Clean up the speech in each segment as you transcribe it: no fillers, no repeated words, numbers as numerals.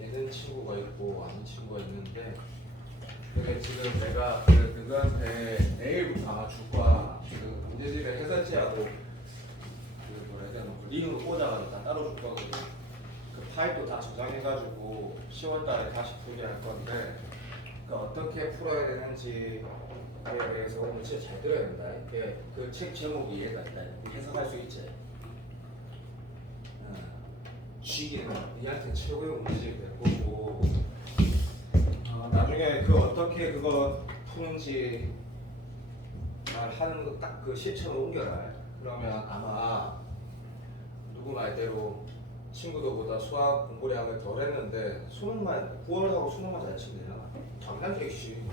얘는 친구가 있고 아닌 친구가 있는데 그게 지금 내가 누구한테 내일부터 아마 줄 거야. 그 문제집에 해설지하고 그 뭐라 해야 되나 링으로 꽂아가지고 다 따로 줄 거거든. 그 파일도 다 저장해가지고 10월달에 다시 풀게 할 건데 그러니까 어떻게 풀어야 되는지에 대해서 오늘 진짜 잘 들어야 된다. 그 책 제목이 얘가 있다. 해석할 수 있지. 쥐기는 니한테 최고의 문제집이 될 거고 나중에 그 어떻게 그거 푸는지 말하는 거 딱 그 실천을 옮겨라. 그러면 아마 누구 말대로 친구들보다 수학 공부량을 덜 했는데 수능만 9월하고 수능만 잘 치면 되나? 당연하겠지.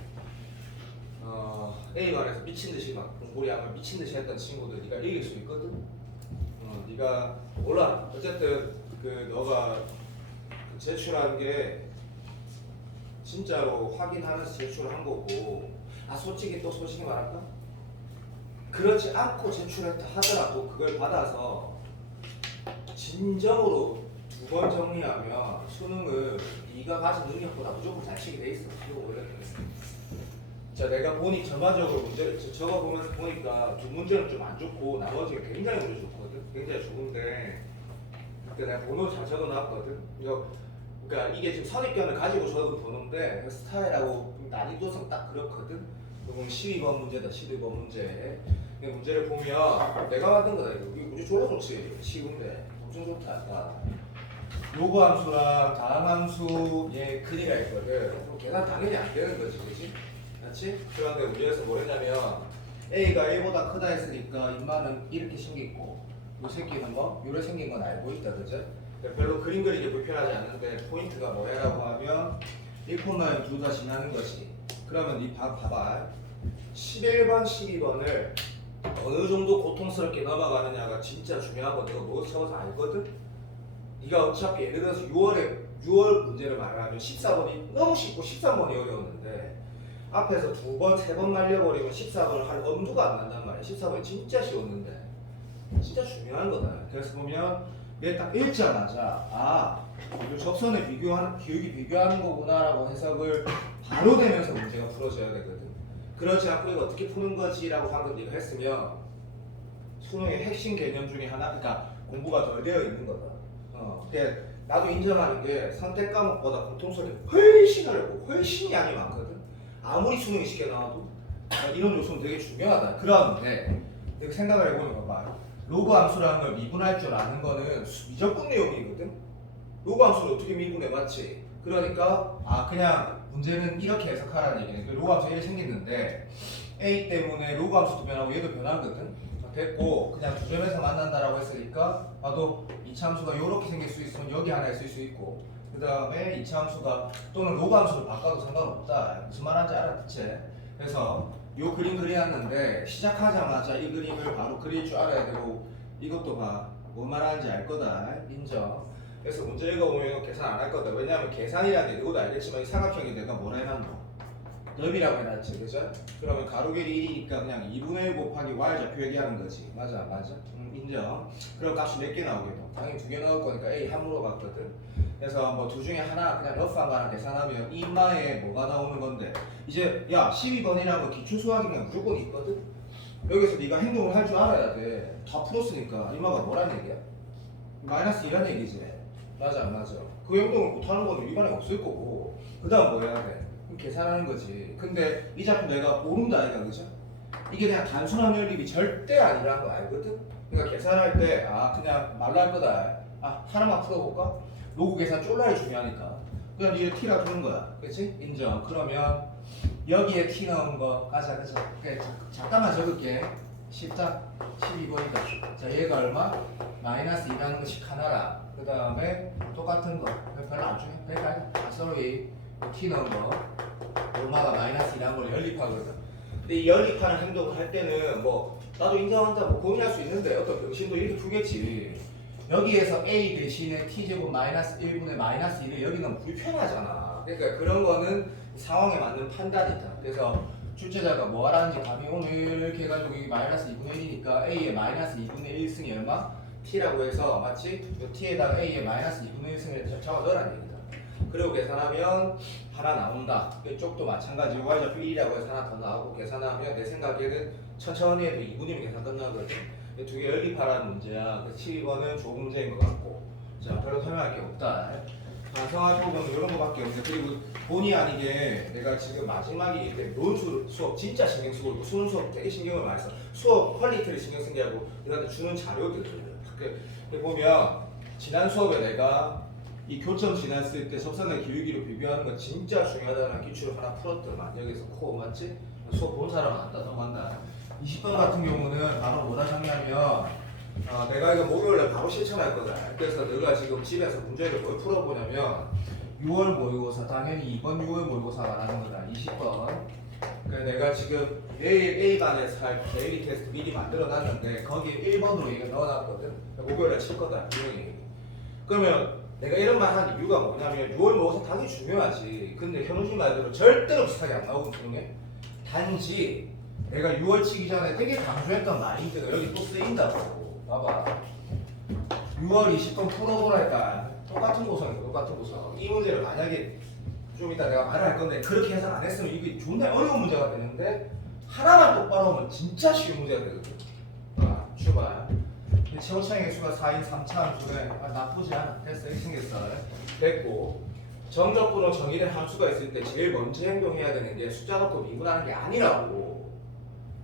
A반에서 미친듯이 막 공부량을 미친듯이 했던 친구들 네가 이길 수 있거든. 네가 몰라. 어쨌든 그 너가 그 제출한 게 진짜로 확인하면서 제출한 거고 솔직히 또 솔직히 말할까? 그렇지 않고 제출했다 하더라도 그걸 받아서 진정으로 두 번 정리하면 수능을 네가 가진 능력보다 무조건 잘 치게 돼 있어. 이거 원래는. 자, 내가 보니 전반적으로 문제를 적어보면서 보니까 두 문제는 좀 안 좋고 나머지가 굉장히 문제 좋거든. 굉장히 좋은데 그때 내가 번호 잘 적어놨거든. 그러니까 이게 지금 선입견을 가지고 적은 번호인데 그 스타일하고 난이도상 딱 그렇거든. 그럼 12번 문제다. 12번 문제. 문제를 보면 내가 만든 거다. 이거 문제 졸라 좋지. 쉬운데 엄청 좋다. 요거 함수랑 다음 함수 얘 크기가 있거든. 그럼 계산 당연히 안 되는 거지, 그렇지? 맞지? 그런데 문제에서 뭐랬냐면 A가 1보다 크다 했으니까 인마는 이렇게 생겼고 요 새끼는 뭐 요래 생긴 건 알고 있다, 그죠? 별로 그림 그리기 불편하지 않는데 포인트가 뭐야라고 하면 1콤마에 둘 다 지나는 거지. 그러면 이 봐봐. 11번, 12번을 어느 정도 고통스럽게 넘어가느냐가 진짜 중요하고 내가 뭐 적어서 알거든? 네가 어차피 예를 들어서 6월 문제를 말하면 14번이 너무 쉽고 13번이 어려웠는데 앞에서 두 번, 세 번 말려버리면 14번을 할 엄두가 안 난단 말이야. 14번이 진짜 쉬웠는데 진짜 중요한 거다. 그래서 보면 얘 딱 읽자마자 이 접선을 기울기 비교하는 거구나라고 해석을 바로 되면서 문제가 풀어져야 되거든. 그렇지 않고 이거 어떻게 푸는 거지라고 방금 네가 했으면 수능의 핵심 개념 중에 하나, 그러니까 공부가 덜 되어 있는 거다. 그러니까 나도 인정하는 게 선택 과목보다 공통설이 훨씬 어렵고 훨씬 양이 많거든. 아무리 수능이 쉽게 나와도 이런 요소는 되게 중요하다. 그런데 내가 생각을 해보는 봐. 로그 함수라는 걸 미분할 줄 아는 거는 미적분 내용이거든. 로그 함수를 어떻게 미분해? 맞지? 그러니까 그냥 문제는 이렇게 해석하라는 얘기네. 로그 함수 1이 생겼는데 A 때문에 로그 함수도 변하고 얘도 변하거든. 됐고 그냥 두 점에서 만난다라고 했으니까 봐도 이차 함수가 이렇게 생길 수 있으면 여기 하나에 쓸 수 있고 그 다음에 이차 함수가 또는 로그 함수를 바꿔도 상관없다. 무슨 말인지 알아듣지? 그래서 요 그림 그려놨는데 시작하자마자 이 그림을 바로 그릴 줄 알아야 되고 이것도 뭔 말하는지 알 거다. 인정. 그래서 문제 읽어보면 계산 안 할 거다. 왜냐하면 계산이라는 게 누구도 알겠지만 이 삼각형이 내가 뭐라 해놨노? 넓이라고 해놨지, 그죠? 그러면 가로 길이 1이니까 그냥 2분의 1 곱하기 y좌표 얘기하는 거지. 맞아? 인정. 그럼 값이 몇 개 나오겠노? 당연히 두 개 나올 거니까 A 함으로 봤거든. 그래서 뭐 둘 중에 하나 그냥 러프한 거 하나 계산하면 인마에 뭐가 나오는 건데 이제 12번이라는 거 기초 수학이니까 무조건 있거든. 여기서 네가 행동을 할 줄 알아야 돼. 다 풀었으니까 인마가 뭐란 얘기야? 마이너스 2란 얘기지. 맞아? 그 행동을 못하는 건 일반에 없을 거고 그 다음 뭐 해야 돼? 계산하는 거지. 근데 이 작품 내가 모른다 아이가, 그죠? 이게 그냥 단순한 연립이 절대 아니라는 거 알거든? 그러니까 계산할 때 그냥 말로 할 거다. 하나만 풀어볼까? 로그 계산 쫄라리 중요하니까 그냥 이게 t라 두는 거야. 그치? 인정. 그러면 여기에 t 넣은 거 가자, 그죠? 잠깐만 적을게. 10자 12번이다. 자, 얘가 얼마? 마이너스 2라는 것이 하나라. 그 다음에 똑같은 거 별로 안 중요해. 그러니까 sorry t 넣은 거 얼마가 마이너스 2라는 걸 연립하거든. 근데 이 연립하는 행동을 할 때는 뭐 나도 인정한다 고민할 수 있는데 어떤 병신도 이렇게 풀겠지. 여기에서 a 대신에 t제곱 마이너스 1분의 마이너스 1을 여기 넣으면 불편하잖아. 그러니까 그런 거는 상황에 맞는 판단이다. 그래서 출제자가 뭐 하라는지 감이 오늘 이렇게 해가지고 여기 마이너스 2분의 1이니까 a의 마이너스 2분의 1승이 얼마? t라고 해서 맞지? 이 t에다가 a의 마이너스 2분의 1승을 적어 넣으라는 얘기다. 그리고 계산하면 하나 나온다. 이쪽도 마찬가지. y좌표 1이라고 해서 하나 더 나오고 계산하면 내 생각에는 천천히 해도 2분이면 계산 끝나거든. 두 개 연립하라는 문제야. 그래서 7번은 좋은 문제인 것 같고. 자, 별로 설명할 게 없다. 반성할 부분은 이런 거밖에 없는데, 그리고 본의 아니게 내가 지금 마지막이기 때문에 논술 수업 진짜 신경 쓰고 있고 수능 수업 되게 신경을 많이 써. 수업 퀄리티를 신경 쓴 게 아니고 이한테 주는 자료들을 보면 지난 수업에 내가 이 교점 지났을 때 접선의 기울기로 비교하는 건 진짜 중요하다는 기출을 하나 풀었더만. 여기서 코어 맞지? 수업 본 사람 안다 넘어간다. 20번 같은 경우는 바로 뭐다 정리하면 내가 이거 목요일에 바로 실천할 거다. 그래서 너가 지금 집에서 문제를 뭘 풀어보냐면 6월 모의고사, 당연히 이번 6월 모의고사 말하는 거다. 20번. 그래서 내가 지금 내일 A반에서 할 데일리 테스트 미리 만들어 놨는데 거기에 1번으로 이거 넣어놨거든. 목요일에 칠 거다. 분명히. 그러면 내가 이런 말 한 이유가 뭐냐면 6월 모의고사 당연히 중요하지. 근데 현우씨 말대로 절대로 비슷하게 안 나오거든. 중에. 단지 내가 6월 치기 전에 되게 강조했던 마인드가 여기 또 쓰인다고. 봐봐. 6월 20번 풀어보라니까 똑같은 고성이고 똑같은 고성. 이 문제를 만약에 좀 이따 내가 말을 할 건데 그렇게 해서 안 했으면 이게 존나 어려운 문제가 되는데 하나만 똑바로 하면 진짜 쉬운 문제가 되거든. 출발. 최고차의 개수가 4인 3차 함수래. 나쁘지 않아. 됐어. 이렇게 생겼어. 됐고 정적분호 정의된 함수가 있을 때 제일 먼저 행동해야 되는 게 숫자 넣고 미분하는 게 아니라고.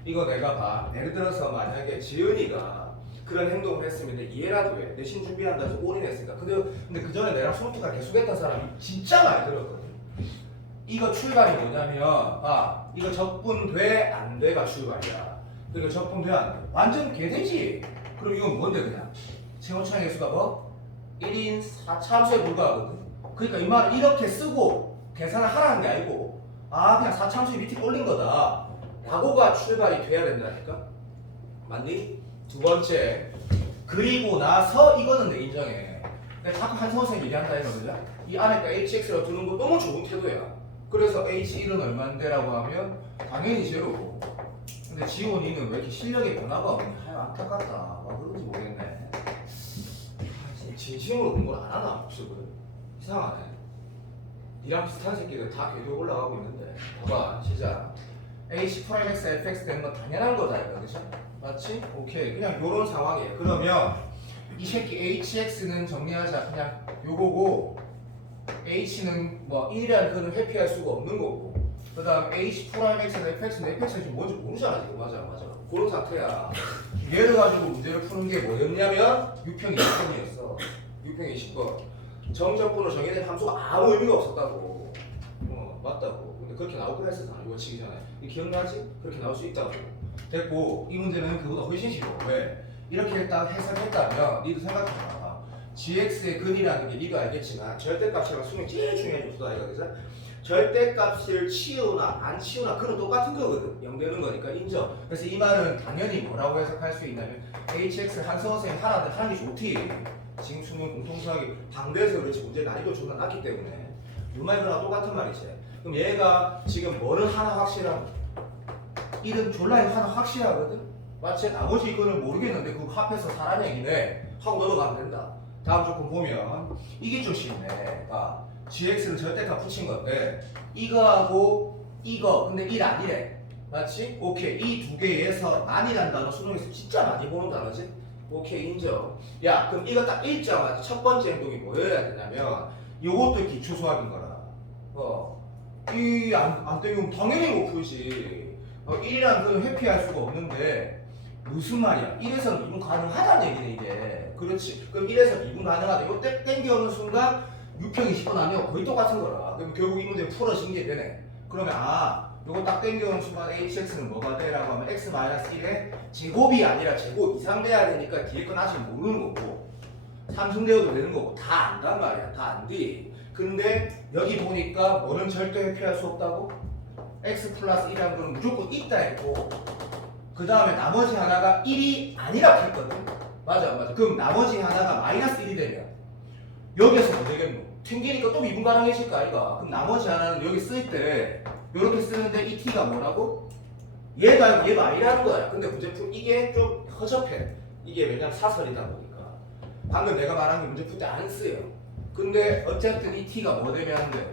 이거 내가 봐. 예를 들어서 만약에 지은이가 그런 행동을 했으면 이해라도 해. 내신 준비한다 해서 올인했으니까. 근데 그 전에 내랑 소프트가 계속했던 사람이 진짜 많이 들었거든. 이거 출발이 뭐냐면 이거 적분돼 안 돼가 출발이야. 그러니까 적분돼 안 돼. 완전 개되지. 그럼 이건 뭔데 그냥? 최고차의 개수가 뭐? 1인 4차함수에 불과하거든. 그러니까 이 말을 이렇게 쓰고 계산을 하라는 게 아니고 그냥 4차함수에 밑에 올린 거다 라고가 출발이 돼야 된다니까. 맞니? 두 번째, 그리고 나서 이거는 내 인정해. 내가 자꾸 한성호 선생님 얘기한다 이거 그죠? 이 안에가 hx라고 두는 거 너무 좋은 태도야. 그래서 h1은 얼만데라고 하면 당연히 제로고. 근데 지원이는 왜 이렇게 실력의 변화가 없냐? 안타깝다. 그런지 모르겠네. 진심으로 공부를 안 하나 복습을. 이상하네. 니랑 비슷한 새끼들 다 궤도 올라가고 있는데. 봐봐, 시작. h 프라임 x fx 되는 건 당연한 거다 이거 그죠? 맞지? 오케이. 그냥 요런 상황이에요. 그러면 이 새끼 hx는 정리하자. 그냥 요거고 h는 뭐 1이라는 거는 회피할 수가 없는 거고 그 다음 h 프라임 x는 fx는 fx가 지금 뭔지 모르잖아 지금. 맞아. 그런 상태야. 얘를 가지고 문제를 푸는 게 뭐였냐면 6평 20번이었어. 6평 20번. 정적분으로 정의된 함수가 아무 의미가 없었다고. 맞다고. 근데 그렇게 나오기로 했었잖아. 이거 치기 전에. 기억나지? 그렇게 나올 수 있다고. 됐고 이 문제는 그보다 훨씬 쉬워. 왜? 이렇게 딱 해석했다면 니도 생각해봐. gx의 근이라는 게 니도 알겠지만 절대값이랑 수능이 제일 중요해졌어. 이거 그래서 절대값을 치우나 안 치우나 그건 똑같은 거거든. 0 되는 거니까 인정. 그래서 이 말은 당연히 뭐라고 해석할 수 있냐면 hx 한성호 선생님 하는 게 좋지. 지금 수능 공통수학이 방대해서 그렇지 문제 난이도 존나 낮기 때문에 이 말이랑 똑같은 말이지. 그럼 얘가 지금 뭐는 하나 확실하고 이름 졸라 하나 확실하거든? 맞지? 나머지 이거는 모르겠는데 그거 합해서 사람 얘기네 하고 넘어가면 된다. 다음 조금 보면 이게 좀 쉽네. gx는 절대값 붙인 건데 이거하고 이거 근데 1 아니래. 맞지? 오케이. 이 두 개에서 만이라는 단어 수능에서 진짜 많이 보는 단어지? 오케이 인정. 야 그럼 이거 딱 읽자마자 첫 번째 행동이 뭐여야 되냐면 요것도 기초 수학인 거라. 이 안 되면 당연히 못 풀지. 1이라는 건 회피할 수가 없는데 무슨 말이야? 1에서 2분 가능하다는 얘기네 이게. 그렇지. 그럼 1에서 2분 가능하다. 이거 땡겨오는 순간 6평 20번 아니야 거의 똑같은 거라. 그럼 결국 이 문제 풀어진 게 되네. 그러면 요거 딱 땡겨오는 순간 hx는 뭐가 돼? 라고 하면 x-1의 제곱이 아니라 제곱 이상 돼야 되니까 뒤에 건 아직 모르는 거고 3승되어도 되는 거고 다 안단 말이야. 다 안 돼. 근데 여기 보니까 뭐는 절대 회피할 수 없다고? x 플러스 1이라는 건 무조건 있다 했고 그 다음에 나머지 하나가 1이 아니라 했거든. 맞아. 그럼 나머지 하나가 마이너스 1이 되면 여기에서 뭐 되겠노? 튕기니까 또 미분 가능해질 거 아이가? 그럼 나머지 하나는 여기 쓸 때 이렇게 쓰는데 이 t가 뭐라고? 얘가 아니라는 거야. 근데 문제 풀 이게 좀 허접해. 이게 왜냐면 사설이다 보니까 방금 내가 말한 게 문제 풀 때 안 쓰여. 근데 어쨌든 이 t가 뭐 되면 안 돼요?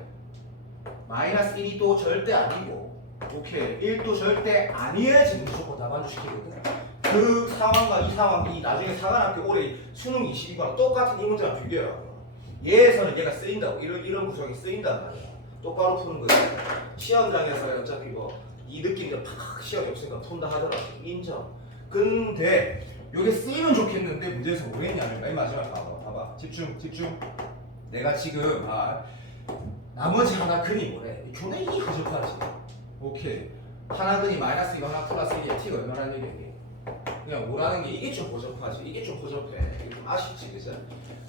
마이너스 1이 또 절대 아니고 오케이 1도 절대 아니어야지 무조건 다 만족시키거든. 그 상황과 이 상황이 나중에 사관학교 올해 수능 22번 똑같은 이 문제랑 비교해요. 얘에서는 얘가 쓰인다고 이런 구성이 쓰인단 말이야. 똑바로 푸는 거지. 시험장에서 어차피 뭐 이 느낌이 팍 시험이 없으니까 푼다 하더라도 인정. 근데 요게 쓰이면 좋겠는데 문제에서 뭐했냐면 맨 마지막 봐봐 집중. 내가 지금 나머지 하나 근이 뭐래? 교내 이 허접하지. 오케이. 하나 근이 마이너스 2 하나 플러스 1에 t가 얼마나 얘기해? 그냥 5라는 게 이게 좀 허접하지. 이게 좀 허접해. 이게 좀 아쉽지, 그죠?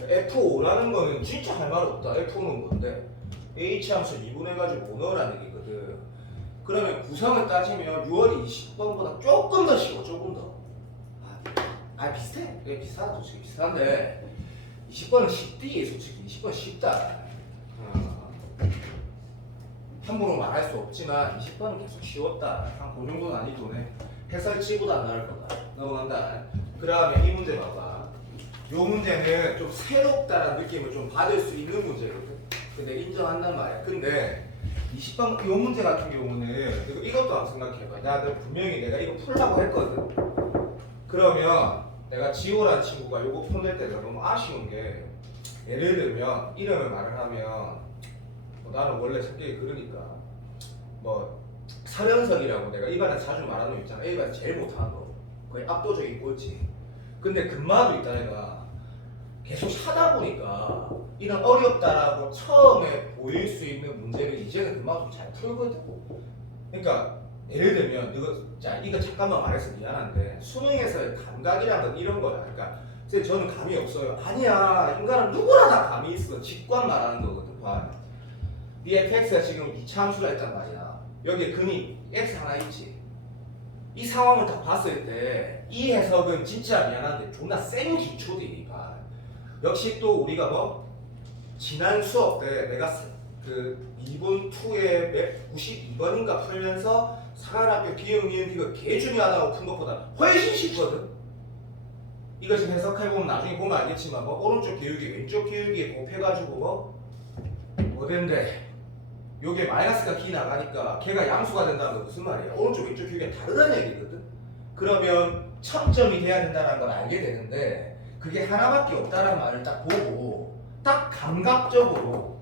F5라는 거는 진짜 할 말 없다. F5는 뭔데? H 함수 2분해가지고 5 넣으라는 얘기거든. 그러면 구성을 따지면 6월이 20번보다 조금 더 쉬워, 조금 더. 비슷해. 그게 비슷하다, 솔직히 비슷한데 20번은 쉽디, 솔직히 20번 쉽다. 함부로 말할 수 없지만 20번은 계속 쉬웠다. 한 그 정도 난이도네. 해설치보다 안 나을 거다. 넘어간다. 그 다음에 이 문제 봐봐. 요 문제는 좀 새롭다라는 느낌을 좀 받을 수 있는 문제거든. 근데 인정한단 말이야. 근데 20번 요 문제 같은 경우는 이것도 한번 생각해봐. 나는 분명히 내가 이거 풀라고 했거든. 그러면 내가 지호라는 친구가 요거 푼낼 때 내가 너무 아쉬운 게 예를 들면 이름을 말을 하면 나는 원래 성격이 그러니까 뭐 설현석이라고 내가 입안에 자주 말하는 거 있잖아. A반에 제일 못하는 거 거의 압도적인 꼴찌. 근데 근마도 있다 내가 계속 하다 보니까 이런 어렵다라고 처음에 보일 수 있는 문제를 이제는 근마가 좀 잘 풀거든. 그러니까 예를 들면 이거 잠깐만 말해서 미안한데 수능에서의 감각이라는 건 이런 거야. 그러니까 저는 감이 없어요. 아니야, 인간은 누구나 다 감이 있어. 직관 말하는 거거든. 봐. 이 fx가 지금 2차 함수라 했단 말이야. 여기에 근이 x 하나 있지. 이 상황을 다 봤을 때 이 해석은 진짜 미안한데 존나 센 기초들이니까. 역시 또 우리가 뭐 지난 수업 때 내가 그 2분 2에 92번인가 풀면서 사관학교 기억 니은 이거 개 중요하다고 푼 것보다 훨씬 쉽거든. 이거 지금 해석해보면 나중에 보면 알겠지만 뭐 오른쪽 기울기 왼쪽 기울기에 곱해가지고 뭐 된대. 요게 마이너스가 기 나가니까 걔가 양수가 된다는 건 무슨 말이야? 오른쪽 왼쪽 기울기가 다르다는 얘기거든. 그러면 청점이 돼야 된다는 걸 알게 되는데 그게 하나밖에 없다는 말을 딱 보고 딱 감각적으로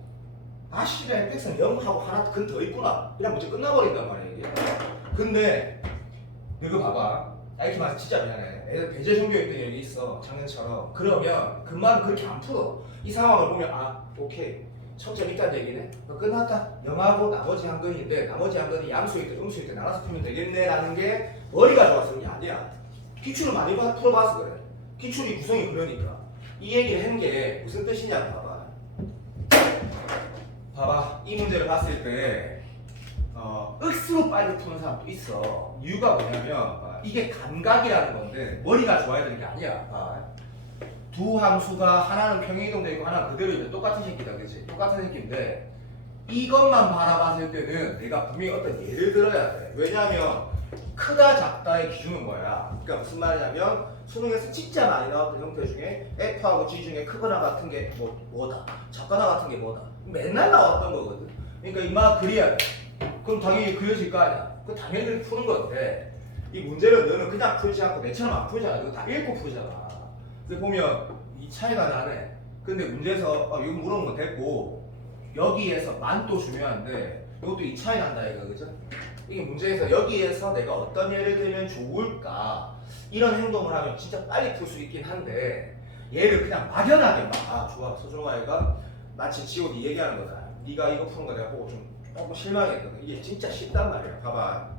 씨발 fx는 0하고 하나 근 더 있구나 이런 문제 끝나버린단 말이야 이게. 근데 이거 봐봐. 이렇게 말해서 진짜 미안해. 애들 배제 종교일 때 여기 있어 작년처럼. 그러면 근말은 그렇게 안 풀어. 이 상황을 보면 오케이 청점 있다는 얘기네. 끝났다. 0하고 나머지 한 근인데 나머지 한 근이 양수일 때 음수일 때 나눠서 풀면 되겠네 라는 게 머리가 좋아서 그런 게 아니야. 기출을 많이 풀어봐서 그래. 기출이 구성이 그러니까. 이 얘기를 한 게 무슨 뜻이냐 봐봐. 이 문제를 봤을 때 억수로 빨리 푸는 사람도 있어. 이유가 뭐냐면 이게 감각이라는 건데 머리가 좋아야 되는 게 아니야. 두 함수가 하나는 평행이동돼 있고 하나는 그대로 있는데 똑같은 새끼다, 그치? 똑같은 새끼인데 이것만 바라봤을 때는 내가 분명히 어떤 예를 들어야 돼. 왜냐하면 크다 작다의 기준은 뭐야? 그러니까 무슨 말이냐면 수능에서 진짜 많이 나왔던 형태 중에 F하고 G 중에 크거나 같은 게 뭐다? 작거나 같은 게 뭐다? 맨날 나왔던 거거든. 그러니까 이마 그려야 돼. 그럼 당연히 그려질 거 아니야. 그 당연히 그렇게 푸는 건데 이 문제를 너는 그냥 풀지 않고 내처럼 안 풀잖아. 이거 다 읽고 풀잖아. 그래서 보면 이 차이가 나네. 근데 문제에서 이거 물어본 건 됐고 여기에서 만도 중요한데 이것도 이 차이 난다 이거, 그죠? 이게 문제에서 여기에서 내가 어떤 예를 들면 좋을까 이런 행동을 하면 진짜 빨리 풀 수 있긴 한데 얘를 그냥 막연하게 좋아 서정아이가 마치 지호 네 얘기하는 거다. 네가 이거 푸는 거 내가 보고 좀 조금 실망했거든. 이게 진짜 쉽단 말이야. 봐봐.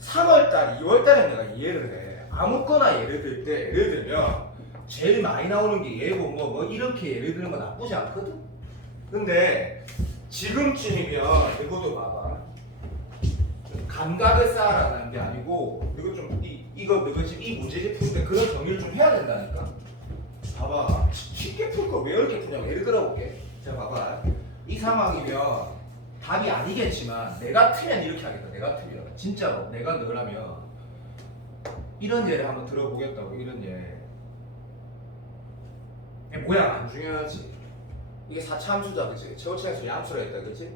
3월달, 2월달에 내가 이해를 해. 아무거나 예를 들 때 예를 들면 제일 많이 나오는 게 얘고 뭐 이렇게 예를 드는 거 나쁘지 않거든? 근데 지금쯤이면 이것도 봐봐. 감각을 쌓아라는 게 아니고 이거 좀 이거 지금 이 문제집 풀 때 그런 정리를 좀 해야 된다니까. 봐봐. 쉽게 풀 거 왜 이렇게 푸냐고. 예를 들어볼게. 자 봐봐. 이 상황이면 답이 아니겠지만 내가 틀면 이렇게 하겠다. 내가 틀면 진짜로 내가 너라면 이런 예를 한번 들어보겠다고. 이런 예. 모양 안 중요하지. 이게 4차 함수다, 그치? 최고차에서 양수라 했다, 그치?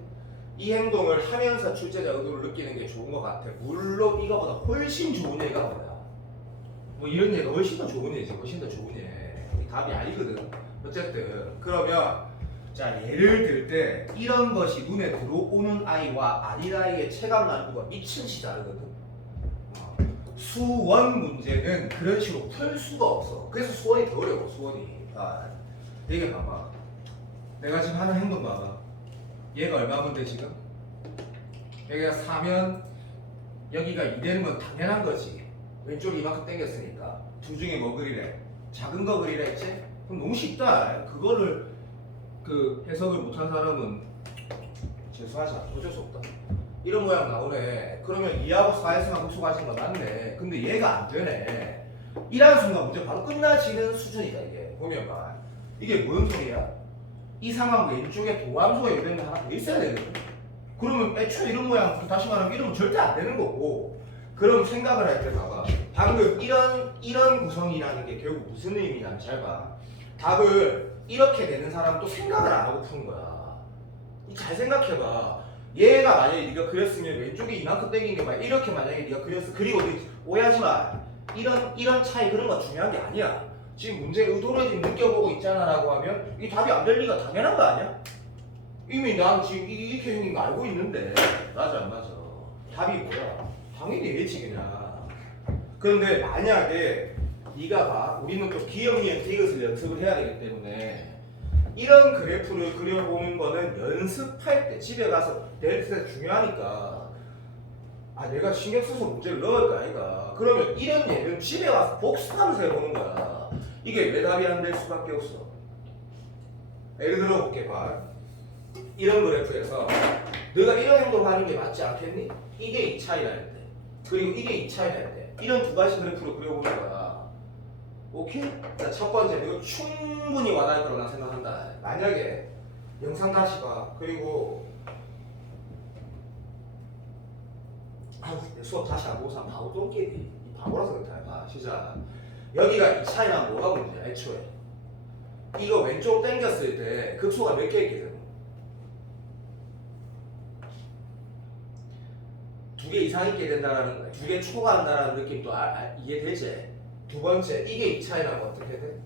이 행동을 하면서 출제자 의도를 느끼는 게 좋은 것 같아. 물론 이거보다 훨씬 좋은 얘가 뭐야? 뭐 이런 얘가 훨씬 더 좋은 얘지, 훨씬 더 좋은 얘. 이 답이 아니거든. 어쨌든 그러면 자 예를 들 때 이런 것이 눈에 들어오는 아이와 아닌 아이의 체감 난이도가 미친듯이 다르거든. 수원 문제는 그런 식으로 풀 수가 없어. 그래서 수원이 더 어려워. 수원이. 이게 봐봐. 내가 지금 하는 행동 봐봐. 얘가 얼마면 돼 지금? 여기가 4면 여기가 2 되는 건 당연한 거지. 왼쪽이 이만큼 당겼으니까. 둘 중에 뭐 그리래? 작은 거 그리라 했지? 그럼 너무 쉽다. 그거를 그 해석을 못한 사람은 죄송하자. 어쩔 수 없다. 이런 모양 나오네. 그러면 2하고 4에서만 흡수가진 거 맞네. 근데 얘가 안 되네. 이라는 순간 문제 바로 끝나지는 수준이다 이게. 보면 봐. 이게 뭔 소리야? 이 상황 왼쪽에 도함수가 연결된 게 하나 더 있어야 되거든. 그러면 애초에 이런 모양, 다시 말하면 이러면 절대 안 되는 거고. 그럼 생각을 할 때 봐봐. 방금 이런 구성이라는 게 결국 무슨 의미냐면 잘 봐. 답을 이렇게 내는 사람은 또 생각을 안 하고 푸는 거야. 잘 생각해봐. 얘가 만약에 네가 그렸으면 왼쪽에 이만큼 당긴 게 만약 이렇게 만약에 네가 그렸어. 그리고 오해하지 마. 이런 차이 그런 거 중요한 게 아니야. 지금 문제 의도를 지금 느껴보고 있잖아라고 하면 이 답이 안 될 리가 당연한 거 아니야? 이미 난 지금 이렇게 생긴 거 알고 있는데 맞아 안 맞아? 답이 뭐야? 당연히 얘지 그냥. 그런데 만약에 네가 봐. 우리는 또 기억력 이것을 연습을 해야 되기 때문에 이런 그래프를 그려보는 거는 연습할 때 집에 가서 낼 때 중요하니까 내가 신경 써서 문제를 넣을까 아이가. 그러면 이런 예는 집에 가서 복습하면서 해보는 거야. 이게 왜 답이 안 될 수밖에 없어. 예를 들어 볼게 봐. 이런 그래프에서 너가 이런 행동을 하는 게 맞지 않겠니? 이게 2차이라 할 때 그리고 이게 2차이라 할 때 이런 두 가지 그래프를 그려보는 거야. 오케이? 자, 첫 번째 이거 충분히 와닿을 거라고 난 생각한다. 만약에 영상 다시 봐. 그리고 수업 다시 안 보고 사람 바보 똥끼리 이 바보라서 그렇다. 봐 시작. 여기가 2차이랑 뭐가 문제야 애초에. 이거 왼쪽 당겼을 때 극소가 몇 개 있거든. 2개 이상 있게 된다라는 거야. 2개 초과한다라는 느낌도 이해되지? 두 번째, 이게 2차이라고 어떻게 돼?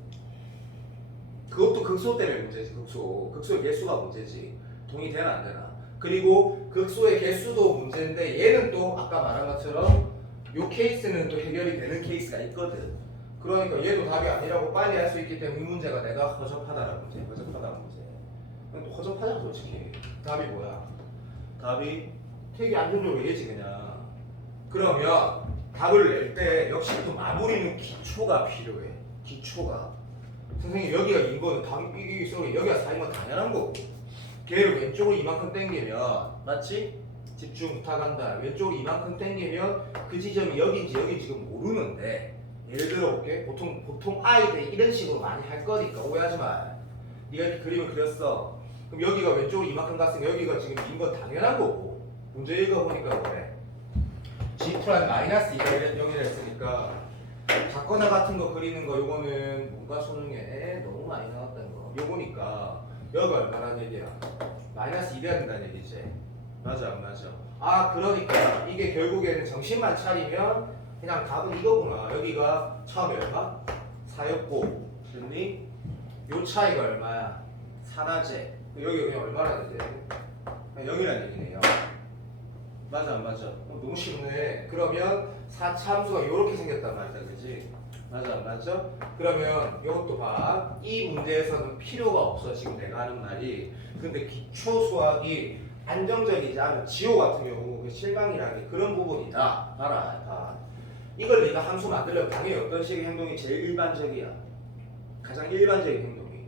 그것도 극소 때문에 문제지, 극소의 개수가 문제지. 동의되나 안 되나? 그리고 극소의 개수도 문제인데 얘는 또 아까 말한 것처럼 요 케이스는 또 해결이 되는 케이스가 있거든. 그러니까 얘도 답이 아니라고 빨리 할 수 있기 때문에 이 문제가 내가 허접하다라는 문제, 허접하다는 문제. 또 허접하잖아 솔직히. 답이 뭐야? 답이 되게 안정적으로 얘지 그냥. 그러면 답을 낼 때 역시 또 마무리는 기초가 필요해. 기초가. 선생님 여기가 2번 이게 있어 여기가 4인 건 당연한 거고. 걔를 왼쪽으로 이만큼 당기면 맞지? 집중 부탁한다. 왼쪽으로 이만큼 당기면 그 지점이 여긴지 지금 모르는데 예를 들어 볼게. 보통 아이들이 이런 식으로 많이 할 거니까 오해하지 마. 네가 이렇게 그림을 그렸어. 그럼 여기가 왼쪽으로 이만큼 갔으니까 여기가 지금 2인 건 당연한 거고. 문제 읽어보니까 뭐래? G 프라임 마이너스 2가 여기를 했으니까 작거나 같은 거 그리는 거 요거는 뭔가 수능에 너무 많이 나왔다는 거 요거니까 여기가 얼마라는 얘기야? 마이너스 2 돼야 된다는 얘기지. 맞아 안 맞아? 그러니까 이게 결국에는 정신만 차리면 그냥 답은 이거구나. 여기가 처음에 얼마? 4였고 됐니? 요 차이가 얼마야? 4나제. 여기 그냥 얼마라는 얘기야? 0이라는 얘기네요. 맞아 안 맞아? 너무 쉽네. 그러면 4차 함수가 이렇게 생겼단 말이다 그지? 맞아 안 맞아? 그러면 이것도 봐. 이 문제에서는 필요가 없어 지금 내가 하는 말이. 근데 기초 수학이 안정적이지 않은 지호 같은 경우 그 실강이라는 게 그런 부분이다. 봐라. 이걸 네가 함수 만들려면 당연히 어떤 식의 행동이 제일 일반적이야. 가장 일반적인 행동이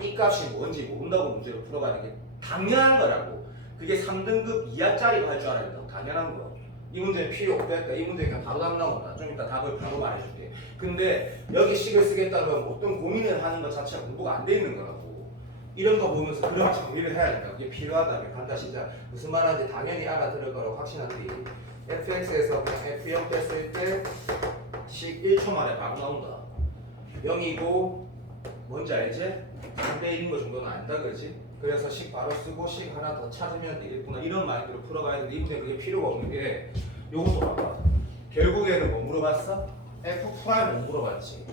이 값이 뭔지 모른다고 문제를 풀어가는 게 당연한 거라고. 그게 3등급 이하짜리로 할 줄 알아야 된다고. 당연한 거. 이 문제는 필요 없겠다. 이 문제 그냥 바로 답 나온다. 좀 이따 답을 바로 말해줄게. 근데 여기 식을 쓰겠다면 어떤 고민을 하는 것 자체가 공부가 안 돼 있는 거라고. 이런 거 보면서 그런 정리를 해야 된다. 그게 필요하다. 간다 시작. 무슨 말하는지 당연히 알아들을 거라고 확신한뒤 fx에서 그냥 f0 뺐을 때 식 1초 만에 바로 나온다. 0이고 뭔지 알지? 3대 1인 거 정도는 안다 그지? 그래서 식 바로 쓰고 식 하나 더 찾으면 되겠구나 이런 마인드로 풀어가야 되는데 이분에 그게 필요가 없는 게 요것도 봐봐. 결국에는 뭐 물어봤어? F 프라임 못 물어봤지.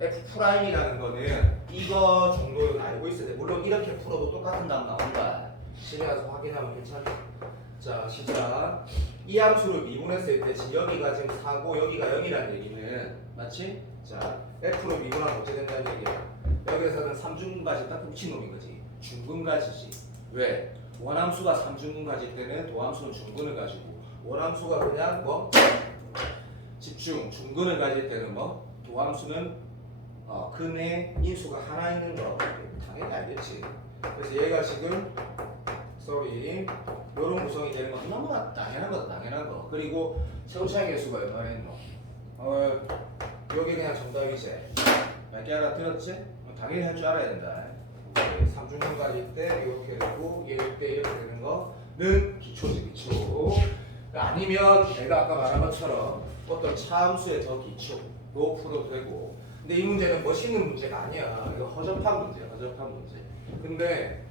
F 프라임이라는 거는 이거 정도는 알고 있어야 돼. 물론 이렇게 풀어도 똑같은 답 나온다. 집에 가서 확인하면 괜찮아. 자 시작. 이 함수를 미분했을 때 지금 여기가 지금 4고 여기가 0이라는 얘기는 맞지? 자 F로 미분하면 어떻게 된다는 얘기야? 여기에서는 3중분까지 딱 미친놈인 거지. 중분까지지. 왜? 원함수가 3중분까지 때는 도함수는 중분을 가지고 원함수가 그냥 뭐 집중 중근을 가질 때는 뭐 도함수는 근의 인수가 하나 있는 거 당연히 알겠지. 그래서 얘가 지금 이런 구성이 되는 건 너무나 당연한 거다. 당연한 거. 그리고 최고차의 개수가 얼마나 있노? 여기 그냥 정답이지. 몇 개 알아들었지? 당연히 할 줄 알아야 된다. 3중분 가질 때 이렇게 되고 얘일 때 이렇게 되는 거는 기초지 기초. 아니면 내가 아까 말한 것처럼 어떤 차함수의 더 기초로 풀어도 되고. 근데 이 문제는 멋있는 문제가 아니야. 이거 허접한 문제야. 허접한 문제. 근데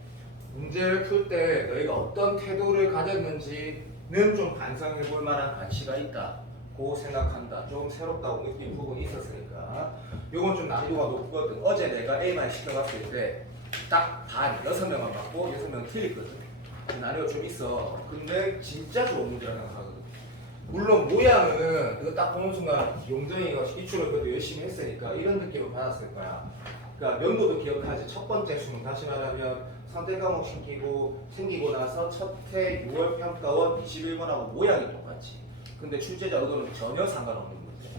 문제를 풀 때 너희가 어떤 태도를 가졌는지는 좀 반성해 볼 만한 가치가 있다. 고 생각한다. 조금 새롭다고 느낀 부분이 있었으니까. 요건 좀 난이도가 높거든. 어제 내가 A만 시켜봤을 때 딱 반 6명만 받고 6명 틀렸거든. 난이도가 좀 있어. 근데 진짜 좋은 문제라 생각하거든. 물론 모양은 이거 딱 보는 순간 용정이가 기출을 그래도 열심히 했으니까 이런 느낌을 받았을 거야. 그러니까 명도도 기억하지. 첫 번째 수능 다시 말하면 선택 과목 생기고 나서 첫해 6월 평가원 21번하고 모양이 똑같지. 근데 출제자 의도는 전혀 상관없는 문제.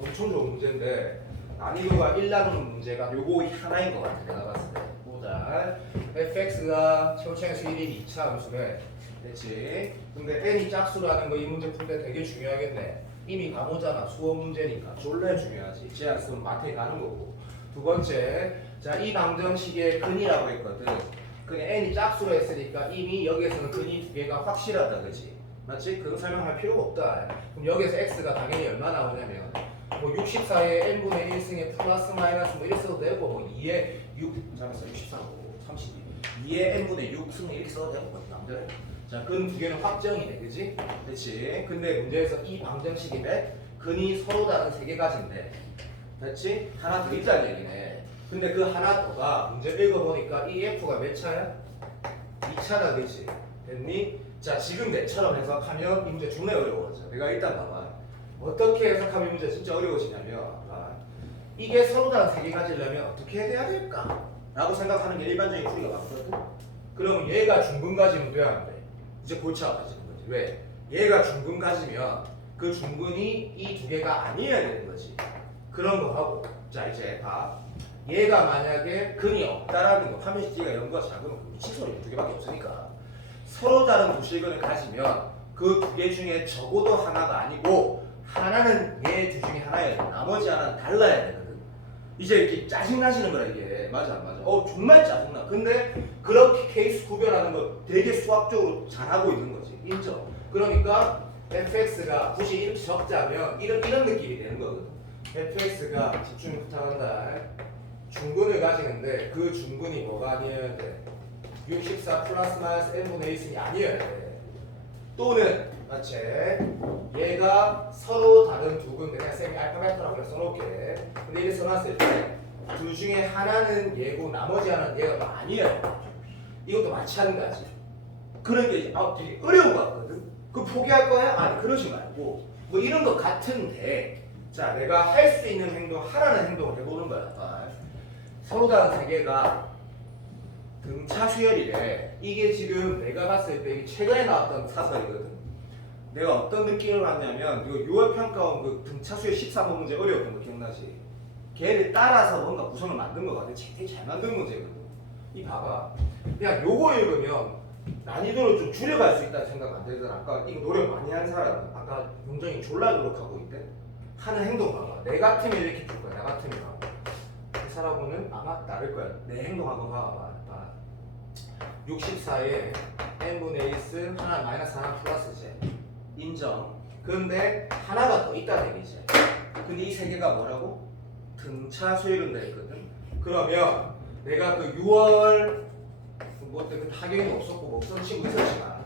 엄청 좋은 문제인데 난이도가 1나누는 문제가 요거 하나인 것 같아. 내가 봤을 때. 보자. fx가 최고차의 1인 2차 함수래. 됐지? 근데 n이 짝수라는 거 이 문제 풀 때 되게 중요하겠네. 이미 가보잖아. 수업 문제니까. 졸라 중요하지. 제안 쓰면 마트에 가는 거고. 두 번째, 자, 이 방정식의 근이라고 했거든. 근데 n이 짝수로 했으니까 이미 여기에서는 근이 두 개가 확실하다. 그치? 맞지? 그거 설명할 필요가 없다. 그럼 여기서 x가 당연히 얼마 나오냐면 뭐 64에 n분의 1승에 플러스 마이너스 뭐 이렇게 써도 되고 뭐 2에 6 잘했어 64고 32 2에 n분의 6승 이렇게 써도 되고 뭐 남들. 자, 근 두 개는 확정이네. 그치? 그치? 근데 문제에서 이 방정식인데 근이 서로 다른 세 개가지인데 됐지? 하나 더 있다는 얘기네. 근데 그 하나 더가 문제 읽어보니까 이 f가 몇 차야? 2차다. 그치? 됐니? 자, 지금 내처럼 해석하면 이 문제 존나 어려워져. 내가 일단 봐봐. 어떻게 해석하면 이 문제 진짜 어려워지냐면 이게 서로 다른 세 개 가지려면 어떻게 해야 될까? 라고 생각하는 게 일반적인 풀이가 맞거든? 그럼 얘가 중근 가지면 돼야 안 돼? 이제 골차가 가지는 거지. 왜? 얘가 중근 가지면 그 중근이 이 두 개가 아니어야 되는 거지. 그런 거 하고. 자, 이제 봐. 얘가 만약에 근이 없다라는 거, 화면 CD가 0과 작으면 미친 소리 두 개밖에 없으니까. 서로 다른 도실근을 가지면 그 두 개 중에 적어도 하나가 아니고 하나는 얘 둘 중에 하나여야 돼. 나머지 하나는 달라야 되거든. 이제 이렇게 짜증나시는 거야 이게. 맞아 안 맞아? 정말 짜증나. 근데 그렇게 케이스 구별하는 거 되게 수학적으로 잘하고 있는 거지. 인정. 그러니까 fx가 굳이 이렇게 적자면 이런 느낌이 되는 거거든. fx가 집중 부탁한다. 중근을 가지는데 그 중근이 뭐가 아니어야 돼? 64 플러스 마이너스 n분의 1승이 아니어야 돼. 또는 맞지? 얘가 서로 다른 두 근, 그냥 쌤이 알파벳으로 그냥 써놓을게. 근데 이렇게 써놨을 때 둘 중에 하나는 얘고 나머지 하나는 얘가 또 아니야. 이것도 마찬가지. 그러니까 이제 되게 어려운 거 같거든. 그 포기할 거야? 아니 그러지 말고 뭐 이런 거 같은데 자 내가 할 수 있는 행동 하라는 행동을 해보는 거야. 서로 다른 세 개가 등차 수열이래. 이게 지금 내가 봤을 때 최근에 나왔던 사설이거든. 내가 어떤 느낌을 받냐면 이거 6월 평가원 그 등차 수열 13번 문제 어려웠던 거 기억나지? 걔를 따라서 뭔가 구성을 만든 거 같아. 되게 잘 만든 문제거든. 이 봐봐. 그냥 요거 읽으면 난이도를 좀 줄여갈 수 있다는 생각 안 들잖아. 아까 이거 노력 많이 한 사람, 아까 용정이 졸라 노력하고 있대. 하는 행동 봐봐. 내 같으면 이렇게 줄 거야. 나 같으면 봐봐. 그 사람은 아마 다를 거야. 내 행동 한번 봐봐. 64에 n분의 1승 하나 마이너스 하나 플러스 제 인정. 그런데 하나가 더 있다는 얘기지. 근데 이 세 개가 뭐라고? 등차 수열은 돼 있거든. 그러면 내가 그 6월 뭐그 타격이 없었고 뭐 없었지고 있었지만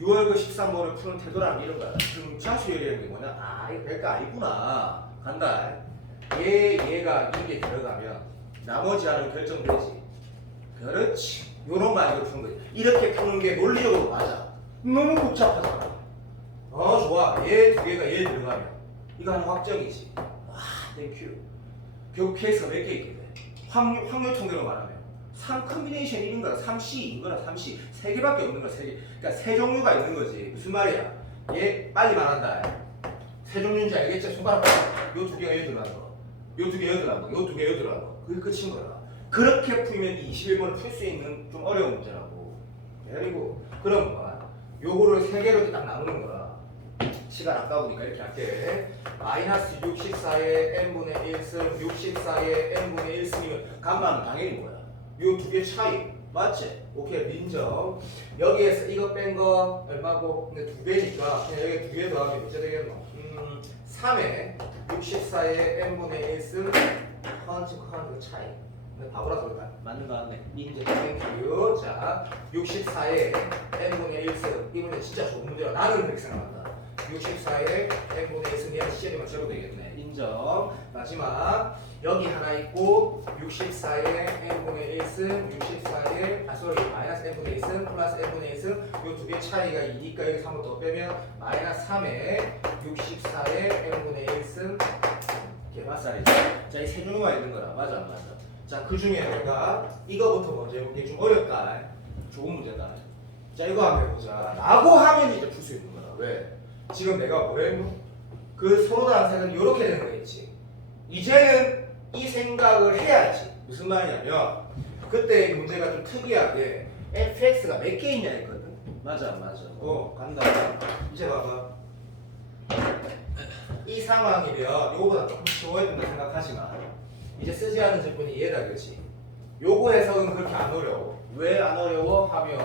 6월 그 13번을 푸는 태도라는 이런 거야. 지금 자수열이라는 게 뭐냐? 아 이거 별거 아니구나. 간다. 얘가 이게 들어가면 나머지 하는 결정되지. 그렇지. 요런 말로 푸는 거지. 이렇게 푸는 게 논리적으로 맞아. 너무 복잡하잖아. 좋아. 얘 두 개가 얘 들어가면 이거 하나 확정이지. 땡큐. 결국 케이스가 몇 개 있게 돼? 확률 통계로 말하면 3 컨비네이션 1인 거라 3C인 거라 3C 3개밖에 없는 거야 3개. 그러니까 세 종류가 있는 거지. 무슨 말이야? 얘 빨리 말한다. 세 종류인지 알겠지? 손가락 요 두 개가 여기 들어간 거, 요 두 개 여기 들어간 거, 요 두 개 여기 들어간 거. 그게 끝인 거야. 그렇게 풀면 21번을 풀 수 있는 좀 어려운 문제라고. 그리고 그럼 요거를 세 개로 딱 나누는 거야. 시간 아까우니까 이렇게 할게. 마이너스 64의 n분의 1승 64의 n분의 1승이면 감마는 당연히 뭐야? 요 두 개 차이 맞지? 오케이 인정. 여기에서 이거 뺀 거 얼마고? 근데 두 배니까 그냥 여기 두 개 더하면 몇째 되겠노? 3의 64의 n분의 1승 커런트 차이. 근데 바보라서 그럴까? 맞는 거 같네. 인정. 땡큐. 자 64의 n분의 1승 이 문제 진짜 좋은 문제야. 나는 그렇게 생각한다. 64의 n분의 1승이야 시절이면 제로 되겠네. 인정. 마지막 여기 하나 있고 64의 n분의 1승 64의 마이너스 n분의 1승 플러스 n분의 1승 요 두 개 차이가 2니까 여기 3을 더 빼면 마이너스 3의 64의 n분의 1승 개맛살이죠. 자, 이 세 종류가 있는 거라. 맞아 안 맞아? 자, 그 중에 내가 이거부터 먼저 해볼게. 좀 어렵다. 좋은 문제다. 자, 이거 한번 해보자. 라고 하면 이제 풀 수 있는 거다. 왜? 지금 내가 뭐랬노? 그 서로 다른 색은 이렇게 되는 거겠지. 이제는 이 생각을 해야지. 무슨 말이냐면 그때 문제가 좀 특이하게 fx가 몇 개 있냐 했거든. 맞아 안 맞아? 간다. 이제 봐봐. 이 상황이면 이거보다 조금 쉬워야 된다 생각하지만 이제 쓰지 않은 제품이 얘다 그렇지. 요거 해석은 그렇게 안 어려워. 왜 안 어려워? 하면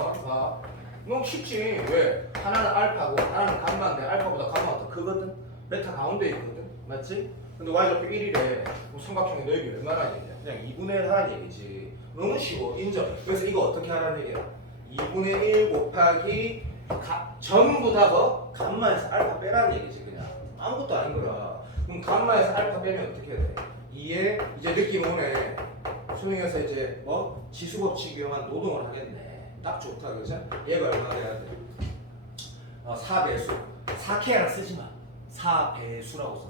너무 쉽지. 왜? 하나는 알파고 하나는 감마인데 알파보다 감마가 더 크거든. 베타 가운데 있거든. 맞지? 근데 y좌표 1이래. 삼각형의 넓이 얼마나 얘기야? 그냥 2분의 1 하라는 얘기지. 너무 쉬워. 인정. 그래서 이거 어떻게 하라는 얘기야? 2분의 1 곱하기 전부 다 감마에서 알파 빼라는 얘기지. 그냥 아무것도 아닌 거라. 그럼 감마에서 알파 빼면 어떻게 돼? 2에 이제 느낌 오네. 수능에서 이제 지수법칙 이용한 노동을 하겠네. 딱 좋다 그죠? 얘가 얼마나 돼야 돼? 4배수 4K랑 쓰지 마. 4배수라고 써.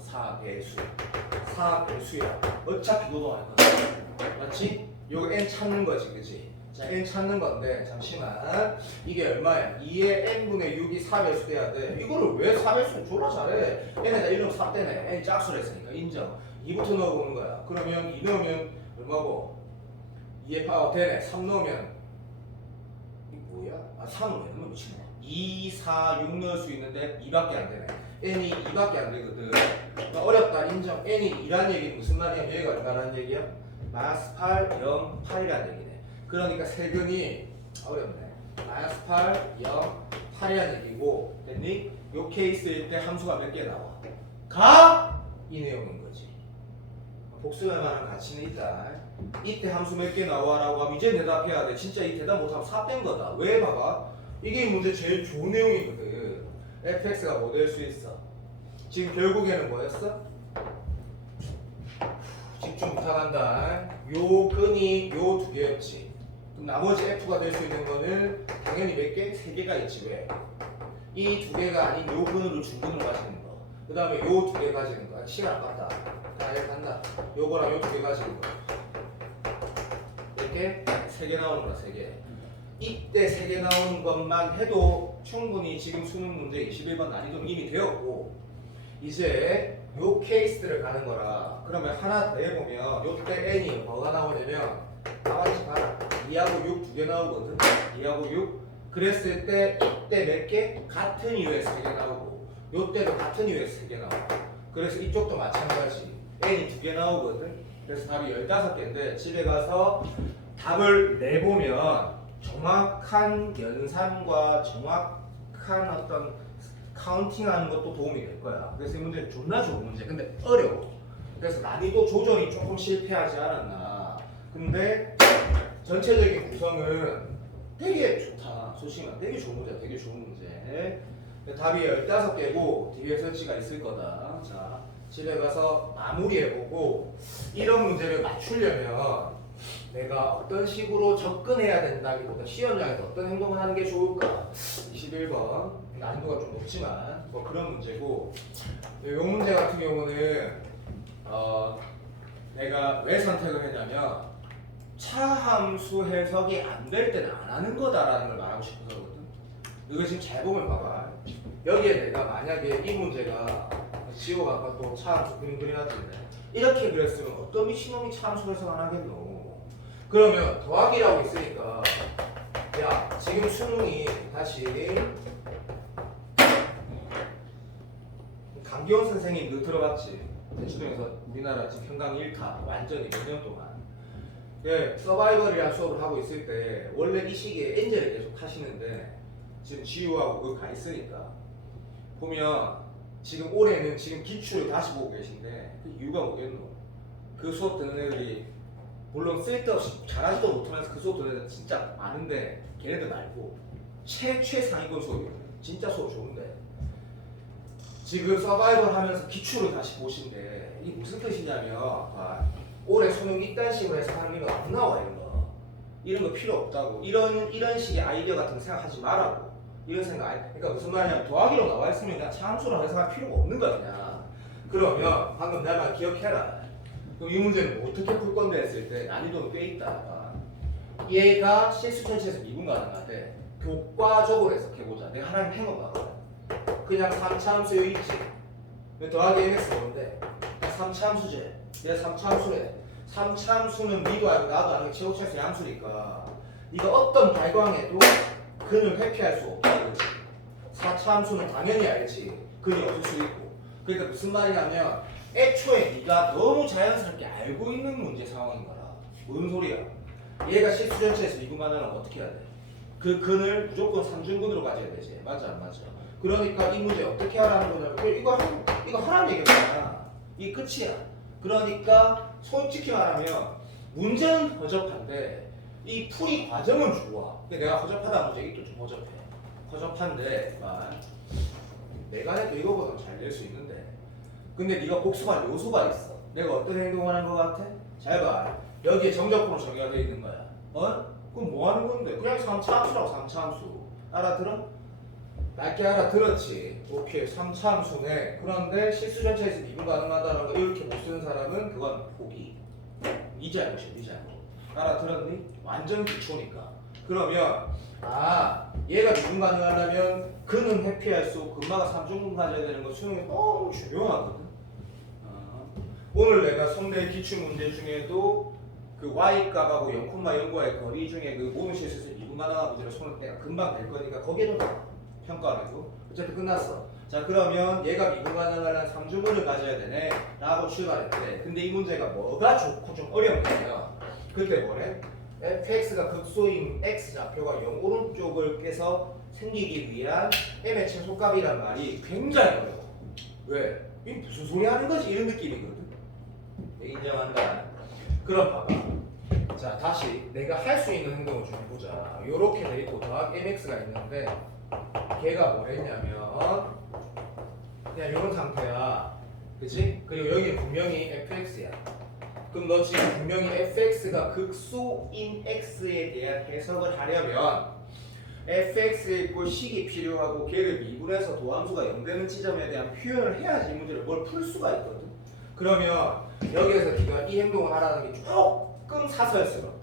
4배수야. 어차피 노동할 거야. 맞지? 요거 n 찾는 거지 그치? 자 n 찾는 건데 잠시만 이게 얼마야? 2의 n분의 6이 4배수 돼야 돼. 이거를 왜 4배수는 졸라 잘해. n에다 1 넣으면 4 되네. n 짝수로 했으니까 인정. 2부터 넣어보는 거야. 그러면 2 넣으면 얼마고? 2의 파워 되네. 3 넣으면 이 뭐야? 3은 왜 넣으면 미친놈아. 2, 4, 6 넣을 수 있는데 2밖에 안 되네. n이 2밖에 안 되거든. 어렵다 인정. n이 2란 얘기는 무슨 말이야? 얘가 얼마라는 얘기야? 마이너스 8, 0, 8이라는 얘기네. 그러니까 세근이 어렵네. 마이너스 8, 0, 8이라는 얘기고 됐니? 요 케이스일 때 함수가 몇 개 나와? 이 내용인 거지. 복수할 만한 가치는 있다. 이때 함수 몇 개 나와라고 하면 이제 대답해야 돼. 진짜 이 대답 못하면 4 뺀 거다. 왜 봐봐? 이게 이 문제 제일 좋은 내용이거든. fx가 뭐 될 수 있어? 지금 결국에는 뭐였어? 집중 부탁한다. 요 근이 요 두 개였지. 그럼 나머지 f가 될 수 있는 거는 당연히 몇 개? 3개가 있지. 왜? 이 두 개가 아닌 요 근으로 중근으로 가지는 거. 그 다음에 요 두 개 가지는 거. 시간 아깝다. 다 이렇게 간다. 요거랑 요 두 개 가지는 거. 이렇게 3개 나오는 거야. 3개. 이때 3개 나오는 것만 해도 충분히 지금 수능 문제 21번 난이도는 이미 되었고 이제 요 케이스를 가는 거라. 그러면 하나 더 해보면 요때 n이 뭐가 나오냐면 나와있지 봐라. 2하고 6 두 개 나오거든. 2하고 6 그랬을 때 이때 몇 개? 같은 이유에서 3개 나오고 요때도 같은 이유에서 3개 나오고 그래서 이쪽도 마찬가지 n이 2개 나오거든. 그래서 답이 15개인데 집에 가서 답을 내보면 정확한 연산과 정확한 어떤 카운팅하는 것도 도움이 될 거야. 그래서 이 문제 존나 좋은 문제. 근데 어려워. 그래서 난이도 조정이 조금 실패하지 않았나. 근데 전체적인 구성은 되게 좋다. 솔직히 말해 되게 좋은 문제야. 되게 좋은 문제. 답이 15개고 뒤에 설치가 있을 거다. 자, 집에 가서 마무리해보고 이런 문제를 맞추려면 내가 어떤 식으로 접근해야 된다기보다 시험장에서 어떤 행동을 하는 게 좋을까? 21번 난이도가 좀 높지만 뭐 그런 문제고 이 문제 같은 경우는 내가 왜 선택을 했냐면 차함수 해석이 안 될 때는 안 하는 거다라는 걸 말하고 싶어서거든. 이거 지금 잘 보면 봐봐. 여기에 내가 만약에 이 문제가 지호가 아까 또 차함수 그림 그려놨던데 이렇게 그렸으면 어떤 미친놈이 차함수 해석 안 하겠노. 그러면 더하기라고 있으니까 야 지금 수능이 다시 강기원 선생님 너 들어봤지? 대치동에서 우리나라 지금 평강 1타 완전히 몇 년 동안 예, 서바이벌이라는 수업을 하고 있을 때 원래 이 시기에 엔젤을 계속 하시는데 지금 지우하고 그거 가 있으니까 보면 지금 올해는 지금 기출을 다시 보고 계신데 그 이유가 뭐겠노? 그 수업 듣는 애들이 물론 쓸데없이 잘하지도 못하면서 그 수업 듣는 애들 진짜 많은데 걔네들 말고 최상위권 수업이거든. 진짜 수업 좋은데 지금 서바이벌 하면서 기출을 다시 보신데 이게 무슨 뜻이냐면 올해 수능 이딴 식으로 해서 하는 게 안 나와 이런 거 필요 없다고 이런 식의 아이디어 같은 거 생각하지 말라고 이런 생각 아니 그러니까 무슨 말이냐면 더하기로 나와 있으면 그냥 차함수로 해석할 필요가 없는 거야 그냥. 그러면 방금 내 말 기억해라. 그럼 이 문제는 뭐 어떻게 풀 건데 했을 때 난이도는 꽤 있다. 얘가 실수 전체에서 미분 가능한데 교과적으로 해석해보자. 내가 하나님 행어 봐봐. 그냥 3차함수 여기 있지. 더하기 mx 뭔데? 3차함수지. 얘가 3차함수래. 3차함수는 니도 알고 나도 알고 최고차에서 양수니까 네가 어떤 발광에도 근을 회피할 수 없다. 4차함수는 당연히 알지. 근이 없을 수 있고. 그러니까 무슨 말이냐면 애초에 네가 너무 자연스럽게 알고 있는 문제 상황인 거라. 뭔 소리야? 얘가 실수 전체에서 미분만 하려면 어떻게 해야 돼? 그 근을 무조건 3중근으로 가져야 되지. 맞아 안 맞아? 그러니까 이 문제 어떻게 하라는 거냐면 이거 하라는 얘기잖아. 이게 끝이야. 그러니까 솔직히 말하면 문제는 허접한데 이 풀이 과정은 좋아. 근데 내가 허접하다 문제 이것도 좀 허접해. 허접한데 내가 해도 이거보다 잘 낼 수 있는데 근데 네가 복습할 요소가 있어. 내가 어떤 행동을 하는 것 같아? 잘 봐. 여기에 정적분으로 정의가 되어 있는 거야. 그럼 뭐 하는 건데? 그냥 3차함수라고 3차함수. 알아들어? 낮게 알아들었지. 오케이 3차함수네. 그런데 실수 전체에서 미분 가능하다는 거 이렇게 못 쓰는 사람은 그건 포기. 네 잘못이야. 네 잘못. 알아들었니? 완전 기초니까. 그러면 얘가 미분 가능하려면 근은 회피할 수 없고 근마가 3중근 가져야 되는 거 수능에 너무 중요하거든. 오늘 내가 성대 기출 문제 중에도 그 y값하고 0,0과의 거리 중에 그 모든 실수에서 미분 가능한 문제를 손을 내가 금방 될 거니까 거기에도 평가하고 어차피 끝났어. 자 그러면 얘가 미분 가능하려면 3중근을 가져야 되네 라고 출발했대. 근데 이 문제가 뭐가 좋고 좀 어렵냐면 그때 뭐래? fx가 극소인 x좌표가 0 오른쪽을 깨서 생기기 위한 m의 최소값이란 말이 굉장히 어려워. 왜? 이게 무슨 소리 하는 거지? 이런 느낌이거든. 인정한다. 그럼 봐봐. 자 다시 내가 할 수 있는 행동을 좀 해보자. 요렇게 돼 있고 더하기 mx가 있는데 걔가 뭐랬냐면 그냥 이런 상태야. 그치? 그리고 여기는 분명히 fx야. 그럼 너 지금 분명히 fx가 극소인 x에 대한 해석을 하려면 fx에 있고 식이 필요하고 걔를 미분해서 도함수가 0되는 지점에 대한 표현을 해야지 이 문제를 뭘 풀 수가 있거든. 그러면 여기에서 네가 이 행동을 하라는 게 조금 사설스럽다.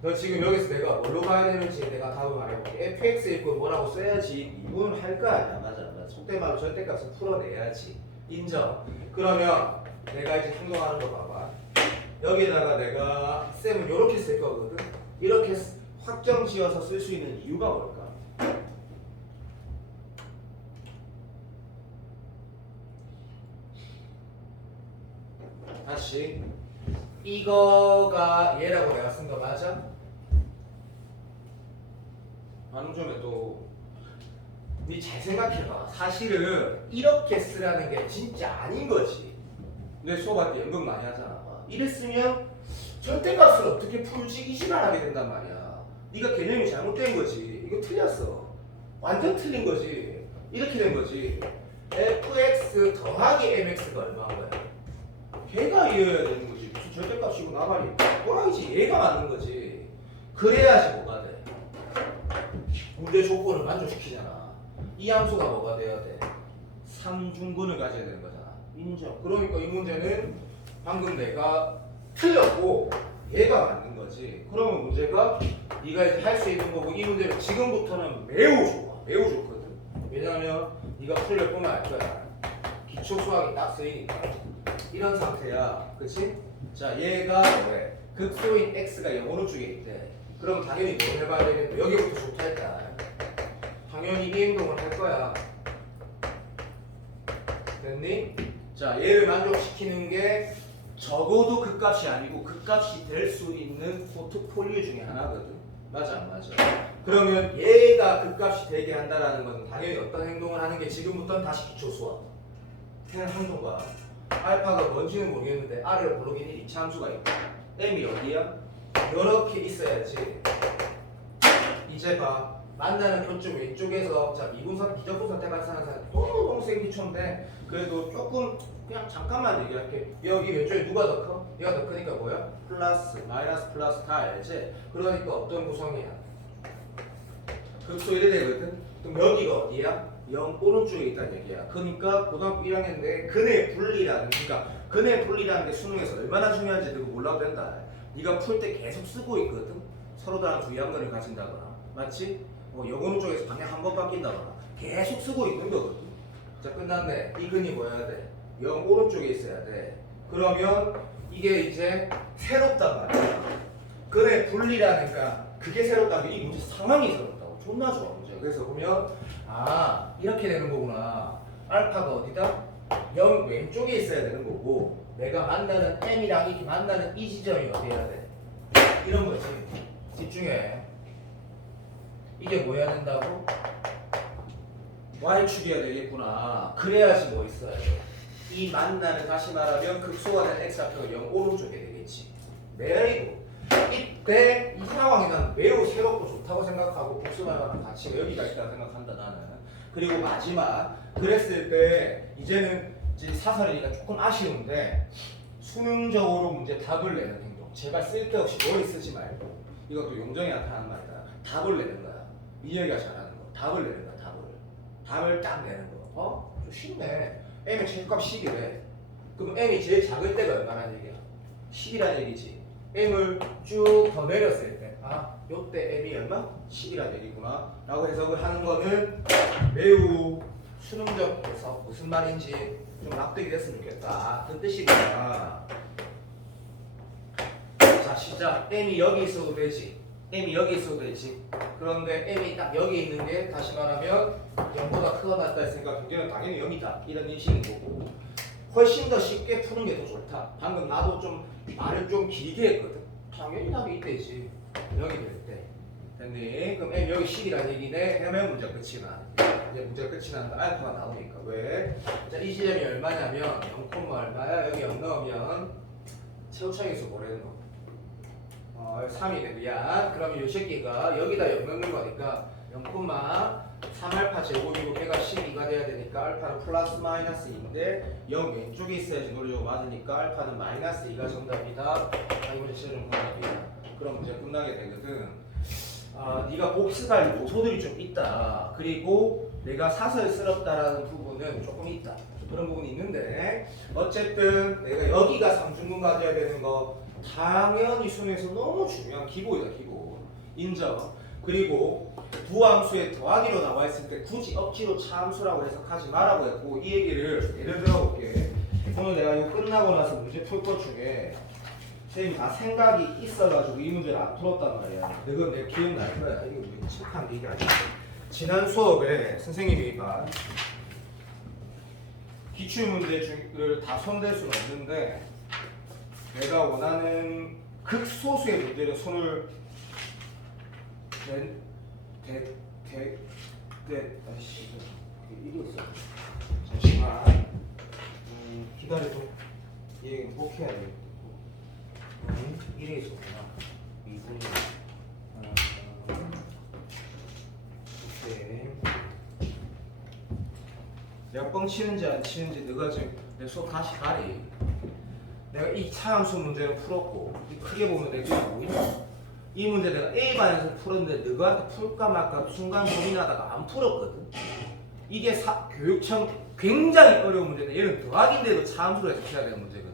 너 지금 여기서 내가 뭘로 가야 되는지 내가 답을 말해볼게. fx에 있고 뭐라고 써야지 미분을 할 거 아니야. 맞아. 속된 말로 절대값을 풀어내야지. 인정. 그러면 내가 이제 행동하는 거 봐봐. 여기에다가 내가 쌤은 이렇게 쓸 거거든. 이렇게 확정 지어서 쓸 수 있는 이유가 뭘까? 다시 이거가 얘라고 내가 쓴 거 맞아? 반응 좀 해도 니 잘 생각해봐. 사실은 이렇게 쓰라는 게 진짜 아닌 거지. 내 수업할 때 연극 많이 하잖아. 이랬으면 절대값을 어떻게 풀지 이 지랄하게 된단 말이야. 네가 개념이 잘못된 거지. 이거 틀렸어. 완전 틀린 거지. 이렇게 된 거지. fx 더하기 mx가 얼마인 거야? 걔가 이어야 되는 거지. 무슨 절대값이고 나발이 또라이지. 얘가 맞는 거지. 그래야지 뭐가 돼? 문제 조건을 만족시키잖아. 이 함수가 뭐가 돼야 돼? 3중근을 가져야 되는 거잖아. 인정. 그러니까 이 문제는 방금 내가 틀렸고 얘가 맞는 거지. 그러면 문제가 네가 이제 할 수 있는 거고 이 문제는 지금부터는 매우 좋아. 매우 좋거든. 왜냐면 네가 풀려보면 알 거야. 기초 수학이 딱 쓰이니까. 이런 상태야. 그치? 자, 얘가 왜? 극소인 x가 0 오른쪽에 있대. 그럼 당연히 뭘 해봐야 되겠다. 여기부터 좋다 했다. 당연히 이 행동을 할 거야. 됐니? 자, 얘를 만족시키는 게 적어도 극값이 아니고 극값이 될 수 있는 포트폴리오 중에 하나거든. 맞아 안 맞아? 그러면 얘가 극값이 되게 한다라는 것은 당연히 어떤 행동을 하는 게 지금부터는 다시 기초 수학. 그냥 행동 봐. 알파가 뭔지는 모르겠는데 R을 블록인 1 함수가 있고 M이 어디야? 이렇게 있어야지. 이제 봐. 만나는 교점 왼쪽에서 자 미분선, 비정분선 때 발생하는 사람 너무 센 기초인데 그래도 조금 그냥 잠깐만 얘기할게. 여기 왼쪽에 누가 더 커? 얘가 더 크니까 뭐야? 플러스, 마이너스, 플러스 다 알지? 그러니까 어떤 구성이야? 극소 1이 되거든? 그럼 여기가 어디야? 0 오른쪽에 있다는 얘기야. 그러니까 고등학교 1학년 때 근의 분리라는 그러니까 근의 분리라는 게 수능에서 얼마나 중요한지 너가 몰라도 된다. 네가 풀 때 계속 쓰고 있거든? 서로 다른 주의함들을 가진다거나 맞지? 영 오른쪽에서 방향 한 번 바뀐다거나 계속 쓰고 있는 거거든. 자 끝났네. 이 근이 뭐여야 돼? 0 오른쪽에 있어야 돼. 그러면 이게 이제 새롭단 말이야. 근의 분리라니까 그게 새롭다는 게 이 문제 상황이 새롭다고. 존나 좋아 문제. 그래서 보면 아 이렇게 되는 거구나. 알파가 어디다? 0 왼쪽에 있어야 되는 거고 내가 만나는 m이랑 이렇게 만나는 이 지점이 어디여야 돼? 이런 거지. 집중해. 이게 뭐 해야 된다고? y축이어야 되겠구나. 그래야지 뭐 있어야 돼? 이 만나는 다시 말하면 극소가 된 x좌표가 0 오른쪽에 되겠지. 매우 이때 이 상황이 난 매우 새롭고 좋다고 생각하고 복수말과는 가치가 여기가 있다고 생각한다 나는. 그리고 마지막 그랬을 때 이제는 이제 사설이니까 조금 아쉬운데 수능적으로 문제 답을 내는 행동. 제발 쓸데없이 머리 쓰지 말고 이것도 용정이한테 하는 말이다. 답을 내는 거야. 민혁이가 잘하는 거. 답을 내는 거야. 답을 딱 내는 거. 어? 좀 쉽네. m의 최소값 10이래. 그럼 m이 제일 작을 때가 얼마나 얘기야? 10이란 얘기지. m을 쭉 더 내렸을 때 요때 m이 얼마? 10이란 얘기구나 라고 해석을 하는 거는 매우 수능적 해석 무슨 말인지 좀 납득이 됐으면 좋겠다. 그 뜻이구나. 자 시작. m이 여기 있어도 되지. m이 여기 있어도 되지. 그런데 m이 딱 여기 있는 게 다시 말하면 0보다 크거나 같다 했으니까 경계는 당연히 0이다 이런 인식인 거고 훨씬 더 쉽게 푸는 게 더 좋다. 방금 나도 좀 말을 좀 길게 했거든. 당연히 답이 이때지. 여기 될 때. 됐니? 그럼 m 여기 10이란 얘기네. 하면 문제 끝이 나. 이제 문제 끝이 나는데 알파가 나오니까 왜? 자, 이 지점이 얼마냐면 0, 얼마야? 여기 0 넣으면 최우창에서 뭐라는 거? 3이네 미안. 그러면 이 새끼가 여기다 0 넣는 거니까 0,3알파 제곱이고 걔가 12가 돼야 되니까 알파는 플러스 마이너스 2인데 0 왼쪽에 있어야지 노리고 맞으니까 알파는 마이너스 2가 정답이다. 이 문제 최종 정답이야. 그럼 문제 끝나게 되거든. 네가 복습할 요소들이 좀 있다. 그리고 내가 사설스럽다라는 부분은 조금 있다. 그런 부분이 있는데 어쨌든 내가 여기가 상중근 가져야 되는 거 당연히 수능에서 너무 중요한 기본이다. 기본. 인정. 그리고 부함수의 더하기로 나와 있을 때 굳이 억지로 차함수라고 해석하지 말라고 했고 이 얘기를 예를 들어 볼게. 오늘 내가 이거 끝나고 나서 문제 풀 것 중에 선생님이 다 생각이 있어가지고 이 문제를 안 풀었단 말이야. 그건 내 기억날 거야. 이거 우리 칙한 얘기 아니야. 지난 수업에 선생님이가 기출문제를 다 손댈 수는 없는데 내가 원하는 극소수의 문제를 손을 아이씨 이거 있어. 잠시만 기다려도 얘 꼭 해야 돼. 1에 있었구나. 2분의 오케이. 내가 뻥 치는지 안 치는지 너가 지금 내 수업 다시 가리. 내가 이 차함수 문제를 풀었고 크게 보면 내가 이게 보이냐? 이 문제 내가 A반에서 풀었는데 너한테 풀까 말까 순간 고민하다가 안 풀었거든. 이게 교육청 굉장히 어려운 문제인데 얘는 더하기인데도 차함수로 해서 해야 되는 문제거든.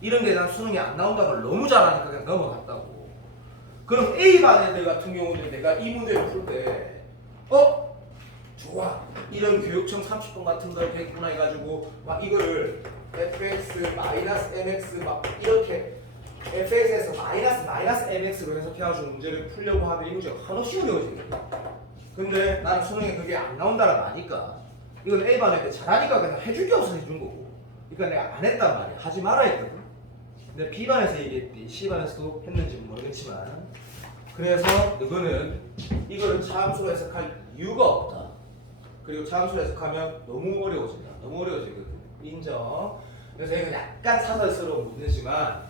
이런 게 난 수능이 안 나온다고 너무 잘하니까 그냥 넘어갔다고. 그럼 A반 애들 같은 경우는 내가 이 문제를 풀 때 좋아. 이런 교육청 30번 같은 걸 했구나 해가지고 막 이거를 fx 마이너스 mx 막 이렇게 fx에서 마이너스 mx로 해석해가지고 문제를 풀려고 하면 이 문제가 한없이 어려워지거든. 근데 나는 수능에 그게 안 나온다라고 아니까 이건 A반 애들 잘하니까 그냥 해줄 게 없어서 해준 거고. 그러니까 내가 안 했단 말이야. 하지 말아 했거든. 근데 B반에서 얘기했지. C반에서도 했는지 모르겠지만 그래서 너는 이거를 차함수로 해석할 이유가 없다. 그리고 차함수로 해석하면 너무 어려워진다. 너무 어려워지거든. 인정. 그래서 이건 약간 사설스러운 문제지만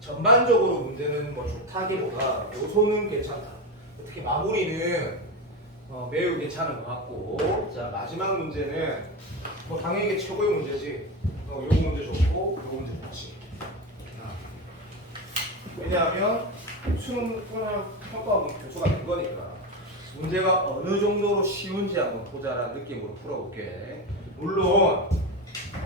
전반적으로 문제는 뭐 좋다기보다 요소는 괜찮다. 특히 마무리는 매우 괜찮은 것 같고. 자, 마지막 문제는 뭐 당연히 이게 최고의 문제지. 요거 문제 좋고 요거 문제 좋지. 왜냐하면 수능 평가하고 교수가 된 거니까 문제가 어느 정도로 쉬운지 한번 보자라는 느낌으로 풀어볼게. 물론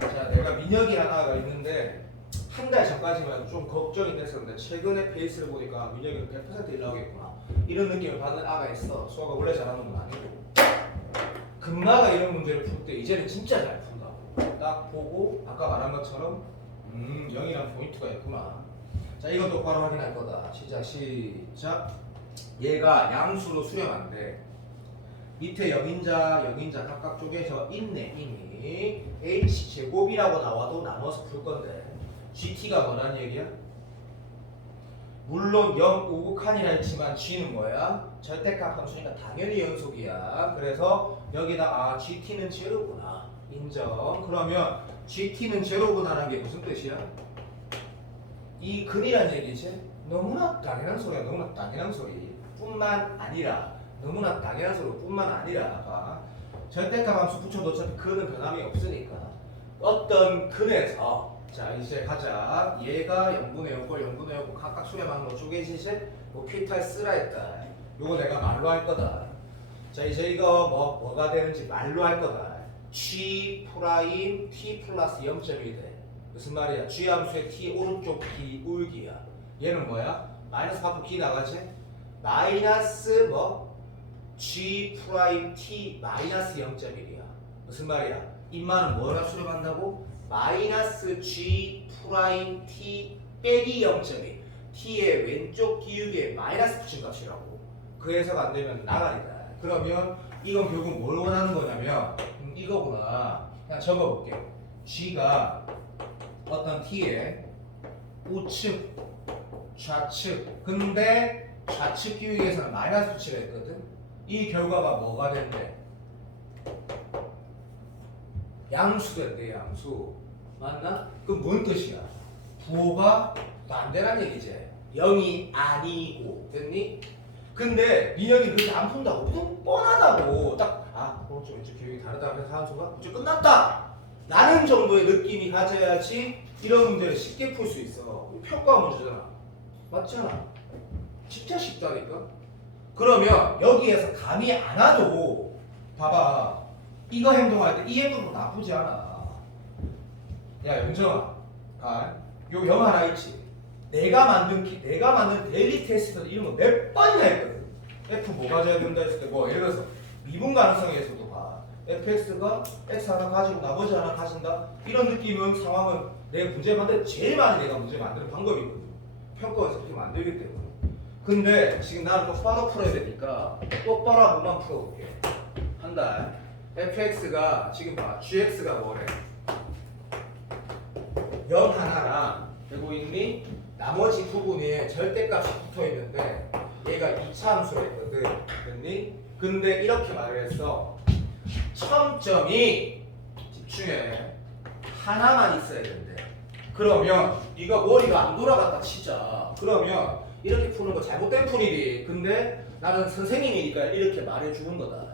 자, 내가 민혁이 하나가 있는데 한 달 전까지만 좀 걱정이 됐었는데 최근에 페이스를 보니까 민혁이는 100% 나오겠구나 이런 느낌을 받는 아가 있어. 수학을 원래 잘하는 건 아니고 금마가 이런 문제를 풀 때 이제는 진짜 잘 푼다고 딱 보고 아까 말한 것처럼 0이란 포인트가 있구나. 자, 이건 똑바로 확인할 거다. 시작. 얘가 양수로 수렴한데 밑에 0인자 각각 쪽에서 있네 이미 h제곱이라고 나와도 나눠서 풀 건데 gt가 뭐란 얘기야? 물론 0 우극한이라 했지만 g는 뭐야? 절대값 함수니까 당연히 연속이야. 그래서 여기다 gt는 제로구나. 인정. 그러면 gt는 제로구나라는 게 무슨 뜻이야? 이 근이란 얘기지? 너무나 당연한 소리야. 너무나 당연한 소리 뿐만 아니라 너무나 당연한 소리 뿐만 아니라 절대값 함수 붙여도 어차피 근은 변함이 없으니까 어떤 근에서 자 이제 가자. 얘가 0분의 0꼴 각각 수렴한 거 쪼개지실 뭐 피탈 쓰라 했다. 요거 내가 말로 할 거다. 자 이제 이거 뭐가 되는지 말로 할 거다. g 프라임 t 플러스 0.1 돼. 무슨 말이야? g 함수의 t 오른쪽 t 울기야. 얘는 뭐야? 마이너스 받고 기 나가지? 마이너스 g 프라임 t 마이너스 0.1이야. 무슨 말이야? 인마는 뭐라 수렴한다고? 마이너스 g 프라임 t 빼기 0.1 t의 왼쪽 기울기에 마이너스 붙인 값이라고. 그 해석 안 되면 나가리다. 그러면 이건 결국 뭘 원하는 거냐면 이거구나. 그냥 적어볼게. g가 어떤 t의 우측 좌측 근데 좌측 기울기에서는 마이너스 붙이려 했거든. 이 결과가 뭐가 된대? 양수 된대. 양수 맞나? 그럼 뭔 뜻이야? 부호가 안 되란 얘기지. 0이 아니고 됐니? 근데 민혁이 그렇게 안 푼다고. 그냥 뻔하다고. 딱 오른쪽 왼쪽 기울기 다르다 해서 함수가 문제 끝났다 라는 정도의 느낌이 가져야지 이런 문제를 쉽게 풀 수 있어. 평가 문제잖아. 맞지 않아? 진짜 쉽다니까? 그러면 여기에서 감이 안 와도 봐봐. 이거 행동할 때 이 행동도 나쁘지 않아. 야 영정아, 요 영 하나 있지? 내가 만든 데일리 테스트 이런 거 몇 번이나 했거든. F 뭐 가져야 된다 했을 때 뭐 예를 들어서 미분 가능성에서도 봐. fx가 x 하나 가지고 나머지 하나 가진다. 이런 느낌은 상황은 내가 문제 만들 제일 많이 내가 문제 만드는 방법이거든. 평가에서 그렇게 만들기 때문에. 근데 지금 나는 똑바로 풀어야 되니까 똑바로 한 번만 풀어볼게. 한 달. fx가 지금 봐. gx가 뭐래? 0 하나랑 되고 있니? 나머지 부분에 절대값이 붙어 있는데 얘가 2차 함수로 했거든. 됐니? 근데 이렇게 말을 했어. 첨점이 집중해. 하나만 있어야 된대. 그러면 네가 머리가 안 돌아갔다 치자. 그러면 이렇게 푸는 거 잘못된 풀이지. 근데 나는 선생님이니까 이렇게 말해주는 거다.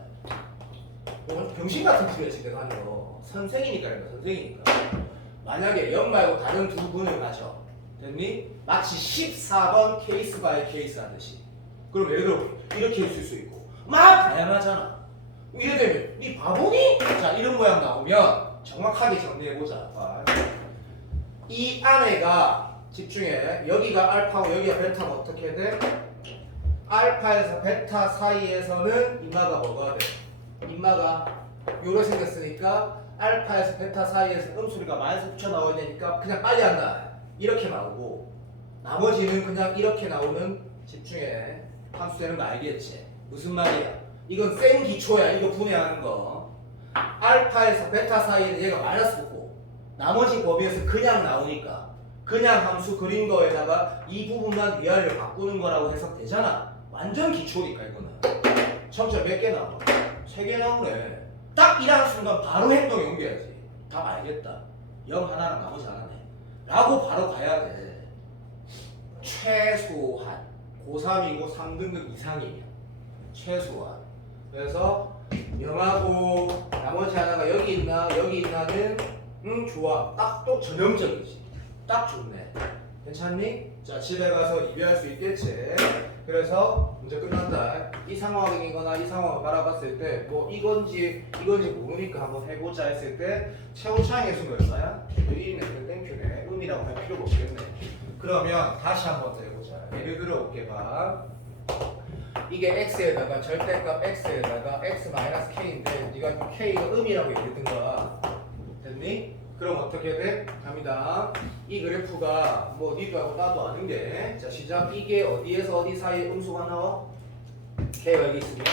병신 같은 풀이야 지금 하는 거. 선생이니까 선생이니까. 만약에 0 말고 다른 두 분을 가져. 됐니? 마치 14번 케이스 바이 케이스 하듯이. 그럼 예를 들어 이렇게 있을 수 있고 막 다양하잖아. 이래 되면 네 바보니? 자 이런 모양 나오면 정확하게 정리해보자. 이 안에가 집중해. 여기가 알파고 여기가 베타면 어떻게 돼? 알파에서 베타 사이에서는 인마가 뭐가 돼? 인마가 요렇게 생겼으니까 알파에서 베타 사이에서 음수리가 마이너스 붙여 나와야 되니까 그냥 빨리 한다. 이렇게 나오고 나머지는 그냥 이렇게 나오는 집중해. 함수 되는 거 알겠지? 무슨 말이야? 이건 생 기초야. 이거 분해하는 거. 알파에서 베타 사이에는 얘가 마이너스 붙고 나머지 범위에서 그냥 나오니까 그냥 함수 그린 거에다가 이 부분만 위아래로 바꾸는 거라고 해석되잖아. 완전 기초니까 이거는. 점점 몇 개 나와? 3개 나오네. 딱 일하는 순간 바로 행동 연결해야지. 답 알겠다. 0 하나랑 나머지 하나네. 라고 바로 가야 돼. 최소한 고3이고 3등급 이상이면 최소한. 그래서 0하고 나머지 하나가 여기 있나는 좋아. 딱 또 전형적이지. 딱 좋네. 괜찮니? 자 집에 가서 리뷰할 수 있겠지. 그래서 문제 끝난다. 이 상황이거나 이 상황을 바라봤을 때 뭐 이건지 모르니까 한번 해보자 했을 때 최고차항의 수는 얼마야? 1이면 땡큐네. 음이라고 할 필요가 없겠네. 그러면 다시 한번 더 해보자. 예를 들어 볼게 봐. 이게 x에다가 절대값 x에다가 x-k인데 네가 k가 음이라고 얘기했던 거야. 됐니? 그럼 어떻게 돼? 갑니다. 이 그래프가 뭐 니도 하고 나도 아는 게, 자 시작. 이게 어디에서 어디 사이에 음수가 나와? K가 여기 있으면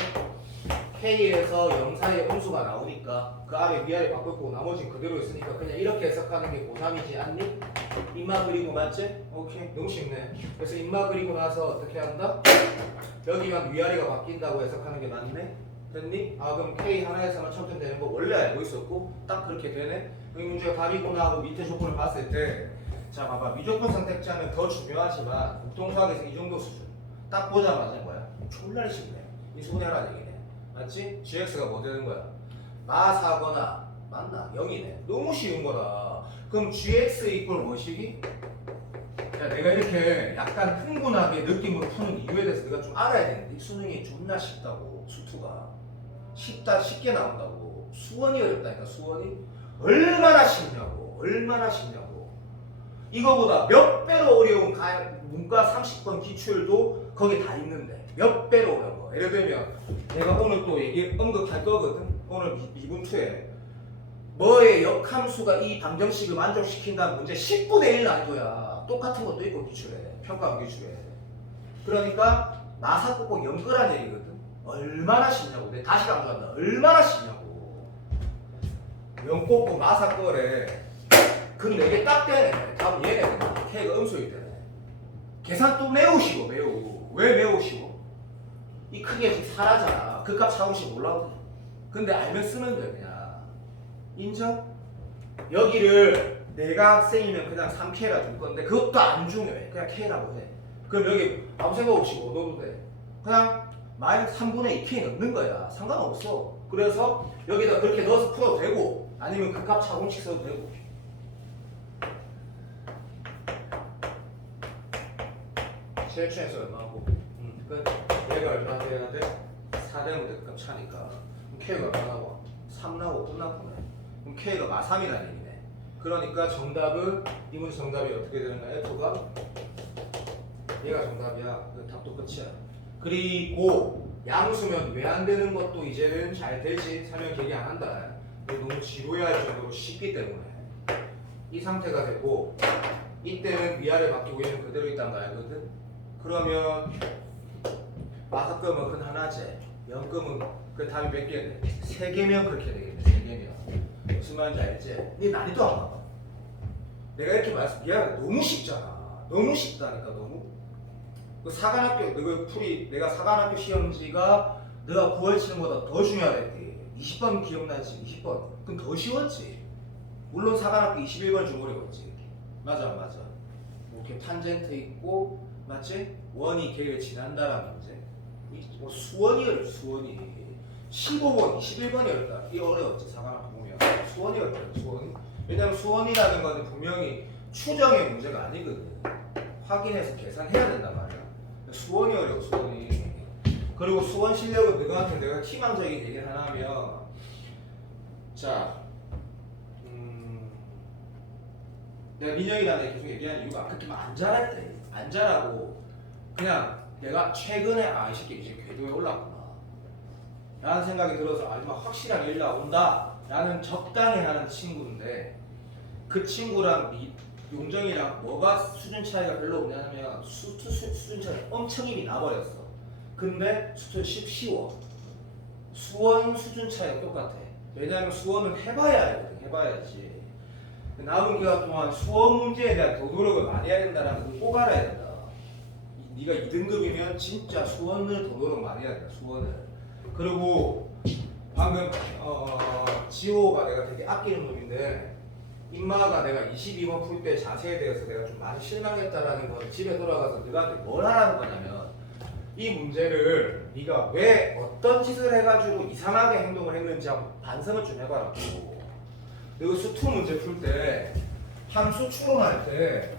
K에서 0 사이에 음수가 나오니까 그 아래 위아래 바꾸고 나머지는 그대로 있으니까 그냥 이렇게 해석하는 게 고3이지 않니? 인마 그리고 맞지? 오케이. 너무 쉽네. 그래서 인마 그리고 나서 어떻게 한다? 여기만 위아래가 바뀐다고 해석하는 게 맞네? 됐니? 아 그럼 K 하나에서만 첨점되는 거 원래 알고 있었고 딱 그렇게 되네? 이 문제가 답이구나 하고 밑에 조건을 봤을 때, 자 봐봐. 미조건 선택자는 더 중요하지만 공통수학에서 이 정도 수준 딱 보자마자 뭐야? 졸라리 쉽네. 인수분해라는 얘기네. 맞지? gx가 뭐 되는 거야? 마사거나 맞나? 0이네. 너무 쉬운 거다. 그럼 gx 이꼴 뭐시기? 야 내가 이렇게 약간 흥분하게 느낌으로 푸는 이유에 대해서 내가 좀 알아야 되는데 수능이 존나 쉽다고. 수투가 쉽게 나온다고. 수원이 어렵다니까. 수원이 얼마나 쉽냐고. 이거보다 몇 배로 어려운 문과 30번 기출도 거기 다 있는데 몇 배로 어려운 거. 예를 들면 내가 오늘 또 언급할 거거든. 오늘 미분2에 뭐의 역함수가 이 방정식을 만족시킨다는 문제 10분의 1 난이도야. 똑같은 것도 있고 기출에. 평가 기출에. 그러니까 마사 꼭꼭 연끌한 얘기거든. 얼마나 쉽냐고. 내가 다시 강조한다. 얼마나 쉽냐고. 연꽃고 마사 거래. 그 4개 딱 되네. 답은 얘네. K가 음수일 때네. 계산 또 매우 쉬워. 왜 매우 쉬워? 이 크기가 지금 4라잖아. 그 값 차공식 올라오거든. 근데 알면 쓰면 돼 그냥. 인정? 여기를 내가 학생이면 그냥 3K라 줄 건데 그것도 안 중요해. 그냥 K라고 해. 그럼 여기 아무 생각 없이 뭐 넣어도 돼. 그냥 마이너스 3분의 2K 넣는 거야. 상관없어. 그래서 여기다 그렇게 넣어서 풀어도 되고 아니면 그 값 차공식 써도 되고. 제일중에서 얼마고? 얘가 얼마 돼야 돼? 4대면 대값 차니까 그럼 K가 얼마 나와? 3 나오고 끝났구나. 그럼 K가 마3이라는 얘기네. 그러니까 정답은 이 문제 정답이 어떻게 되는 거야? F가 얘가 정답이야. 그 답도 끝이야. 그리고 양수면 왜 안 되는 것도 이제는 잘 되지. 설명 길게 안 한다. 너무 지루해할 정도로 쉽기 때문에 이 상태가 되고 이때는 위아래 바뀌고 얘는 그대로 있단 거 알거든. 그러면 마사금은 큰 하나제, 연금은 그 답이 몇 개네? 3개면 그렇게 되겠네. 3개면 무슨 말인지 알지? 네 난이도 안 봐봐. 내가 이렇게 말씀 미안해. 너무 쉽잖아. 너무 쉽다니까. 너무 그 사관학교 그 풀이 내가 사관학교 시험지가 내가 9월 치는 거보다 더 중요하댔지. 20번 기억나지? 20번. 그럼 더 쉬웠지. 물론 사관학교 21번 좀 어려웠지. 맞아. 뭐 이렇게 탄젠트 있고 맞지? 원이 걔를 지난다라는 문제. 뭐 수원이었 수원이 15번, 21번이었다. 이 어려웠지 사과나 보면 수원이었다. 수원이. 왜냐면 수원이라는 거는 분명히 추정의 문제가 아니거든. 확인해서 계산해야 된단 말이야. 수원이 어려워 수원이. 그리고 수원 실력은 너한테 내가 희망적인 얘기를 하나 하면 자 내가 민영이랑 계속 얘기하는 이유가 그렇게 안 잘할 때 안 잘하고 그냥 내가 최근에 이 새끼 이제 궤도에 올랐구나 라는 생각이 들어서 막 확실하게 일 나온다 라는 적당히 하는 친구인데 그 친구랑 용정이랑 뭐가 수준 차이가 별로 없냐면 수준 차이가 엄청 이미 나버렸어. 근데 수준 쉬워. 수원 수준 차이가 똑같아. 왜냐하면 수원은 해봐야 알거든. 해봐야지. 남은 기간 동안 수원 문제에 대한 도노력을 많이 해야 된다는 걸 꼭 알아야 된다. 네가 2등급이면 진짜 수원을 도노력 많이 해야 된다. 수원을. 그리고 방금 지호가 내가 되게 아끼는 놈인데 임마가 내가 22번 풀 때 자세에 대해서 내가 좀 많이 실망했다라는 걸 집에 돌아가서 너한테 뭘 하라는 거냐면 이 문제를 네가 왜 어떤 짓을 해가지고 이상하게 행동을 했는지 한번 반성을 좀 해봐라. 그리고 수투 문제 풀 때 함수 추론할 때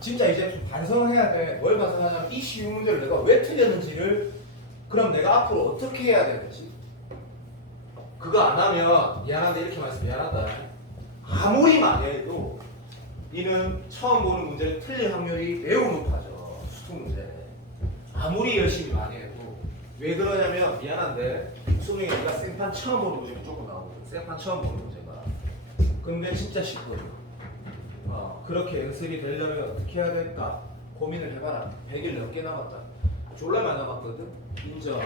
진짜 이제 좀 반성을 해야 돼. 뭘 반성하냐면 이 쉬운 문제를 내가 왜 틀렸는지를 그럼 내가 앞으로 어떻게 해야 되는지 그거 안 하면 미안한데 이렇게 말해서 미안하다. 아무리 많이 해도 니는 처음 보는 문제를 틀릴 확률이 매우 높아져. 수투 문제. 아무리 열심히 많이 해도 왜 그러냐면 미안한데 수능에 네가 생판 처음 보는 문제가 조금 나오거든. 생판 처음 보는 문제가. 근데 진짜 쉽거든. 그렇게 연습이 되려면 어떻게 해야 될까 고민을 해봐라. 100일 넘게 남았다. 졸라 많이 남았거든. 인정.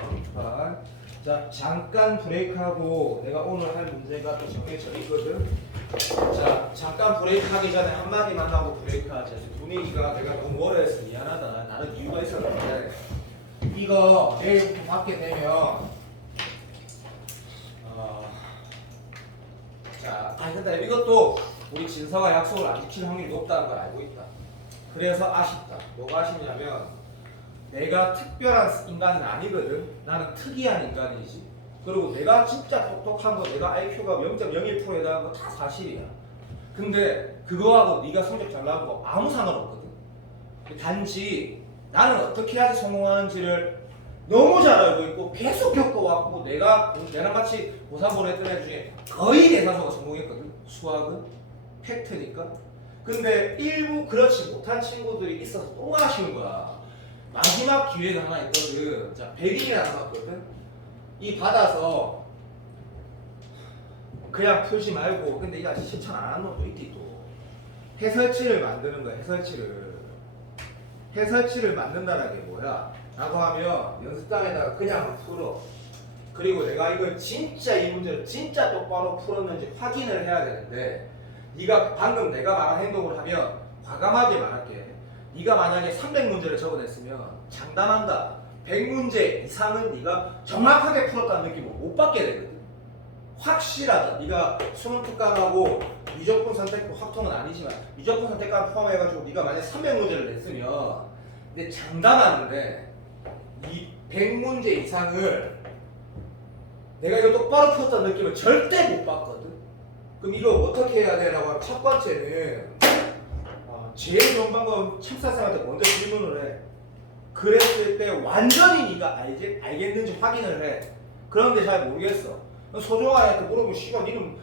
자 잠깐 브레이크하고 내가 오늘 할 문제가 또 정해져 있거든. 자 잠깐 브레이크하기 전에 한마디만 하고 브레이크하자. 분위기가 내가 너무 오래 해서 미안하다. 나는 이유가 있었는데 이거 내일부터 받게 되면 자 근데 이것도 우리 진서가 약속을 안 지킬 확률이 높다는 걸 알고 있다. 그래서 아쉽다. 뭐가 아쉽냐면 내가 특별한 인간은 아니거든. 나는 특이한 인간이지. 그리고 내가 진짜 똑똑한 거 내가 IQ가 0.01%에 해당한 거 다 사실이야. 근데 그거하고 네가 성적 잘 나온 거 아무 상관없거든. 단지 나는 어떻게 해야지 성공하는지를 너무 잘 알고 있고 계속 겪어왔고 내가 내랑 같이 고3 보냈던 애 중에 거의 대다수가 성공했거든. 수학은 팩트니까. 근데 일부 그렇지 못한 친구들이 있어서 또 아쉬운 거야. 마지막 기회가 하나 있거든. 자 100일이나 남았거든. 이 받아서 그냥 풀지 말고 근데 이거 아직 실천 안 한 놈도 있지 또. 해설지를 만드는 거야. 해설지를 만든다는 게 뭐야? 라고 하면 연습장에다가 그냥 풀어. 그리고 내가 이걸 진짜 이 문제를 진짜 똑바로 풀었는지 확인을 해야 되는데 네가 방금 내가 말한 행동을 하면 과감하게 말할게. 네가 만약에 300문제를 적어냈으면 장담한다. 100문제 이상은 네가 정확하게 풀었다는 느낌을 못 받게 되거든. 확실하다. 네가 수능 특강하고 유적분 선택 확통은 아니지만 유적분 선택과 포함해가지고 네가 만약에 300문제를 냈으면 근데 장담하는데 이 100문제 이상을 내가 이거 똑바로 풀었다는 느낌을 절대 못 받거든. 그럼 이거 어떻게 해야 되라고 하면 첫 번째는 제일 좋은 방법은 챔사쌤한테 먼저 질문을 해. 그랬을 때 완전히 네가 알겠는지 확인을 해. 그런데 잘 모르겠어. 소정아한테 물어보면 씨발 니는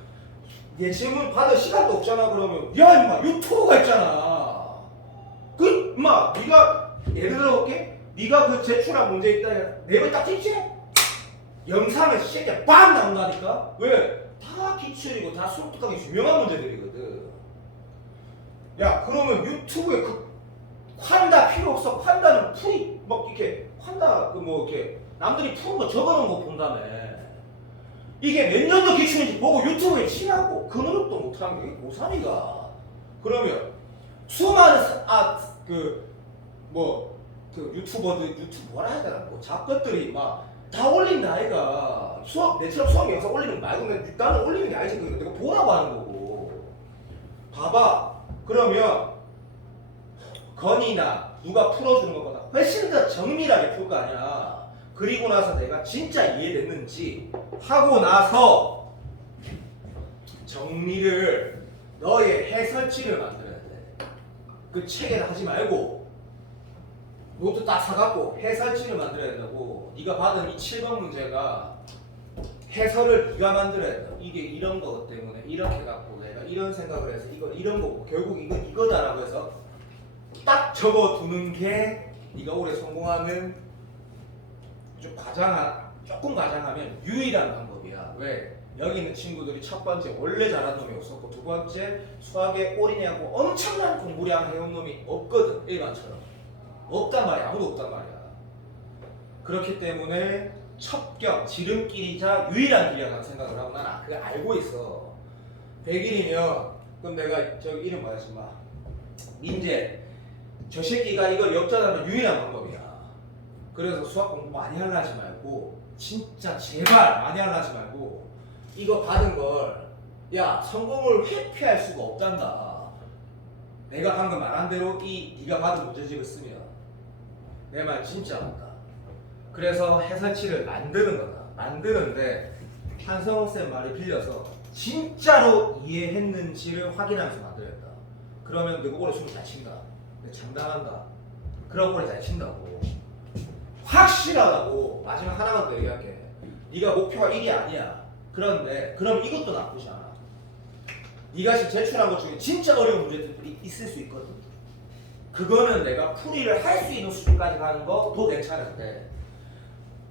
내 질문 받을 시간도 없잖아. 그러면 야 임마 유튜브가 있잖아. 그 임마 네가 예를 들어 볼게. 네가 그 제출한 문제 있다 내면 딱 찍지? 영상에 새끼야 빵 나온다니까? 왜? 다 기출이고 다 수능 특강이 유명한 문제들이거든. 야 그러면 유튜브에 그 환다 필요 없어. 환다는 풀이 막 이렇게 환다 그 뭐 이렇게 남들이 푸는 거 적어놓은 거 본다며. 이게 몇 년도 기출인지 보고 유튜브에 치라고. 그 노력도 못하는 게 고3이가. 그러면 수많은 유튜버들 유튜브 뭐라 해야 되나 뭐 잡것들이 막 다 올린다 아이가. 내처럼 수학 영상 올리는 거 말고 나는 올리는 게 아니지. 내가 보라고 하는 거고. 봐봐. 그러면 건이나 누가 풀어주는 것보다 훨씬 더 정밀하게 풀 거 아니야. 그리고 나서 내가 진짜 이해됐는지 하고 나서 정리를 너의 해설지를 만들어야 돼. 그 책에다 하지 말고 노트 딱 사갖고 해설지를 만들어야 된다고. 네가 받은 이 7번 문제가 해설을 네가 만들어야 돼. 이게 이런 거 때문에 이렇게 갖고 내가 이런 생각을 해서 이거 이런 거고 결국 이건 이거다라고 해서 딱 적어두는 게 네가 올해 성공하는 조금 과장하면 유일한 방법이야. 왜? 여기 있는 친구들이 첫 번째 원래 잘하는 놈이 없었고 두 번째 수학에 올인하고 엄청난 공부량 해온 놈이 없거든. 일반처럼 없단 말이야. 아무도 없단 말이야. 그렇기 때문에 첩경, 지름길이자 유일한 길이라는 생각을 하고 난 그걸 알고 있어. 100일이면 그럼 내가 저기 이름 뭐야 지마 민재 저 새끼가 이걸 역전하는 유일한 방법이야. 그래서 수학 공부 많이 하려 하지 말고 진짜 제발 많이 하려 하지 말고 이거 받은 걸 야 성공을 회피할 수가 없단다. 내가 방금 말한 대로 이 네가 받은 문제집을 쓰면 내 말 진짜 맞다. 그래서 해설치를 만드는 거다. 만드는데 한성호 쌤 말을 빌려서 진짜로 이해했는지를 확인하면서 만들었다. 그러면 너가 올해 춤을 잘 친다. 장담한다. 그럼 올해 잘 친다고. 확실하다고. 마지막 하나만 더 얘기할게. 네가 목표가 이게 아니야. 그런데 그럼 이것도 나쁘지 않아. 네가 지금 제출한 것 중에 진짜 어려운 문제들이 있을 수 있거든. 그거는 내가 풀이를 할 수 있는 수준까지 가는 것도 괜찮은데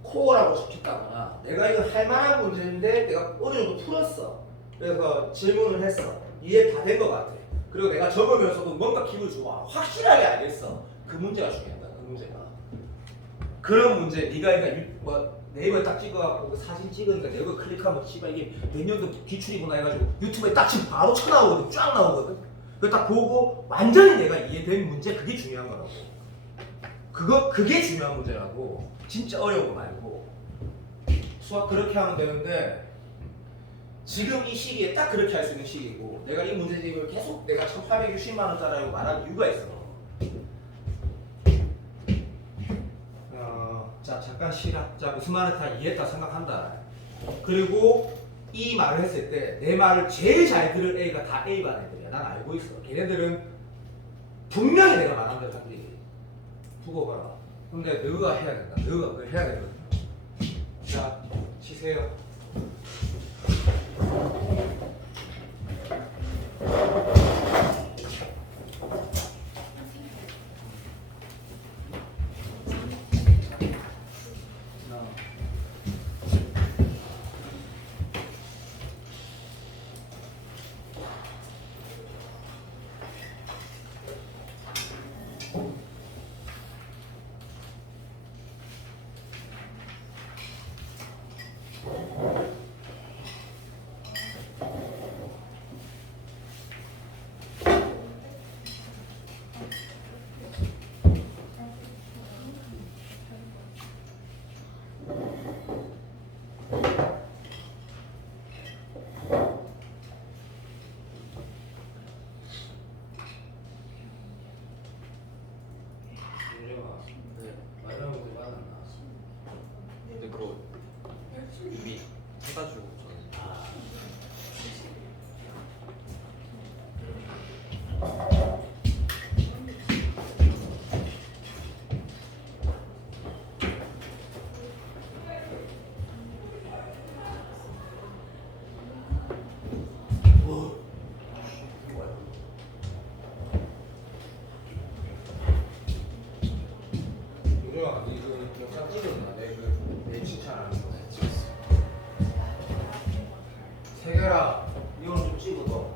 코어라고 시켰다거나 내가 이거 할 만한 문제인데 내가 어느 정도 풀었어. 그래서 질문을 했어. 이해 다 된 것 같아. 그리고 내가 적으면서도 뭔가 기분이 좋아. 확실하게 알겠어. 그 문제가 중요하다. 그 문제가. 그런 문제 네가 그러니까 뭐 네이버에 딱 찍어갖고 그 사진 찍으니까 네이버 클릭하면 씨발 이게 몇 년도 기출이구나 해가지고 유튜브에 딱 지금 바로 쳐나오거든. 쫙 나오거든. 그거 딱 보고 완전히 내가 이해된 문제 그게 중요한 거라고. 그게 중요한 문제라고. 진짜 어려운 거 말고. 수학 그렇게 하면 되는데 지금 이 시기에 딱 그렇게 할 수 있는 시기고 내가 이 문제집을 계속 내가 1860만 원짜리라고 말한 이유가 있어. 자 잠깐 쉬라. 자 무슨 말을 다 이해했다 생각한다. 그리고 이 말을 했을 때 내 말을 제일 잘 들을 애가 다 A반 애들이야. 난 알고 있어. 걔네들은 분명히 내가 말한 대로 하지. 두고 봐라. 근데 너가 해야 된다. 너가 그걸 해야 되거든. 자 쉬세요. 근데 그거 이미 해가지고 저는 요정아, 이거 영상 찍었나? 내 칭찬하는 거. 세결아, 이건 좀 찍어둬.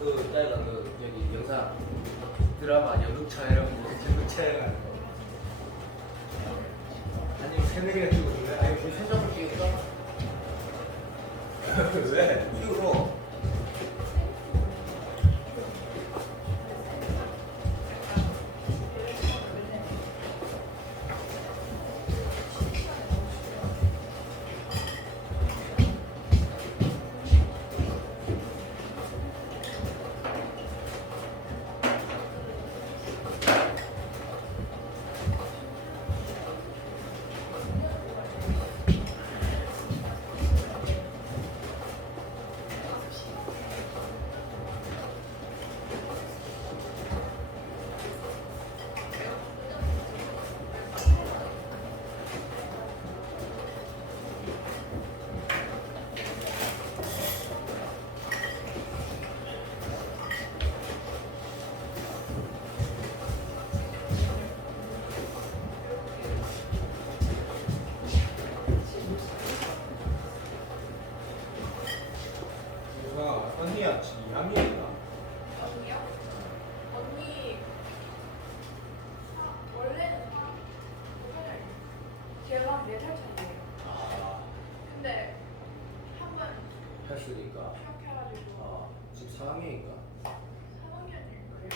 그 내가 그 여기 영상 드라마 연극 촬영, 연극 촬영하는 거. 아니면 세네 개나 찍어줄래? 아니 우리 세 장을 찍을까? 왜? 찍어. 했으니까. 취업해가지고 지금 4학년이니까. 3학년이 그래.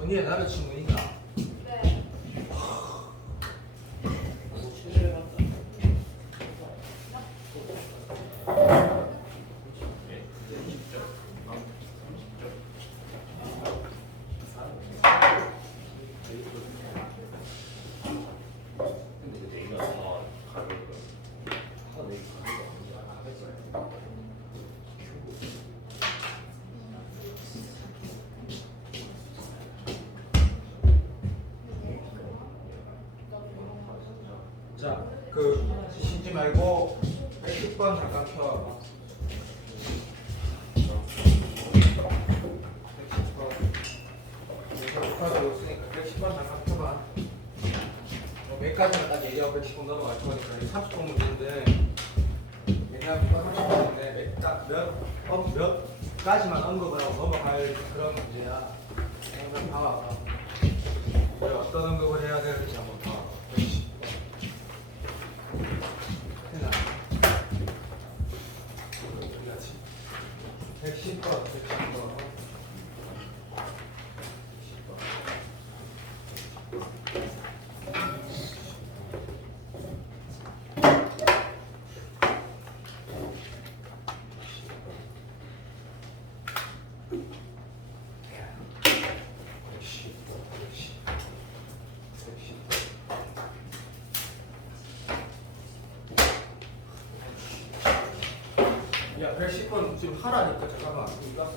언니의 남자친구 있나? 네. 근데 그 내가 다 가격을 다 내가 가격을 자, 그 쉬지 말고 110번 잠깐 켜. 110번. 녹화도 있으니까 110번 잠깐 켜봐. 몇 가지만 딱 얘기하고 110번 넘어갈 거니까 30번 문제인데 얘기하면 30번인데 몇 가지만 언급을 하고 넘어갈 그런 문제야. 한번 봐봐. 어떤 언급을 해야 되는지 한번 봐. 110번. 해나. 어디 갔지? 110번, 110번. 야, 110번 지금 하라니까 잠깐만. 이거 왔어.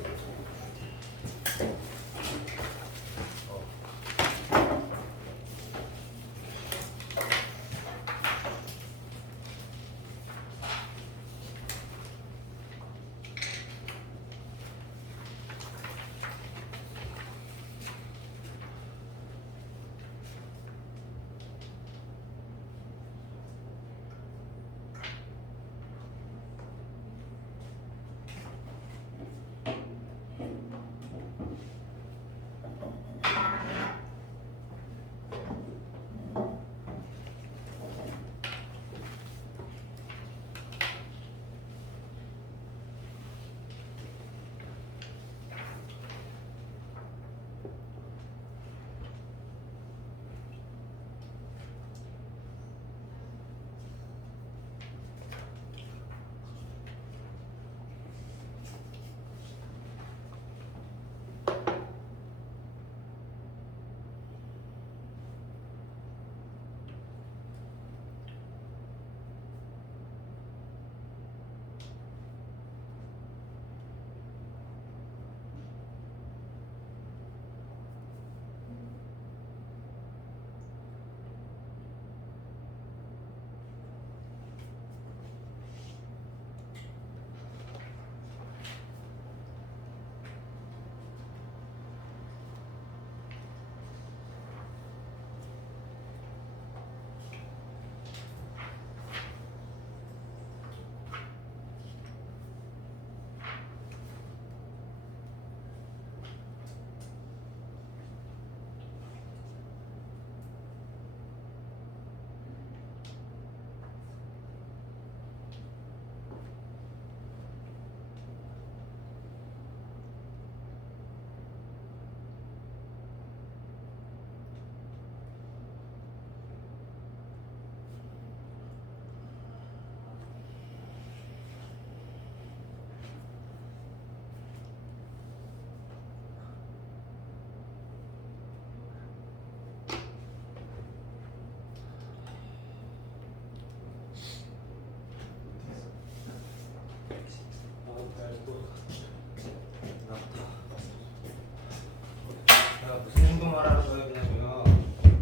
무슨 행동하라는 거였냐면,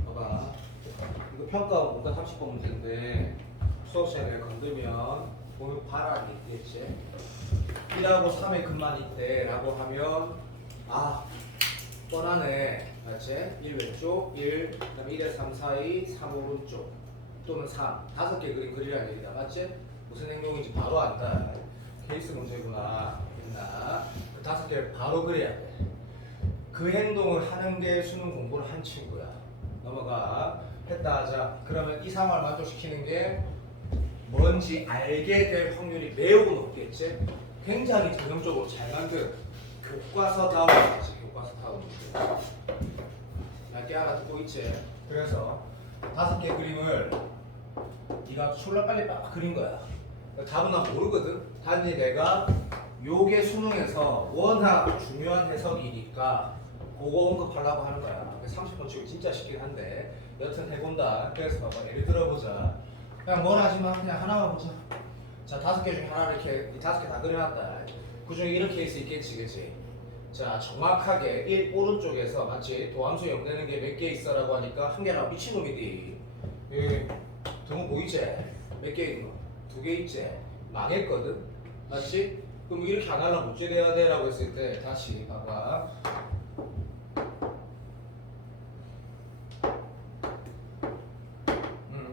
봐봐. 이거 평가 문과 30번 문제인데 수업 시간에 건들면 보면 발악이 있겠지. 1하고 3의 근만 있대라고 하면 뻔하네. 맞지? 1 왼쪽, 1, 그 다음에 1에 3 사이, 3 오른쪽 또는 3, 5개 그림 그리라는 얘기다. 맞지? 무슨 행동인지 바로 안다. 케이스 문제구나. 있나? 그 5개를 바로 그려야 돼. 그 행동을 하는 게 수능 공부를 한 친구야. 넘어가. 했다 하자. 그러면 이 상황을 만족시키는 게 뭔지 알게 될 확률이 매우 높겠지. 굉장히 전형적으로 잘 만든 교과서다운 문제. 교과서다운 문제. 얇게 알아듣고 있지. 그래서 5개 그림을 네가 졸라 빨리 막 그린 거야. 답은 나 모르거든. 단지 내가 요게 수능에서 워낙 중요한 해석이니까 그거 언급하려고 하는 거야. 30번 치고 진짜 쉽긴 한데 여튼 해본다. 그래서 봐봐. 예를 들어보자. 그냥 뭘 하지마. 그냥 하나만 보자. 자, 5개 중에 하나를 이렇게 이 5개 다 그려놨다. 그 중에 이런 케이스 있겠지, 그치? 자, 정확하게 오른쪽에서 마치 도함수 0 내는 게 몇 개 있어라고 하니까 한 개나 미친놈이지. 여기 등호 보이지? 몇 개 있는 거? 2개 있지? 망했거든? 맞지? 그럼 이렇게 안 하려면 어째 돼야 돼? 라고 했을 때 다시 봐봐.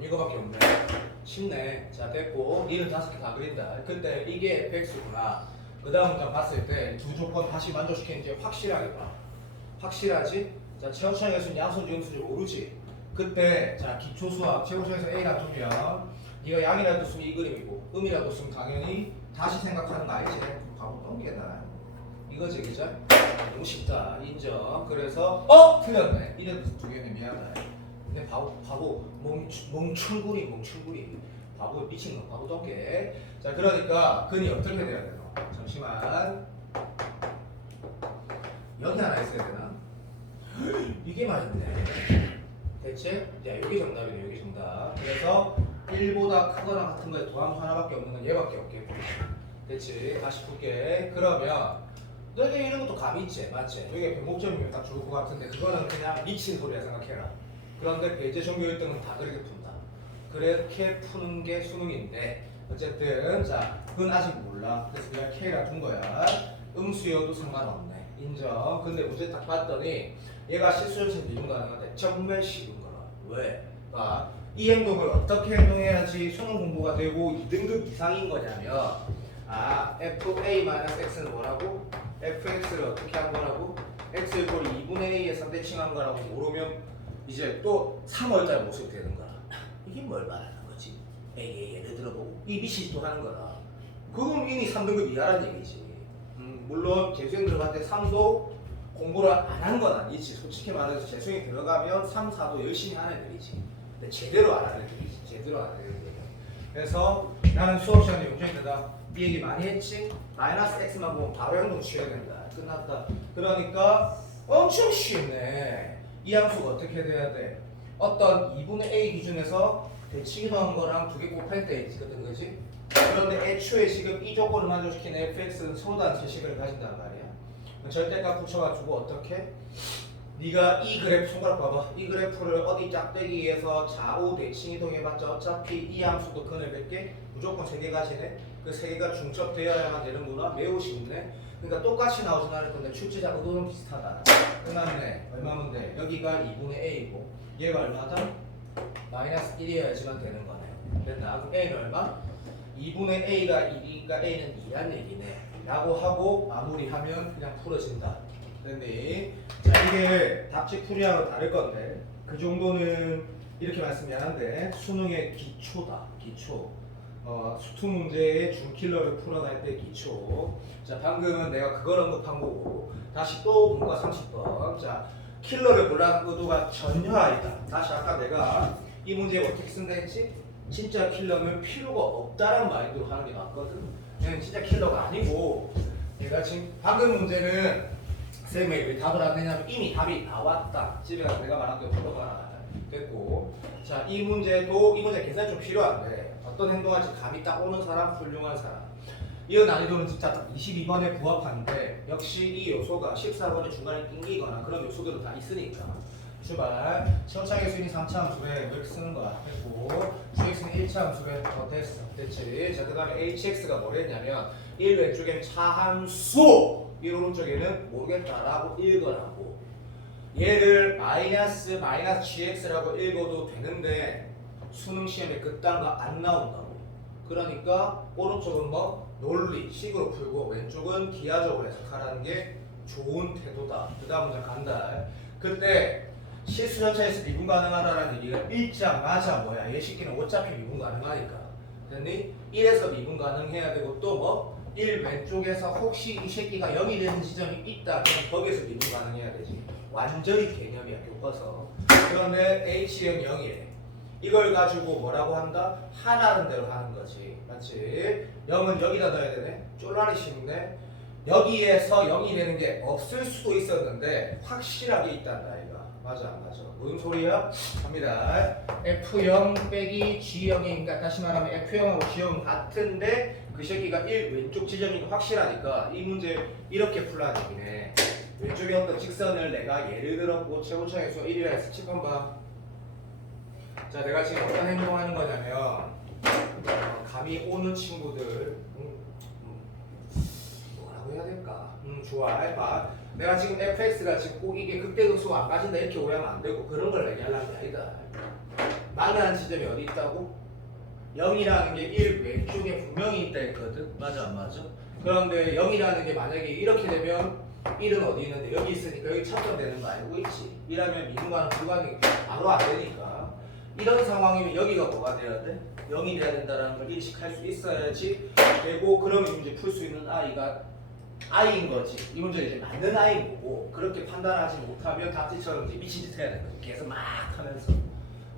이거밖에 없네. 쉽네. 자, 됐고 니는 5개 다 그린다. 근데 이게 fx구나. 그 다음 문장 봤을 때 두 조건 다시 만족시키는지 확실하게 봐. 확실하지? 자, 최고차의 수는 양수인지 음수인지 모르지? 그때 자, 기초수학 최고차에서 A라 두면 네가 양이라도 쓰면 이 그림이고 음이라도 쓰면 당연히 다시 생각하는 거 알지? 바보 똥개다. 이거지, 그죠? 너무 쉽다. 인정. 그래서 틀렸네. 이래도 2개네. 미안하다. 근데 바보 멍충구리 바보 미친놈 바보 똥개. 자, 그러니까 근이 어떻게 돼야 되나? 잠시만. 여기 하나 있어야 되나? 이게 맞네. 대체? 야, 여기 정답이네. 여기 정답. 그래서 1보다 크거나 같은 거에 도함수 하나밖에 없는 건 얘밖에 없겠고. 됐지? 다시 볼게. 그러면 너에게 이런 것도 감이 있지? 맞지? 여기가 변곡점이면 딱 좋을 것 같은데 그거는 그냥 미친 소리야 생각해라. 그런데 배제 전교 1등은 다 그렇게 푼다. 그렇게 푸는 게 수능인데 어쨌든 자, 그건 아직 몰라. 그래서 내가 K라 둔 거야. 음수여도 상관없네. 인정. 근데 문제 딱 봤더니 얘가 실수연습 미분 가능한데 정말 쉬운 거라. 왜? 봐. 이 행동을 어떻게 행동해야지 수능 공부가 되고 2등급 이상인 거냐면 fa-x는 뭐라고? fx를 어떻게 한 거라고? x 이퀄 2분의 a에 상대칭한 거라고 모르면 이제 또 3월달 모습이 되는 거야. 이게 뭘 말하는 거지? 예를 들어보고 이 미시 또 하는 거라. 그건 이미 3등급 이하라는 얘기지. 물론 재수생 들어갈 때 3도 공부를 안 한 건 아니지. 솔직히 말해서 재수생이 들어가면 3, 4도 열심히 하는 애들이지. 근데 제대로 안 하는 애들이지. 제대로 안 하는 애들이야. 그래서 나는 수업 시간에 용준이다. 이 얘기 많이 했지? 마이너스 x만 보면 바로 행동 취해야 된다. 끝났다. 그러니까 엄청 쉽네. 이 함수가 어떻게 돼야 돼? 어떤 2분의 a 기준에서 대칭이 넣은 거랑 2개 곱할 때 있거든, 그지? 그런데 애초에 지금 이 조건을 만족시키는 fx는 서로 다른 제식을 가진단 말이야. 절대값 붙여가지고 어떻게? 네가 이 그래프 손가락 봐봐. 이 그래프를 어디 짝대기에서 좌우 대칭 이동해봤자 어차피 이 함수도 근을 몇 개? 무조건 3개 가지네. 그 3개가 중첩되어야만 되는구나. 매우 쉽네. 그러니까 똑같이 나오진 않을 건데 출제자 의도는 비슷하다. 끝났네. 얼마면 돼? 여기가 2분의 a이고 얘가 얼마다? 마이너스 1이어야지만 되는 거네. 됐나? 그럼 a는 얼마? 2분의 a가 1이니까 a는 2란 얘기네. 라고 하고 마무리하면 그냥 풀어진다. 됐니? 자, 이게 답지 풀이하고 다를 건데 그 정도는 이렇게 말씀드렸는데 수능의 기초다. 기초. 수투 문제의 중킬러를 풀어갈 때 기초. 자, 방금은 내가 그걸 언급한 거고 다시 또 문과 30번. 자, 킬러를 골라는 의도가 전혀 아니다. 다시 아까 내가 이 문제 어떻게 쓴다 했지? 진짜 킬러는 필요가 없다라는 마인드로 하는 게 낫거든. 얘는 진짜 킬러가 아니고 내가 지금 방금 문제는 쌤이 왜 답을 안 내냐면 이미 답이 나왔다. 집에 가서 내가 말한 대로 풀어봐라. 됐고. 자, 이 문제도 이 문제 계산이 좀 필요한데 어떤 행동할지 감이 딱 오는 사람, 훌륭한 사람. 이 난이도는 진짜 딱 22번에 부합하는데 역시 이 요소가 14번에 중간에 낑기거나 그런 요소들은 다 있으니까. 출발. 시험창의 수인 3차 함수에 이렇게 쓰는 거야. 했고 qx는 1차 함수에 됐어. 됐지. 자, 그 다음에 hx가 뭐랬냐면 1 왼쪽엔 차함수 1 오른쪽에는 모르겠다라고 읽으라고. 얘를 마이너스 gx라고 읽어도 되는데 수능 시험에 그딴 거 안 나온다고. 그러니까 오른쪽은 뭐 논리, 식으로 풀고 왼쪽은 기하적으로 해석하라는 게 좋은 태도다. 그 다음 문제 간다. 그때 실수 절차에서 미분 가능하다는 얘기가 읽자마자 뭐야? 얘 새끼는 어차피 미분 가능하니까. 됐니? 1에서 미분 가능해야 되고 또 뭐? 1 왼쪽에서 혹시 이 새끼가 0이 되는 지점이 있다. 그럼 거기에서 미분 가능해야 되지. 완전히 개념이야 교과서. 그런데 H형 0이래. 이걸 가지고 뭐라고 한다? 하라는 대로 하는 거지. 맞지? 0은 여기다 넣어야 되네. 쫄라리 쉽네. 여기에서 0이 되는 게 없을 수도 있었는데 확실하게 있단다 이거. 맞아 안 맞아? 무슨 소리야? 갑니다. F0 빼기 G0이니까 다시 말하면 F0하고 G0은 같은데 그 새끼가 1 왼쪽 지점이 확실하니까 이 문제 이렇게 풀라는 얘기네. 왼쪽에 어떤 직선을 내가 예를 들어 최고차의 수 1이라 해서 칠번 봐. 자, 내가 지금 어떤 행동하는 거냐면 감이 오는 친구들 뭐라고 해야 될까? 좋아, 해봐. 내가 지금 fx가 지금 꼭 이게 극대극소가 안 가진다 이렇게 오해하면 안 되고 그런 걸 얘기하려는 게 아니다. 만한 지점이 어디 있다고? 0이라는 게 1 왼쪽에 분명히 있다 했거든. 맞아 안 맞아? 그런데 0이라는 게 만약에 이렇게 되면 1은 어디 있는데 여기 있으니까 여기 척점되는 거 알고 있지? 1하면 미분과는 불가능이 바로 안 되니까 이런 상황이면 여기가 뭐가 돼야 돼? 0이 돼야 된다는 걸 인식할 수 있어야지 되고 그러면 이 문제 풀 수 있는 아이가 아이인 거지. 이 문제는 이제 맞는 아이인 거고 그렇게 판단하지 못하면 답지처럼 이제 미친 짓 해야 되는 거지. 계속 막 하면서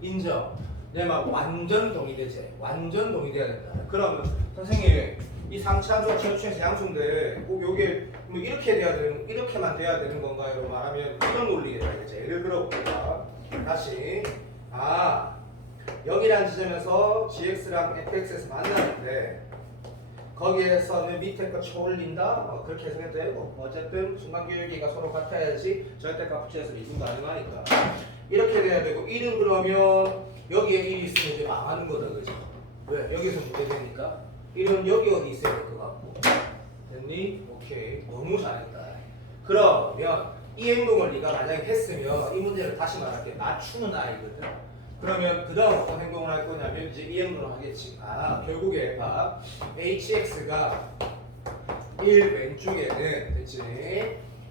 인정. 내 막 완전 동의되지. 완전 동의돼야 된다. 그러면 선생님 이 상차함수와 최초에서 양수인데 꼭 요게 뭐 이렇게 돼야 되는 이렇게만 돼야 되는 건가요? 말하면 이런 논리가 되겠지. 예를 들어 볼까? 다시 여기라는 지점에서 gx랑 fx에서 만나는데 거기에서는 밑에 거 쳐올린다? 그렇게 해석해도 되고 어쨌든 순간교역기가 서로 같아야지 절대값 붙여서 미분 가능하니까 이렇게 돼야 되고 1은 그러면 여기에 1이 있으면 이제 망하는 거다 그죠? 왜? 여기서 문제되니까 1은 여기 어디 있어야 될 것 같고 됐니? 오케이 너무 잘했다. 그러면 이 행동을 네가 만약에 했으면 이 문제를 다시 말할게 맞추는 아이거든. 그러면 그 다음 어떤 행동을 할 거냐면 이제 이 행동을 하겠지. 결국에 봐 hx가 1 왼쪽에는 됐지?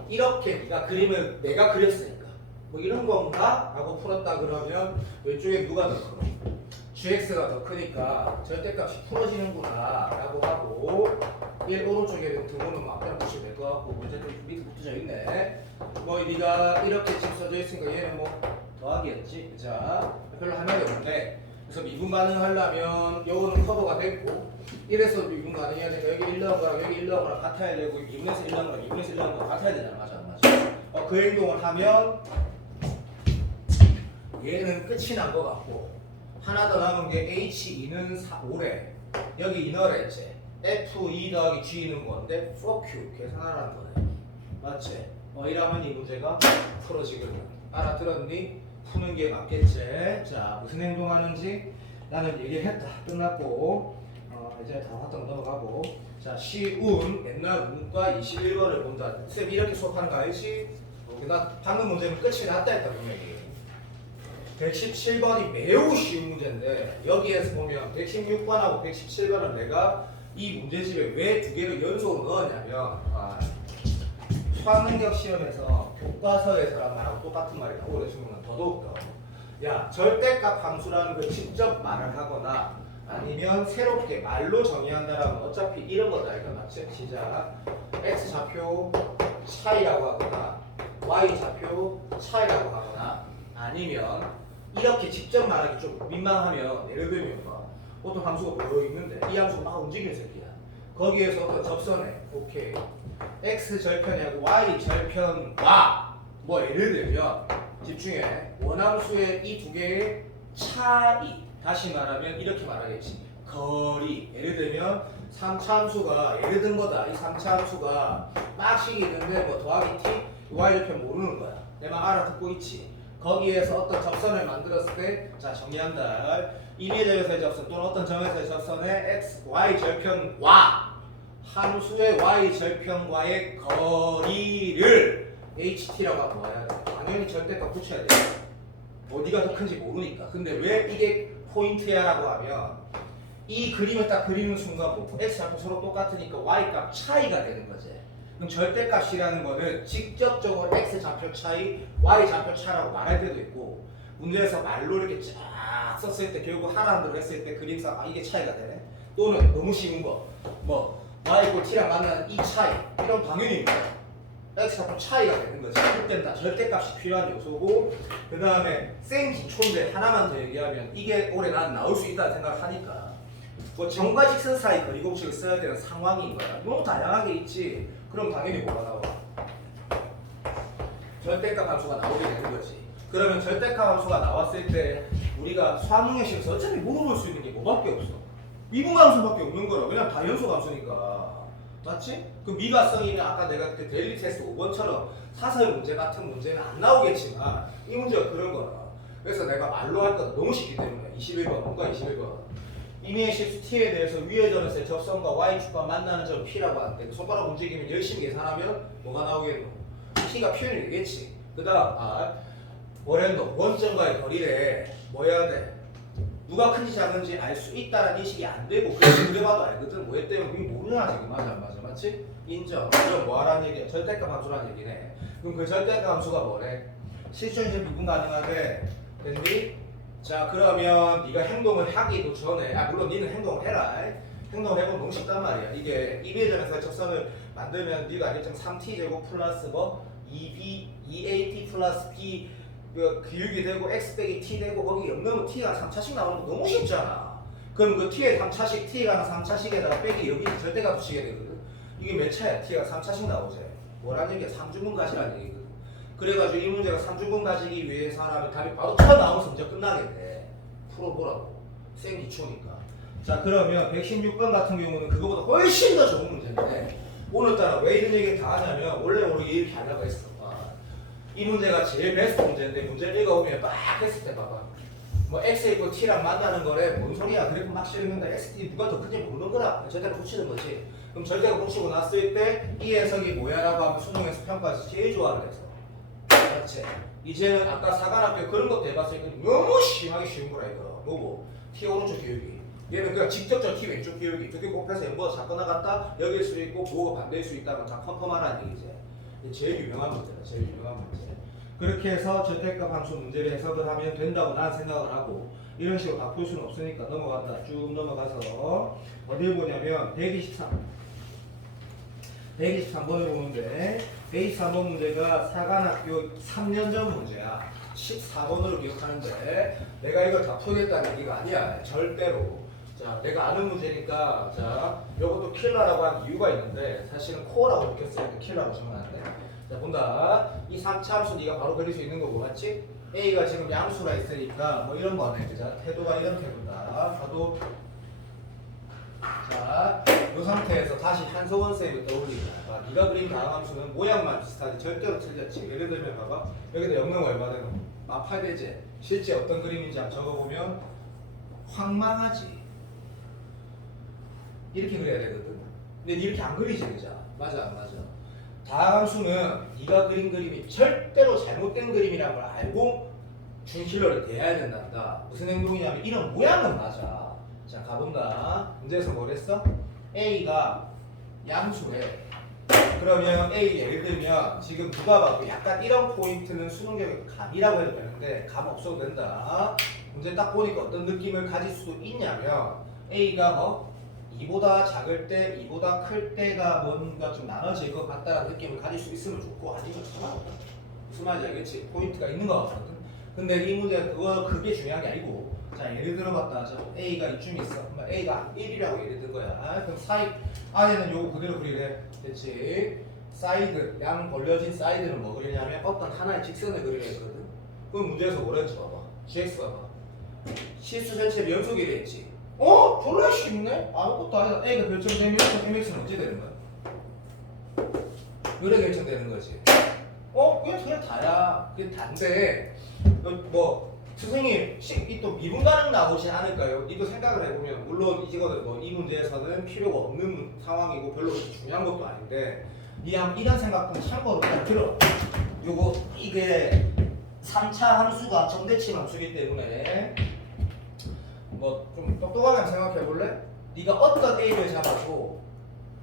이렇게 네가 그림을 내가 그렸으니까 뭐 이런 건가? 라고 풀었다 그러면 왼쪽에 누가 더 커? gx가 더 크니까 절대값이 풀어지는구나 라고 하고 1 오른쪽에는 등호는 막 앞에 붙이면 될 것 같고 문제도 밑에 붙어져 있네. 뭐 네가 이렇게 지금 써져 있으니까 얘는 뭐 더하기였지. 자, 별로 할 말이 없는데 그래서 미분 가능하려면 요거는 커버가 됐고 1에서 미분 가능해야 되니까 여기 1 넣은 거랑 여기 1 넣은 거랑 같아야 되고 2분에서 1 넣은 거랑 2분에서 1 넣은 거랑 같아야 되잖아. 맞아 안 맞아? 그 행동을 하면 얘는 끝이 난 것 같고 하나 더 남은 게 H2는 5래. 여기 2넣으라 했지. F2 더하기 G는 뭔데? fuck you. 계산하라는 거네. 맞지? 이러면 이 문제가 풀어지거든. 알아들었니? 푸는 게 맞겠지? 자, 무슨 행동하는지 나는 얘기했다. 끝났고 이제 다 왔던 거 넘어가고 자, 시운 옛날 문과 21번을 본다. 쌤 이렇게 수업하는 거 알지? 나 방금 문제는 끝이 났다 했다 분명히. 117번이 매우 쉬운 문제인데 여기에서 보면 116번하고 117번은 내가 이 문제집에 왜 두 개를 연속으로 넣었냐면 수학능력 시험에서 교과서에서란 말하고 똑같은 말이 나오는 순간 더더욱더 야 절대값 함수라는 걸 직접 말을 하거나 아니면 새롭게 말로 정의한다라면 어차피 이런 거다 이거 맞지? 시작 x 좌표 차이라고 하거나 y 좌표 차이라고 하거나 아니면 이렇게 직접 말하기 좀 민망하면 예를 들면 어떤 함수가 뭐 있는데 이 함수가 막 움직이는 새끼야. 거기에서 어떤 접선에 오케이 x 절편하고 y 절편과 뭐 예를 들면 집중해 원함수의 이 두 개의 차이 다시 말하면 이렇게 말하겠지. 거리 예를 들면 3차 함수가 예를 든 거다. 이 3차 함수가 빡식이 있는데 뭐 더하기 t y 절편 모르는 거야. 내 말 알아듣고 있지. 거기에서 어떤 접선을 만들었을 때 자 정리한다. 이미지에서의 접선 또는 어떤 점에서의 접선의 x, y 절편과 함수의 y 절편과의 거리를 ht라고 하고 와야 돼. 당연히 절대값 붙여야 돼. 어디가 더 큰지 모르니까. 근데 왜 이게 포인트야라고 하면 이 그림을 딱 그리는 순간 x 좌표 서로 똑같으니까 y 값 차이가 되는 거지. 그럼 절대값이라는 거는 직접적으로 x 좌표 차이, y 좌표 차라고 말할 때도 있고 문제에서 말로 이렇게 쫙 썼을 때 결국 하나로 했을 때 그림상 아 이게 차이가 되네. 또는 너무 쉬운 거 뭐 y = t랑 만나는 이 차이 이런 당연히 있죠. x 좌표 차이가 되는 거지. 그때는 다 절대값이 필요한 요소고 그 다음에 생 기초인데 하나만 더 얘기하면 이게 올해 난 나올 수 있다는 생각을 하니까 뭐 정과 직선 사이 거리 공식을 써야 되는 상황인 거야. 너무 다양하게 있지. 그럼 당연히 뭐가 나와? 절대값 함수가 나오게 되는 거지. 그러면 절대값 함수가 나왔을 때 우리가 수학능의 시험에서 어차피 물어볼 수 있는 게 뭐밖에 없어. 미분함수밖에 없는 거라. 왜냐면 다 연속함수니까. 맞지? 그 미가성이면 아까 내가 그때 데일리 테스트 5번처럼 사설 문제 같은 문제는 안 나오겠지만 이 문제가 그런 거라. 그래서 내가 말로 할 건 너무 쉽기 때문에 21번 뭔가 21번 임의의 실수 t에 대해서 위의 전원의 접선과 y축과 만나는 점 p라고 하는데 손가락 움직이면 열심히 계산하면 뭐가 나오겠노? t가 표현이 되겠지. 그 다음 뭐랬노? 원점과의 거리래. 뭐 해야 돼? 누가 큰지 작은지 알 수 있다는 인식이 안 되고 그래서 그래봐도 알거든. 뭐 했대요? 그게 모르나 지금. 맞아 안 맞아? 맞지? 인정. 그럼 뭐 하라는 얘기야? 절대값 함수라는 얘기네. 그럼 그 절대값 함수가 뭐래? 실존 이제 미분 가능하대. 됐니? 자 그러면 네가 행동을 하기도 전에 물론 니는 행동을 해라. 행동을 해보면 너무 쉽단 말이야. 이게 이배전에서 접선을 만들면 네가 알겠지만 3t제곱 플러스 뭐 2AT 플러스 B 그 기울기 되고 x 빼기 t 되고 거기 없는 t가 3차씩 나오는 거 너무 쉽잖아. 그럼 그 t의 3차씩 t가 3차씩에다가 빼기 여기 절대값 치게 되거든. 이게 몇 차야? t가 3차씩 나오지. 뭐라는 얘기야? 3중분 가시라는 얘기거든. 그래가지고 이 문제가 3중분 가지기 위해서 하라면 답이 바로 쳐 나오면서 문제 끝나겠네. 풀어보라고. 생 기초니까. 자 그러면 116번 같은 경우는 그거보다 훨씬 더 좋은 문제인데 오늘따라 왜 이런 얘기를 다 하냐면 원래 우리 이렇게 하려고 했어. 이 문제가 제일 베스트 문제인데 문제를 읽어보면 빡 했을 때 봐봐. 뭐 x = t랑 만나는 거래. 뭔 소리야? 그래프 막 씌우는데 x, t 누가 더 큰지 모르는 거라. 절대가 붙이는 거지. 그럼 절대가 붙이고 났을 때 이 해석이 뭐야? 라고 하면 수능에서 평가에서 제일 좋아하는 해석. 그렇지. 이제는 아까 사관학교 그런 것도 해봤으니까 너무 심하게 쉬운 거라 이거. 뭐고? t 오른쪽 기울기. 얘는 그냥 직접적 t 왼쪽 기울기. 두 개 곱해서 연보다 작거나 같다? 여기일 수도 있고 부호가 반대일 수 있다면 다 컨펌하라는 얘기지. 제일 유명한 문제다. 제일 유명한 문제. 그렇게 해서 절대값 함수 문제를 해석을 하면 된다고 난 생각을 하고 이런 식으로 다 풀 수는 없으니까 넘어간다. 쭉 넘어가서 어딜 보냐면 123번을 보는데 123번 문제가 사관학교 3년 전 문제야. 14번으로 기억하는데 내가 이걸 다 풀겠다는 얘기가 아니야. 절대로. 자, 내가 아는 문제니까 자, 이것도 킬러라고 한 이유가 있는데 사실은 코어라고 느꼈으니까 킬러라고 정하는데 자, 본다. 이 3차 함수 네가 바로 그릴 수 있는 거고 맞지? A가 지금 양수가 있으니까 뭐 이런 거네. 그죠? 태도가 이런 태도다. 봐도 자, 이 상태에서 다시 한소원 쌤을 떠올리자. 네가 그린 다음 함수는 모양만 비슷하지 절대로 틀렸지. 예를 들면 봐봐. 여기다 영능 얼마 되는 거? 마파되지. 실제 어떤 그림인지 한번 적어보면 황망하지. 이렇게 그려야 되거든. 근데 이렇게 안 그리지, 그죠? 맞아, 안 맞아. 다음 함수는 네가 그린 그림이 절대로 잘못된 그림이라는 걸 알고 준킬러를 대해야 된단다. 무슨 행동이냐면 이런 모양은 맞아. 자, 가본다. 문제에서 뭐랬어? A가 양수래. 그러면 A 예를 들면 지금 누가 봐도 약간 이런 포인트는 수능 교육 감이라고 해도 되는데 감 없어도 된다. 문제 딱 보니까 어떤 느낌을 가질 수도 있냐면 A가 뭐 2보다 작을 때, 2보다 클 때가 뭔가 좀 나눠질 것 같다는 느낌을 가질 수 있으면 좋고 아니면 상관없다. 무슨 말인지 알겠지? 포인트가 있는 것 같거든. 근데 이 문제는 그게 중요한 게 아니고 자 예를 들어봤다. 자 A가 이쯤 있어. 그러면 A가 1이라고 예를 든 거야. 그럼 사이 안에는 요거 그대로 그리래. 됐지? 사이드, 양 벌려진 사이드는 뭐 그리냐면 어떤 하나의 직선을 그리려 했거든. 그럼 문제에서 뭐랬지? 봐봐. GX 봐봐. 실수 전체 연속이래 했지. 졸라 쉽네? 아무것도 아니다. A가 결정되면 MX는 어찌 되는 거야? 요래 결정되는 거지. 그냥 다야. 그게 단데 뭐 선생님 또 미분 가능 나오지 않을까요? 니도 생각을 해보면 물론 이거는 뭐 이 문제에서는 필요가 없는 상황이고 별로 중요한 것도 아닌데 니 한번 이런 생각 좀 참고로 그냥 들어. 요거 이게 3차 함수가 정대칭 함수이기 때문에 뭐 좀 똑똑하게 생각해 볼래? 네가 어떤 A를 잡아도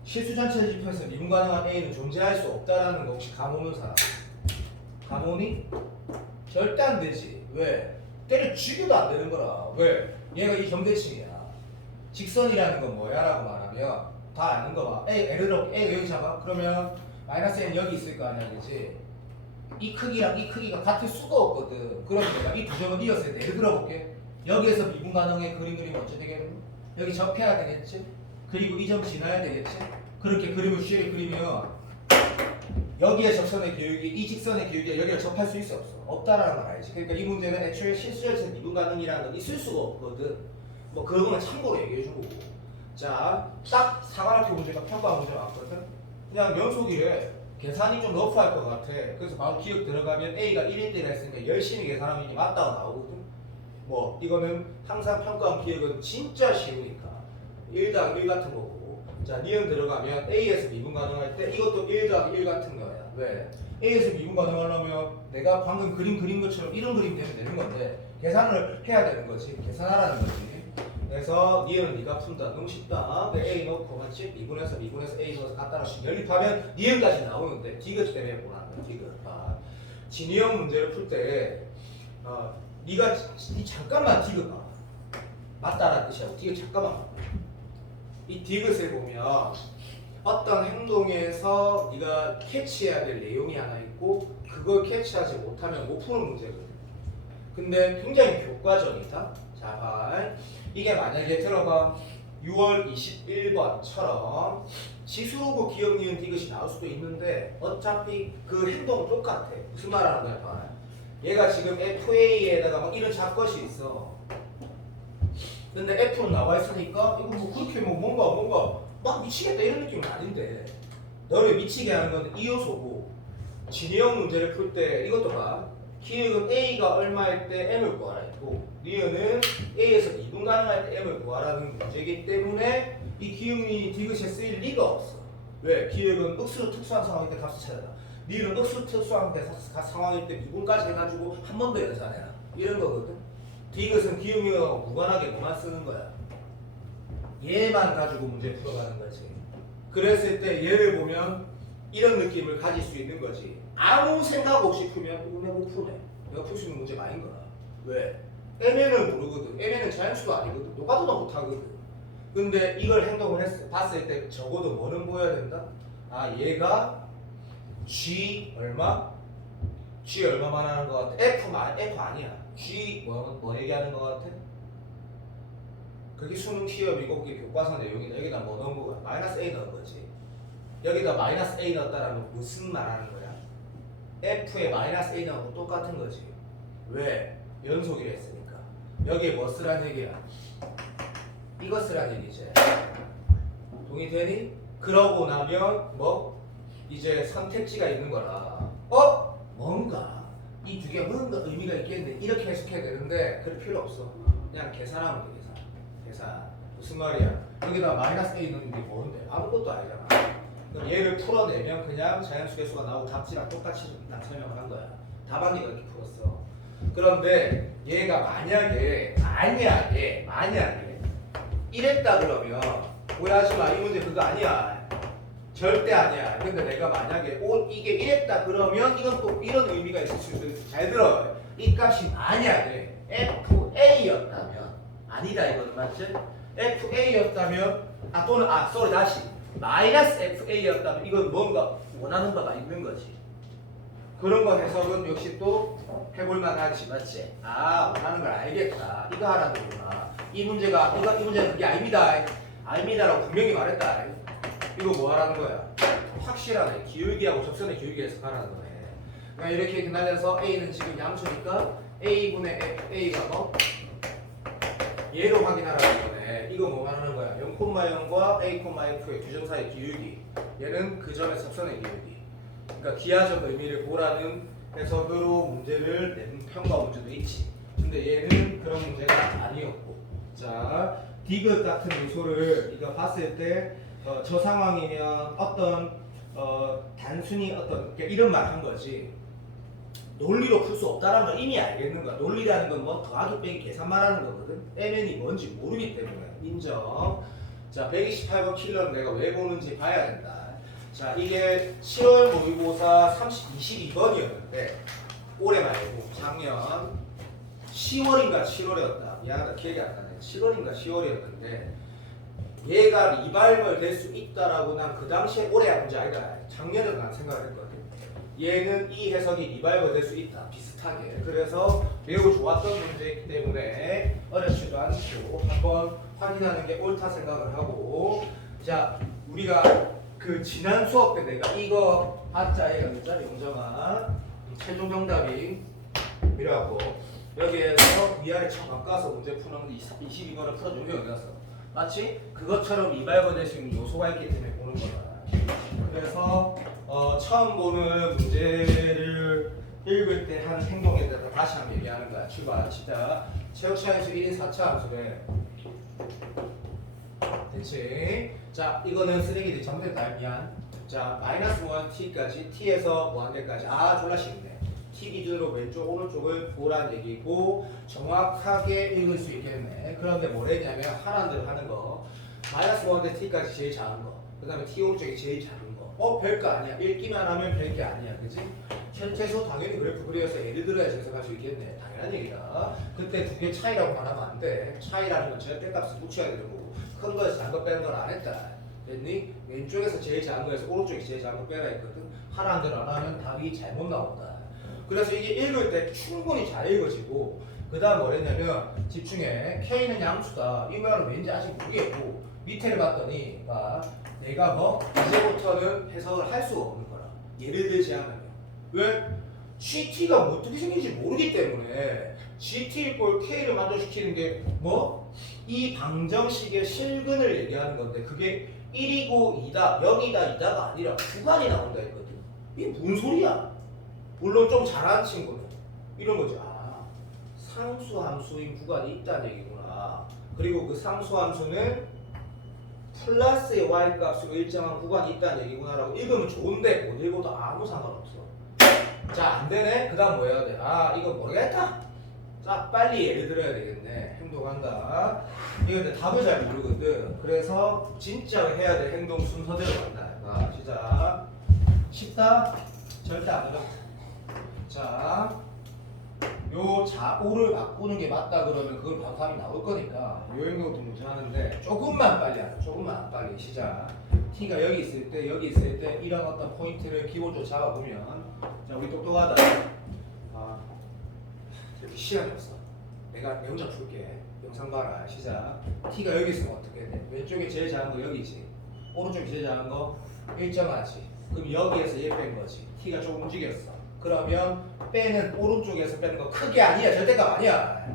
실수 전체 집합에서 미분 가능한 A는 존재할 수 없다라는 거 혹시 감 오는 사람? 감 오니? 절대 안 되지. 왜? 때려 죽여도 안 되는 거라. 왜? 얘가 이 점대칭이야. 직선이라는 건 뭐야? 라고 말하면 다 아는 거 봐. A가 여기 잡아. 그러면 마이너스 N은 여기 있을 거 아니야, 그치? 이 크기랑 이 크기가 같을 수가 없거든. 그럼 내가 이 두 점을 이었을 때 예를 들어볼게. 여기에서 미분 가능의 그림 어찌 되겠니? 여기 접해야 되겠지? 그리고 이 점 지나야 되겠지? 그렇게 그림을 쉽게 그리면 여기에 적선의 기울기, 이 직선의 기울기가 여기를 접할 수 있어 없어? 없다라는 걸 알지. 그러니까 이 문제는 애초에 실수열차 미분 가능이라는 건 있을 수가 없거든. 뭐 그런 건 참고로 얘기해 준 거고. 자, 딱 사관학교 문제가 평가 문제 왔거든. 그냥 연속이래. 계산이 좀 러프할 것 같아. 그래서 바로 기억 들어가면 A가 1인대라 했으니까 열심히 계산하면 이게 맞다고 나오거든. 뭐 이거는 항상 평가원 기억은 진짜 쉬우니까 1 더하기 1 같은 거고. 자, 니은 들어가면 A에서 미분 가능할 때 이것도 1 더하기 1 같은 거야. 왜? A에서 미분 가능하려면 내가 방금 그린 것처럼 이런 그림 되면 되는 건데 계산을 해야 되는 거지. 계산하라는 거지. 그래서 니은은 네가 푼다. 너무 쉽다. A 넣고 같이 미분해서 A 넣어서 갖다 놔서 연립하면 니은까지 나오는데 디귿 때문에 뭐라는 거야. 디귿. 진이형 문제를 풀 때 네가 잠깐만 디귿 봐. 맞다라는 뜻이야. 디귿 잠깐만 봐. 이 디귿을 보면 어떤 행동에서 네가 캐치해야 될 내용이 하나 있고 그걸 캐치하지 못하면 못 푸는 문제거든. 근데 굉장히 교과적이다. 자, 봐. 이게 만약에 들어봐 6월 21번처럼 지수고 기억 니은 디귿이 나올 수도 있는데 어차피 그 행동은 똑같아. 무슨 말하는 거야? 봐. 얘가 지금 FA에다가 막 이런 잡것이 있어. 근데 F는 나와 있으니까 이거 뭐 그렇게 뭐 뭔가 막 미치겠다 이런 느낌은 아닌데 너를 미치게 하는 건 이 요소고 진이형 문제를 풀 때 이것도 봐. 기억은 A가 얼마일 때 M을 구하라 했고 니은은 A에서 미분 가능할 때 M을 구하라는 문제이기 때문에 이 기억이 디귿에 쓰일 리가 없어. 왜? 기억은 억수로 특수한 상황일 때 값을 찾아라. 니은은 억수로 특수한 상황일 때 미분까지 해가지고 한 번 더 연산해라. 이런 거거든. 디귿은 기억이와 무관하게 뭐만 쓰는 거야. 얘만 가지고 문제 풀어가는 거지. 그랬을 때 얘를 보면 이런 느낌을 가질 수 있는 거지. 아무 생각 없이 풀면 이거 내가 못 푸네. 내가 풀 수 있는 문제가 아닌 거라. 왜? M에는 모르거든. M에는 자연수가 아니거든. 노가도도 못하거든. 근데 이걸 행동을 봤을 때 적어도 뭐는 보여야 된다? 얘가 G 얼마? G 얼마만 하는 것 같아? F 아니야. G 뭐 얘기하는 것 같아? 그게 수능 시험이고 그게 교과서 내용이다. 여기다 뭐 넣은 거야? 마이너스 A 넣은 거지. 여기다 마이너스 A 넣었다라는 무슨 말 하는 거야? F에 마이너스 A 넣은 거 똑같은 거지. 왜? 연속이라 했으니까. 여기에 뭐 쓰란 얘기야? 이거 쓰란 얘기지. 동의되니? 그러고 나면 뭐? 이제 선택지가 있는 거라. 뭔가 이 두 개 뭔가 의미가 있겠는데 이렇게 해석해야 되는데 그럴 필요 없어. 그냥 계산하면 돼. 계산. 무슨 말이야? 여기다 마이너스 A 넣는 게 뭔데? 아무것도 아니잖아. 그럼 얘를 풀어내면 그냥 자연수 개수가 나오고 답지랑 똑같이 설명을 한 거야. 답안기가 이렇게 풀었어. 그런데 얘가 만약에 이랬다 그러면 오해하지 마. 이 문제 그거 아니야. 절대 아니야. 근데 내가 만약에 이게 이랬다 그러면 이건 또 이런 의미가 있을 수도 있어. 잘 들어. 이 값이 만약에 FA였다면 아니다 이거는 맞지? FA였다면 또는 다시 마이너스 FA였다면 이건 뭔가 원하는 바가 있는 거지. 그런 거 해석은 역시 또 해볼만 하지. 맞지? 원하는 걸 알겠다. 이거 하라는 거구나. 이 문제는 그게 아닙니다라고 분명히 말했다. 이거 뭐 하라는 거야? 확실하네. 기울기하고 접선의 기울기 해석하라는 거네. 그러니까 이렇게 날려서 A는 지금 양수니까 A분의 A가 뭐? 얘로 확인하라는 거네. 이거 뭐 하는 거야? 0,0과 A,F의 두 점 사이의 기울기. 얘는 그 점의 접선의 기울기. 그러니까 기하적 의미를 보라는 해석으로 문제를 낸 평가 문제도 있지. 근데 얘는 그런 문제가 아니었고. 자, 디귿 같은 요소를 이거 봤을 때 저 상황이면 어떤 단순히 그러니까 이런 말 한 거지. 논리로 풀 수 없다는 걸 이미 알겠는 거야. 논리라는 건 뭐 더하기 빼기 계산만 하는 거거든. MN이 뭔지 모르기 때문에. 인정. 자, 128번 킬러는 내가 왜 보는지 봐야 된다. 자, 이게 7월 모의고사 22번이었는데 올해 말고 작년 10월인가 7월이었다. 미안하다, 기억이 안 나네. 7월인가 10월이었는데 얘가 리발벌 될 수 있다라고 난 그 당시에 올해야 문제 아니다. 작년에 난 생각을 했거든. 얘는 이 해석이 리발벌 될 수 있다. 비슷하게. 그래서 매우 좋았던 문제이기 때문에 어렵지도 않고 한번 확인하는 게 옳다 생각을 하고, 자, 우리가 그 지난 수업 때 내가 이거 아짜에 가자 영정아 최종 정답이 이래갖고 여기에서 위아래 쳐 바꿔서 문제 푸는 22번을 풀어주면 여기 갔어. 맞지? 그것처럼 리발벌 될 수 있는 요소가 있기 때문에 보는 거야. 그래서 처음 보는 문제를 읽을 때 하는 행동에 대해서 다시 한번 얘기하는 거야. 출발. 시작. 체육 시간에서 1인 4차 함수래. 됐지? 자, 이거는 쓰레기들 잘못했다. 미안. 자, 마이너스 1t까지 t에서 무한대까지. 아, 졸라 쉽네. t 기준으로 왼쪽 오른쪽을 보란 얘기고 정확하게 읽을 수 있겠네. 그런데 뭐랬냐면 하라는 대로 하는 거. 마이너스 1대 t까지 제일 작은 거. 그 다음에 t 오른쪽이 제일 작은 거. 별거 아니야. 읽기만 하면 별게 아니야. 그치? 최소 당연히 그래프 그려서 예를 들어야지 해석할 수 있겠네. 당연한 얘기다. 그때 두 개 차이라고 말하면 안 돼. 차이라는 건 절대값을 붙여야 되는 거고 큰 거에서 작은 거 빼는 건 안 했다. 됐니? 왼쪽에서 제일 작은 거에서 오른쪽이 제일 작은 거 빼라 했거든. 하라는 대로 안 하면 답이 잘못 나온다. 그래서 이게 읽을 때 충분히 잘 읽어지고 그 다음 뭐랬냐면 집중해. K는 양수다. 이 말은 왠지 아직 모르겠고 밑에를 봤더니 내가 이제부터는 해석을 할 수가 없는 거라. 예를 들지 않으면 왜? GT가 뭐 어떻게 생긴지 모르기 때문에 GT 꼴 K를 만족시키는 게 이 방정식의 실근을 얘기하는 건데 그게 1이고 2다, 0이다, 2다가 아니라 구간이 나온다 했거든. 이게 무슨 소리야? 물론 좀 잘하는 친구는 이런 거지. 아, 상수 함수인 구간이 있다는 얘기구나. 그리고 그 상수 함수는 플러스의 y 값으로 일정한 구간이 있다는 얘기구나라고 읽으면 좋은데 못 읽어도 아무 상관없어. 자, 안 되네. 그 다음 뭐 해야 돼? 아, 이거 모르겠다. 자, 빨리 예를 들어야 되겠네. 행동한다. 이거 근데 답을 잘 모르거든. 그래서 진짜 해야 될 행동 순서대로 간다. 시작. 쉽다? 절대 안 어렵다. 자, 요 좌우를 바꾸는 게 맞다 그러면 그걸 바로 답이 나올 거니까 요 행동도 문제 하는데 조금만 빨리 하자. 조금만 빨리. 시작. t가 여기 있을 때 이런 어떤 포인트를 기본적으로 잡아보면, 자, 우리 똑똑하다. 여기 시간이 없어. 내가 영상 풀게. 영상 봐라. 시작. t가 여기 있으면 어떻게 돼? 왼쪽에 제일 작은 거 여기지. 오른쪽에 제일 작은 거 일정하지. 그럼 여기에서 얘 뺀 거지. t가 조금 움직였어. 그러면 빼는 오른쪽에서 빼는 거 크게 아니야. 절대값 아니야.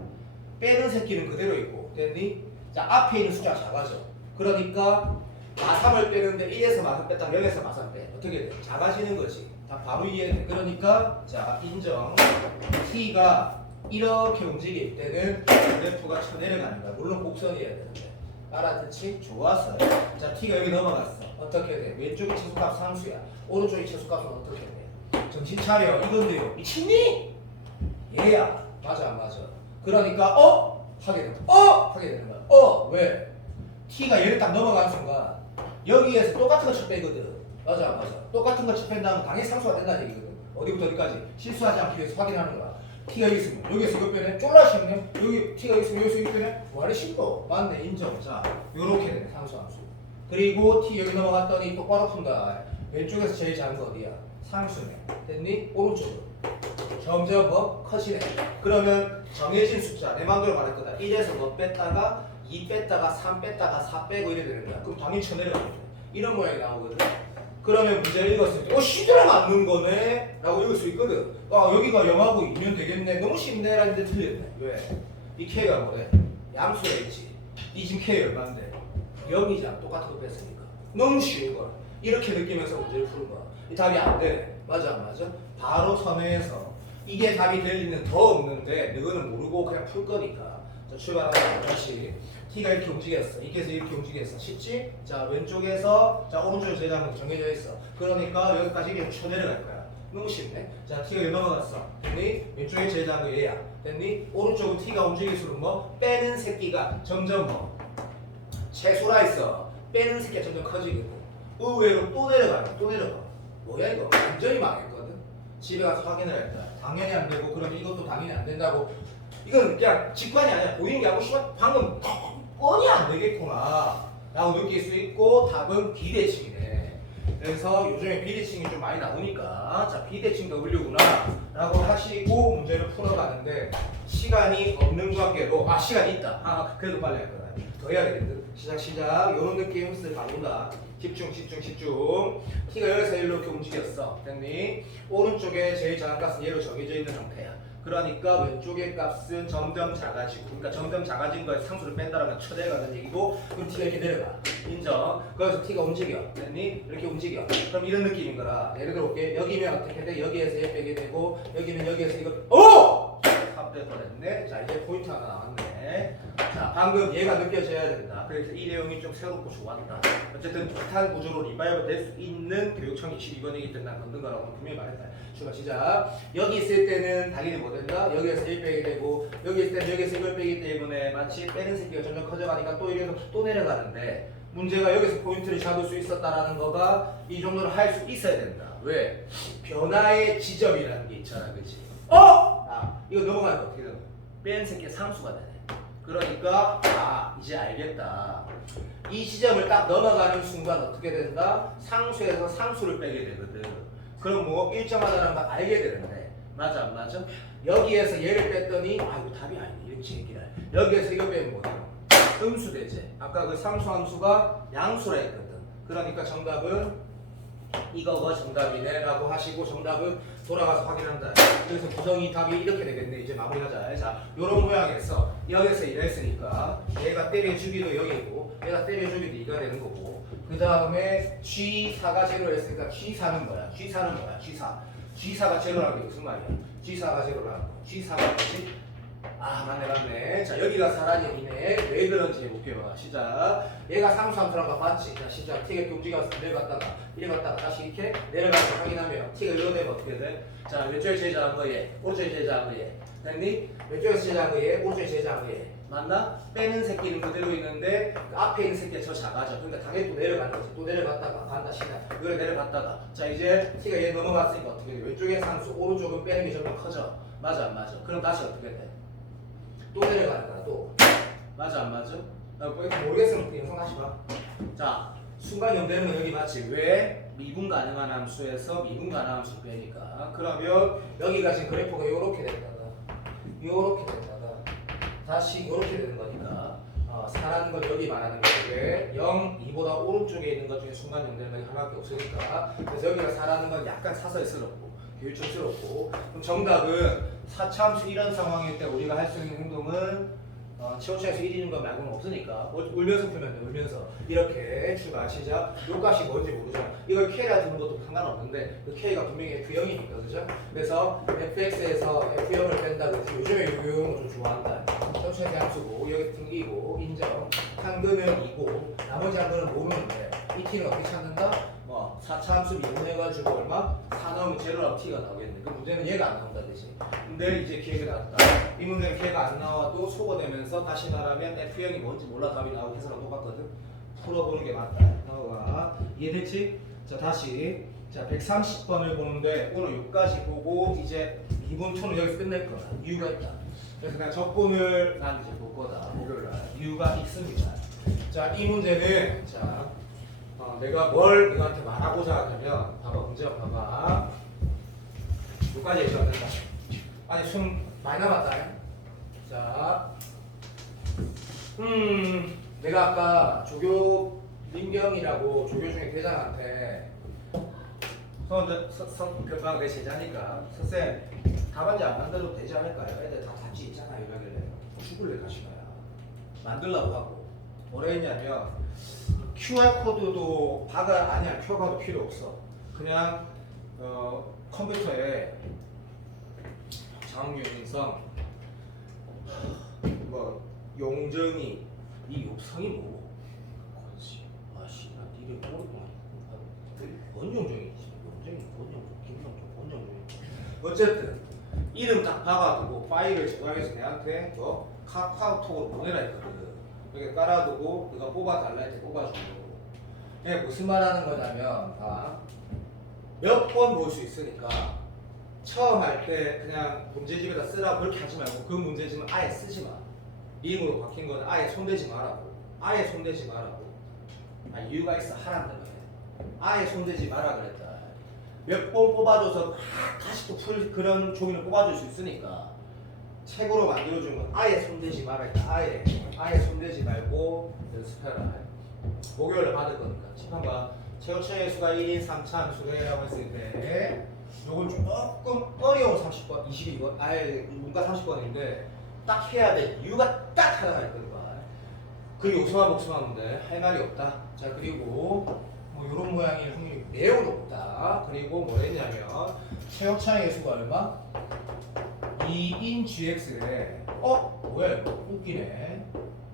빼는 새끼는 그대로 있고. 됐니? 자, 앞에 있는 숫자가 작아져. 그러니까 마삼을 빼는데 1에서 마삼 뺐다 0에서 마삼 빼. 어떻게 돼? 작아지는 거지. 다 바로 이해돼. 그러니까 자, 인정. t가 이렇게 움직일 때는 그래프가 쳐내려가는 거야. 물론 곡선이어야 되는데. 알아듣지? 좋았어. 자, t가 여기 넘어갔어. 어떻게 돼? 왼쪽이 최소값 상수야. 오른쪽이 최소값은 어떻게 돼? 정신 차려. 이건데요. 미친니? 얘야. 맞아 안 맞아? 그러니까 하게 되는 거야. 하게 되는 거야. 왜? t가 얘를 딱 넘어가는 순간 여기에서 똑같은 거 쳐 빼거든. 맞아 안 맞아? 똑같은 거 쳐 뺀다면 당연히 상수가 된다는 얘기거든. 어디부터 어디까지? 실수하지 않기 위해서 확인하는 거야. t가 여기 있으면 여기에서 이거 빼네. 쫄라 쉽네. 여기 t가 여기 있으면 여기서 이거 빼네. 뭐하래 쉽고. 맞네. 인정. 자, 요렇게 되네. 상수 함수. 그리고 t 여기 넘어갔더니 똑바로 푼다. 왼쪽에서 제일 작은 거 어디야? 상수네. 됐니? 오른쪽으로. 점점 커지네. 그러면 정해진 숫자 내 맘대로 말할 거다. 1에서 뺐다가 2 뺐다가 3 뺐다가 4 빼고 이래 되는 거야. 그럼 당연히 쳐내려가는 거야. 이런 모양이 나오거든. 그러면 문제를 읽었을 때 시대랑 맞는 거네? 라고 읽을 수 있거든. 여기가 0하고 2면 되겠네. 너무 쉽네 라는데 틀렸네. 왜? 이 K가 뭐래? 양수가 있지. 이 지금 K 얼마인데? 0이잖아. 똑같은 거 뺐으니까. 너무 쉬운 거야. 이렇게 느끼면서 문제를 푸는 거야. 이 답이 안 되네. 맞아 안 맞아? 바로 선회해서 이게 답이 될 리는 더 없는데 너는 모르고 그냥 풀 거니까. 자, 출발하자. 다시. t가 이렇게 움직였어. 이렇게 이렇게 움직였어. 쉽지? 자, 왼쪽에서 자, 오른쪽에 제일 작은 거 정해져 있어. 그러니까 여기까지 이렇게 쳐내려갈 거야. 너무 쉽네. 자, t가 여기 넘어갔어. 됐니? 왼쪽에 제일 작은 거 얘야. 됐니? 오른쪽은 t가 움직일수록 빼는 새끼가 점점 채소라 있어. 빼는 새끼가 점점 커지고 의외로 또 내려가요. 또 내려가. 뭐야 이거? 완전히 망했거든. 집에 가서 확인을 했다. 당연히 안 되고 그러면 이것도 당연히 안 된다고. 이건 그냥 직관이 아니야. 보이는 게 아니고 씨발 방금 뻔히 안 되겠구나 라고 느낄 수 있고 답은 비대칭이네. 그래서 요즘에 비대칭이 좀 많이 나오니까 자 비대칭 W구나 라고 하시고 문제를 풀어가는데 시간이 없는 관계로 시간이 있다. 그래도 빨리 할 거다. 더 해야 되겠다. 시작 요런 느낌 쓱 가본다. 집중 T가 여기서 이렇게 움직였어. 됐니? 오른쪽에 제일 작은 값은 얘로 정해져 있는 형태야. 그러니까 왼쪽의 값은 점점 작아지고 그러니까 점점 작아진 거에 상수를 뺀다라면 최대가는 얘기고 그럼 T가 이렇게 내려가. 인정. 그래서 T가 움직여. 됐니? 이렇게 움직여. 그럼 이런 느낌인 거라. 예를 들어 볼게. 여기면 어떻게 돼? 여기에서 얘 빼게 되고 여기면 여기에서 이거 오! 3대 버렸네. 자 이제 포인트 하나 나왔네. 자 방금 얘가 느껴져야 된다. 그래서 이 내용이 좀 새롭고 좋았다. 어쨌든 비슷한 구조로 리바이벌 될 수 있는 교육청 22번이기 때문에 난 걷는 거라고 분명히 말했다. 출발 시작. 여기 있을 때는 당연히 뭐 된다? 여기에서 1 빼게 되고 여기 있을 때는 여기에서 이걸 빼기 때문에 마치 빼는 새끼가 점점 커져가니까 또 이래서 또 내려가는데 문제가 여기서 포인트를 잡을 수 있었다라는 거가 이 정도는 할 수 있어야 된다. 왜? 변화의 지점이라는 게 있잖아. 그치? 이거 넘어가는 거 어떻게 되나? 뺀 새끼 상수가 되네. 그러니까 이제 알겠다. 이 지점을 딱 넘어가는 순간 어떻게 된다? 상수에서 상수를 빼게 되거든. 그럼 뭐 일정하다는 걸 알게 되는데 맞아 안 맞아? 여기에서 얘를 뺐더니 이거 답이 아니네. 이렇게 얘기를 해. 여기에서 이거 빼면 뭐야? 음수되지. 아까 그 상수 함수가 양수라 했거든. 그러니까 정답은 이거가 정답이네 라고 하시고 정답은 돌아가서 확인한다. 그래서 구성이 답이 이렇게 되겠네. 이제 마무리하자. 자, 요런 모양에서 여기서 이랬으니까 얘가 때려주기도 여기고 얘가 때려주기도 이가 되는 거고 그 다음에 G4가 제로로 했으니까 G4는 뭐야? G4가 제로라는 게 무슨 말이야? G4가 제로라는 거. G4가 뭐지? 맞네. 자, 여기가 사라짐이네. 왜 그런지 해볼게요. 시작. 얘가 상수함수란 거 맞지? 자, 시작. T가 이렇게 움직여서 내려갔다가 이래갔다가 다시 이렇게 내려가서 확인하면 T가 이러 되면 어떻게 돼? 자, 왼쪽에 제일 작은 거 얘, 오른쪽에 제일 작은 거 얘. 됐니? 왼쪽에서 제일 작은 거 얘, 오른쪽에 제일 작은 거 얘. 맞나? 빼는 새끼는 그대로 있는데 그 앞에 있는 새끼가 저 작아져. 그러니까 당연히 또 내려가는 거지. 또 내려갔다가 간다 시작. 여기 내려갔다가 자 이제 T가 얘 넘어갔으니까 어떻게 돼? 왼쪽에 상수, 오른쪽은 빼는 게 점점 커져. 맞아 안 맞아? 그럼 다시 어떻게 돼? 또 내려가는 거야 또. 맞아 안 맞아? 모르겠으면 영상 다시 봐. 자 순간 연대는 건 여기 맞지? 왜? 미분 가능한 함수에서 미분 가능한 함수 빼니까. 그러면 여기가 지금 그래프가 요렇게 됐다가 다시 이렇게 되는 거니까 사라는 건 여기 말하는 거고 0, 2보다 오른쪽에 있는 것 중에 순간 연대는 건 하나밖에 없으니까 그래서 여기가 사라는 건 약간 사설스럽고 교육청스럽고 그럼 정답은 4차함수 이런 상황일 때 우리가 할 수 있는 행동은 치워쳐에서 1이는 거 말고는 없으니까 울면서 풀면 돼. 울면서 이렇게 추가 시작. 요 값이 뭔지 모르잖아. 이걸 K라 두는 것도 상관없는데 그 K가 분명히 F0이니까 그죠? 그래서 FX에서 F0을 뺀다 그러지. 요즘에 요런 거 좀 좋아한다. 치워쳐에서 함수고 여기 등기고 인정. 한근은 2고 나머지 한근은 모르는데 이 T는 어떻게 찾는다? 4차 함수 미분해가지고 얼마? 4 넣으면 제로라고 T가 나오겠네. 그 문제는 얘가 안 나온다 대신. 근데 이제 기회가 나왔다. 이 문제는 걔가 안 나와도 소거되면서 다시 말하면 F0이 뭔지 몰라 답이 나오고 해서랑 똑같거든. 풀어보는 게 맞다. 나와. 이해됐지? 자 다시. 자 130번을 보는데 오늘 여기까지 보고 이제 미분 토는 여기서 끝낼 거다. 이유가 있다. 그래서 그냥 적분을 난 이제 볼 거다. 목요일날. 이유가 있습니다. 자 이 문제는 자. 내가 뭘 너한테 말하고자 하냐면 봐봐 문제 봐봐 여기까지 얘기가 된다. 아니 손 많이 남았다. 자 내가 아까 조교 민경이라고 조교 중에 대장한테 금방 내 제자니까 선생님 답안지 안 만들어도 되지 않을까요? 애들 다 답지 있잖아요 이러길래 죽을래 가시가야 만들라고 하고 뭐라 했냐면 QR코드도 QR코드 필요 없어. 그냥 컴퓨터에 장유인성 용정이 이 욕성이 뭐고? 그렇지. 나 니를 오랫동안 원용정이지. 원용정. 어쨌든 이름 딱 박아두고 파일을 저장해서 내한테 카카오톡으로 보내라 했거든. 이렇게 깔아두고 그가 뽑아달라 했지 뽑아주고 이게 무슨 말 하는 거냐면 몇 번 볼 수 있으니까 처음 할 때 그냥 문제집에다 쓰라고 그렇게 하지 말고 그 문제집은 아예 쓰지 마. 링으로 바뀐 거는 아예 손대지 말라고. 아예 손대지 말라고. 이유가 있어. 하라는 거야. 아예 손대지 마라 그랬다. 몇 번 뽑아줘서 막 다시 또 풀 그런 종이를 뽑아줄 수 있으니까 책으로 만들어준 건 아예 손대지 말라 했다. 아예 손대지 말고 연습해라. 목요일에 받을 거니까. 심판과 최고차의 수가 1인 3차 함수래라고 했을 때 요건 조금 어려운 30번, 22번, 문과 30번인데 딱 해야 될 이유가 딱 하나가 있거든. 그리고 옥수마 복수하는데 할 말이 없다. 자 그리고 뭐 이런 모양일 확률이 매우 높다. 그리고 뭐 했냐면 최고차의 수가 얼마? 2인 gx래. 뭐야 이거 웃기네.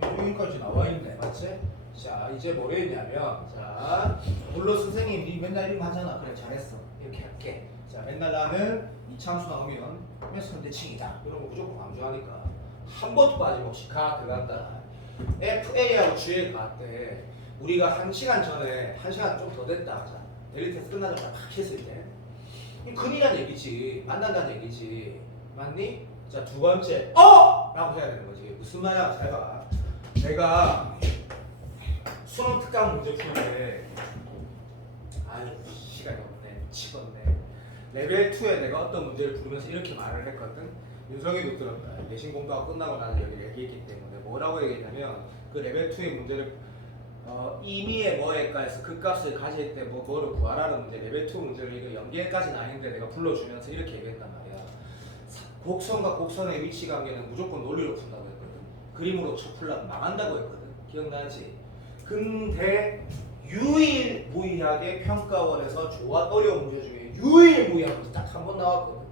여기까지 나와 있네, 맞지? 자 이제 뭐 했냐면 자 물론 선생님이 맨날 이런 거 하잖아. 그래 잘했어. 이렇게 할게. 자 맨날 나는 이참수 나오면 선대칭이다. 이런 거 무조건 강조하니까 한 번도 빠짐없이 들어간다. FA하고 GA 갔대. 우리가 1시간 전에 1시간 좀 더 됐다 하자. 데일리 테스트 끝나자마자 막 했을 때 근이란 얘기지. 만난다는 얘기지. 맞니? 자 두 번째 라고 해야 되는 거지. 무슨 말이야? 잘 봐. 내가 수능 특강 문제 풀 때 시간이 없네. 미치겠네. 레벨 2에 내가 어떤 문제를 풀면서 이렇게 말을 했거든. 윤성이도 들었다. 내신 공부가 끝나고 나는 여기 얘기했기 때문에 뭐라고 얘기했냐면 그 레벨 2의 문제를 임의의 뭐에까에서 그 값을 가질 때 뭐를 구하라는 문제, 레벨 2 문제를 이거 연계까지는 아닌데 내가 불러주면서 이렇게 얘기했단 말이야. 곡선과 곡선의 위치 관계는 무조건 논리로 푼다고 했거든. 그림으로 쳐 풀려면 망한다고 했거든. 기억나지? 근데 유일무이하게 평가원에서 어려운 문제 중에 유일무이한 문제 딱 한 번 나왔거든.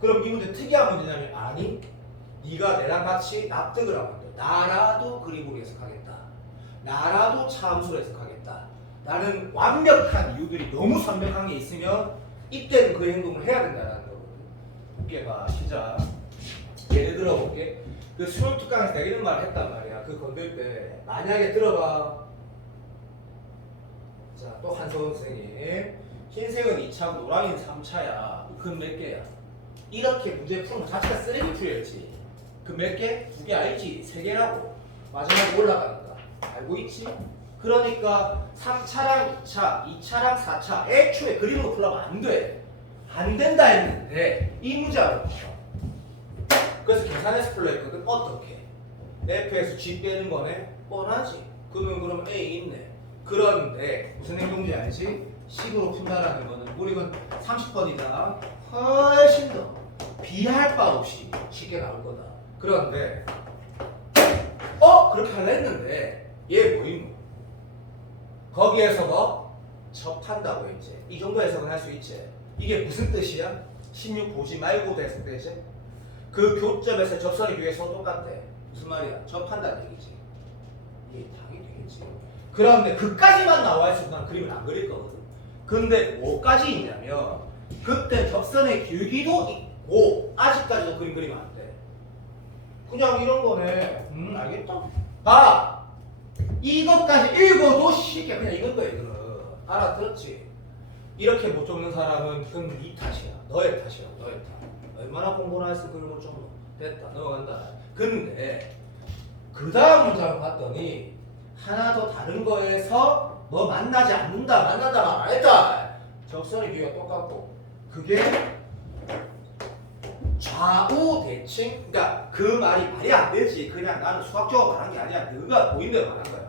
그럼 이 문제 특이한 문제냐면 아니 네가 내랑 같이 납득을 하면 돼. 나라도 그림으로 해석하겠다. 나라도 차함수로 해석하겠다. 나는 완벽한 이유들이 너무 완벽한 게 있으면 이때는 그 행동을 해야 된다는 거거든. 볼게 봐. 시작. 예를 들어 볼게. 그 수능 특강에서 내가 이런 말을 했단 말이야. 그 건들 때 만약에 들어봐. 자, 또 한서원 선생님. 흰색은 2차고 노랑이는 3차야. 그 몇 개야? 이렇게 문제 푸는 거 자체가 쓰레기 풀이였지. 그 몇 개? 2개 알지? 3개라고. 마지막에 올라가니까. 알고 있지? 그러니까 3차랑 2차, 2차랑 4차 애초에 그림으로 풀려면 안 돼. 안 된다 했는데 이 문제 알아. 그래서 계산해서 풀려 했거든. 어떻게? F에서 G 빼는 거네? 뻔하지. 그러면 A 있네. 그런데 무슨 행동인지 알지? 식으로 푼다라는 거는 우리는 30번이다. 훨씬 더 비할 바 없이 쉽게 나올 거다. 그런데 그렇게 하려 했는데 얘 뭐임? 거기에서 뭐? 접한다고 했지. 이 정도 해석은 할 수 있지. 이게 무슨 뜻이야? 16 보지 말고 됐을 때지. 그 교점에서 접선이 비해서 똑같대. 무슨 말이야? 접한다는 얘기지. 이게 당연히 되겠지. 그런데 그까지만 나와 있어도 난 그림을 안 그릴 거거든. 근데 뭐까지 있냐면 그때 접선의 길기도 있고 아직까지도 그림 그리면 안 돼. 그냥 이런 거네. 알겠다. 봐. 이것까지 읽어도 쉽게 그냥 이건 거야 이거는. 알아들었지? 이렇게 못 적는 사람은 그건 네 탓이야. 너의 탓이라고. 너의 탓. 얼마나 공부나 했으면 그걸 못 적어. 됐다. 넘어간다. 근데 그 다음 문장을 봤더니 하나 더 다른 거에서 뭐 만나지 않는다. 만난다 말 안 했다. 적선의 비가 똑같고 그게 좌우 대칭. 그러니까 그 말이 안 되지. 그냥 나는 수학적으로 말한 게 아니야. 너가 보인 대로 말한 거야.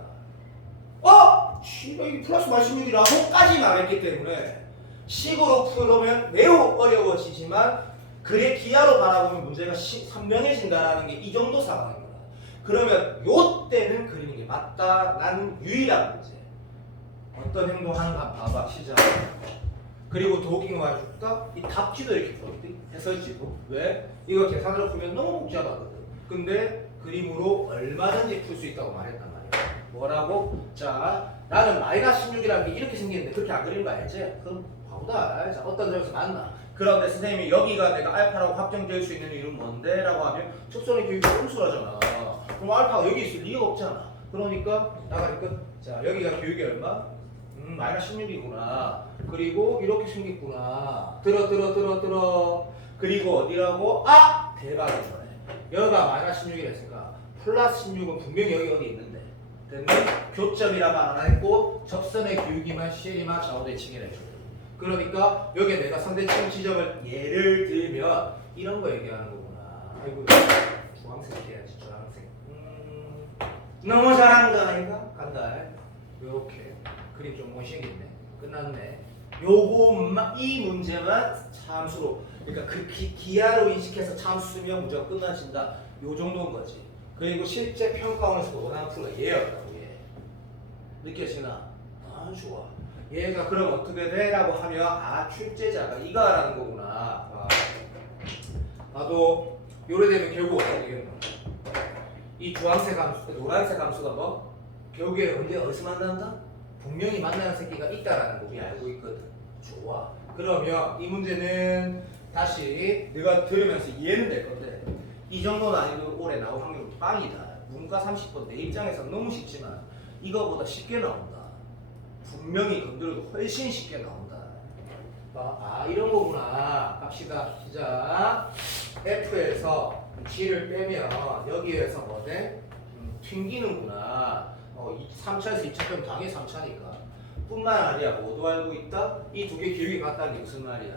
이 플러스 마이너스 16이라고까지 말했기 때문에 식으로 풀으면 매우 어려워지지만 글의 기하로 바라보면 문제가 선명해진다라는 게 이 정도 상황인 거야. 그러면 요 때는 그리는 게 맞다. 나는 유일한 문제. 어떤 행동하는가 봐봐. 시작. 그리고 도킹 와줄까? 이 답지도 이렇게 풀었지. 해설지도. 왜? 이거 계산으로 풀면 너무 복잡하거든. 근데 그림으로 얼마든지 풀 수 있다고 말했단 말이야. 뭐라고? 자, 나는 마이너스 16이라는 게 이렇게 생기는데 그렇게 안 그리는 거 알지? 그럼 바보다. 자, 어떤 점에서 만나. 그런데 선생님이 여기가 내가 알파라고 확정될 수 있는 이유는 뭔데? 라고 하면 접선의 교육이 꼼수라잖아. 그럼 알파가 여기 있을 리가 없잖아. 그러니까 나가니까 자, 여기가 교육이 얼마? 마이너스 16이구나. 그리고 이렇게 생겼구나. 들어. 그리고 어디라고? 아! 대박이네. 여기가 마이너스 16이라 했으니까 플러스 16은 분명히 여기 어디 있는데. 됐네? 교점이라 말 안 했고 접선의 기울기만 CL이만 좌우대칭이라 해줘. 그러니까 여기에 내가 상대칭 지점을 예를 들면 이런 거 얘기하는 거구나. 아이고 주황색 해야지 주황색. 너무 잘하는 거 아닌가? 간다. 요렇게 그림 좀 못생겼네. 끝났네. 이 문제만 참수로, 그러니까 그 기하로 인식해서 참수면 문제가 끝나진다. 요 정도인 거지. 그리고 실제 평가원에서 원하는 풀가 얘였다고. 얘 느껴지나? 아 좋아. 얘가 그럼 어떻게 돼라고 하면 출제자가 이거라는 거구나. 나도 요래 되면 결국 어떻게 되겠노? 이 주황색 함수, 노란색 함수가 뭐? 결국에 언제 어디서 만난다? 분명히 만나는 새끼가 있다라는 거 우리 알고 있거든. 좋아. 그러면 이 문제는 다시 네가 들으면서 이해는 될 건데 이 정도는 아니고 올해 나올 확률은 빵이다. 문과 30번 내 입장에서 너무 쉽지만 이거보다 쉽게 나온다. 분명히 건드려도 훨씬 쉽게 나온다. 이런 거구나. 갑시다. 시작. F에서 G를 빼면 여기에서 뭐 돼? 튕기는구나. 3차에서 2차 빼면 당연히 3차니까. 뿐만 아니라 뭐도 알고 있다? 이 두 개 기울기 같다는 게 무슨 말이야?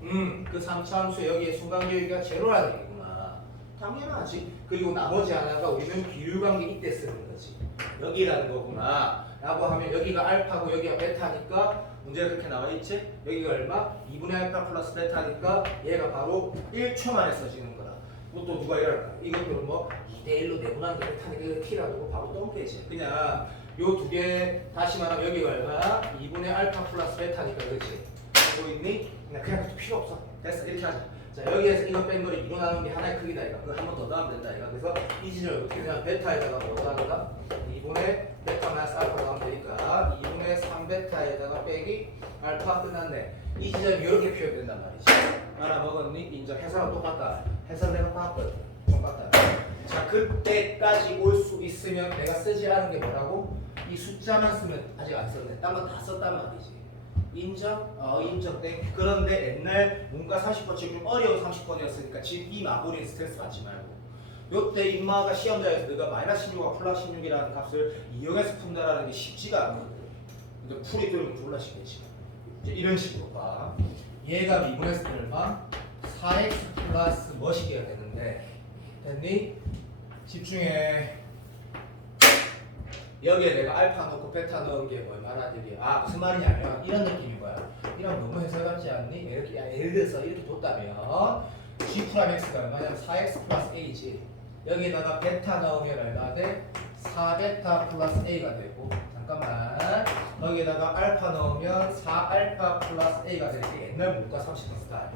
그 3차 함수 여기에 순간 기울기가 제로라는 얘기구나. 당연하지. 그리고 나머지 하나가 우리는 비율관계 이때 쓰는 거지. 여기라는 거구나. 라고 하면 여기가 알파고 여기가 베타니까 문제가 그렇게 나와 있지? 여기가 얼마? 2분의 알파 플러스 베타니까 얘가 바로 1초 만에 써지는 거라. 또 누가 이럴까? 이것도 뭐 2대1로 내분한 게 베타니까 T라고 바로 똥개지. 그냥 요 두 개 다시 말하면 여기가 얼마야? 2분의 알파 플러스 베타니까 그렇지? 알고 있니? 그냥 필요 없어. 됐어. 이렇게 하자. 자 여기에서 이거 뺀 거를 이로 나누는 게 하나의 크기다 이거. 그거 한 번 더 넣으면 된다 이거. 그래서 이 지점을 어떻게 되냐면 베타에다가 뭐다 하다? 2분의 베타 마이너스 알파 넣으면 되니까 2분의 3베타에다가 빼기 알파 끝났네. 이 지점이 이렇게 표현된단 말이지. 알아먹었니? 인정. 해설은 똑같다. 해설 내가 봤거든. 똑같다. 자 그때까지 올 수 있으면 내가 쓰지 않은 게 뭐라고? 이 숫자만 쓰면 아직 안 썼네. 딴 건 다 썼단 말이지. 인정? 인정 땡. 그런데 옛날 문과 30번 지금 어려운 30번이었으니까 지금 이 마무리는 스트레스 받지 말고 요때 인마가 시험자에서 내가 마이너스 16과 플러스 16이라는 값을 이용해서 푼다라는 게 쉽지가 않거든. 근데 풀이 들으면 졸라 쉽겠지. 이제 이런 식으로 봐. 얘가 미분했을 때 얼마? 4x 플러스 뭐시기가 되는데 됐니? 집중해. 여기에 내가 알파 넣고 베타 넣은 게 얼마나 되게 무슨 말이냐면 이런 느낌인 거야. 이런 너무 해설 같지 않니? 이렇게 예를 들어서 이렇게 뒀다면 G 프라임 X가 얼마냐면 4X 플러스 A지. 여기다가 베타 넣으면 얼마 돼? 4베타 플러스 A가 되고 잠깐만 거기에다가 알파 넣으면 4알파 플러스 A가 되지. 옛날 문과 30번 스타일.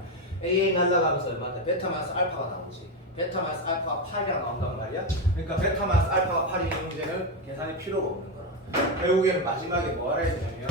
AA 날라가면서 얼마 돼? 베타 마이너스 알파가 나오지. 베타 마이너스 알파가 8이랑 나온단 말이야. 그러니까 베타 마이너스 알파가 8인 문제는 계산이 필요가 없는 거야. 결국에는 마지막에 뭐 하라 했냐면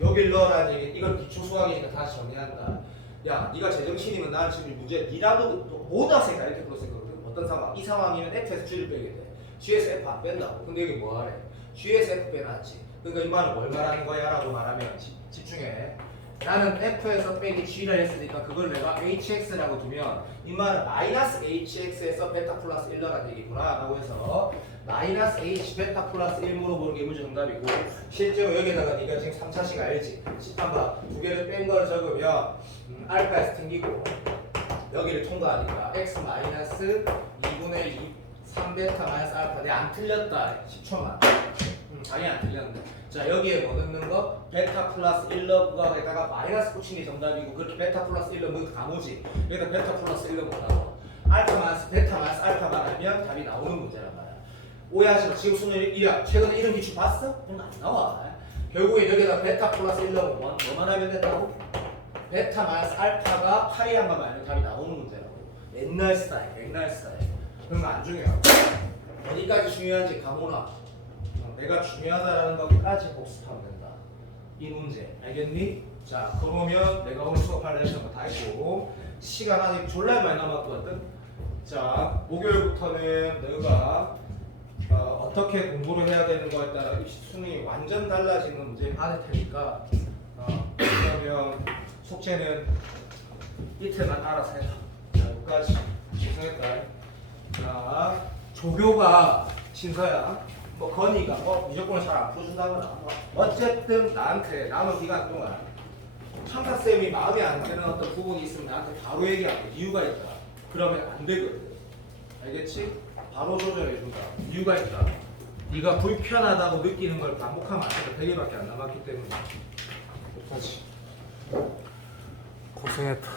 여길 넣으라는 얘기. 이건 기초 수학이니까 다시 정리한다. 야, 네가 제정신이면 나는 지금 문제 니라도 모든 학생이 이렇게 풀었거든. 어떤 상황? 이 상황이면 F에서 G를 빼게 돼. G에서 F 안 뺀다고. 근데 여기 뭐 하래? G에서 F 빼놨지. 그러니까 이 말은 뭘 말하는 거야? 라고 말하면 집중해. 나는 F에서 빼기 G를 했으니까 그걸 내가 HX라고 두면 이 말은 마이너스 HX에서 베타 플러스 1라는 얘기구나 라고 해서 마이너스 H 베타 플러스 1 물어보는 게 문제 정답이고 실제로 여기다가 네가 지금 3차식 알지? 한번 두 개를 뺀 걸 적으면 알파에서 튕기고 여기를 통과하니까 x 마이너스 2분의 2 3베타 마이너스 알파. 내가 안 틀렸다. 10초만. 당연히 안 틀렸는데. 자 여기에 뭐 넣는 거? 베타 플러스 1러브에다가 마이너스 붙인 게 정답이고 그렇게 베타 플러스 1러브 넣으면 가무지. 그러니까 베타 플러스 1러브 뭐라고? 알파 마이너스 베타 마이너스 알파만 하면 답이 나오는 문제란 말이야. 오해하지 마. 지금 수능이야. 최근에 이런 기출 봤어? 그럼 안 나와. 결국에 여기다 베타 플러스 1러브 뭐만 하면 된다고? 베타 마이너스 알파가 8이란 말 말면 답이 나오는 문제라고. 옛날 스타일. 그런 거 안 중요하고. 어디까지 중요한지 가모나. 내가 중요하다라는 것까지 복습하면 된다. 이 문제. 알겠니? 자, 그러면 내가 오늘 수업할 내용 다 했고 시간 아직 졸라 많이 남았거든. 자, 목요일부터는 너가 어떻게 공부를 해야 되는 거에 따라 이 수능이 완전 달라지는 문제가 많을 테니까 그러면 숙제는 이틀만 알아서 해라. 자, 여기까지 죄송했다. 자, 조교가 신서야 뭐 건이가 무조건 잘 안 풀어준다거나 어쨌든 나한테 남은 기간 동안 참사쌤이 마음에 안 드는 어떤 부분이 있으면 나한테 바로 얘기하고 이유가 있다. 그러면 안 되거든. 알겠지? 바로 조절해준다. 이유가 있다. 네가 불편하다고 느끼는 걸 반복하면 안 돼. 100일밖에 안 남았기 때문에. 여기까지. 고생했다.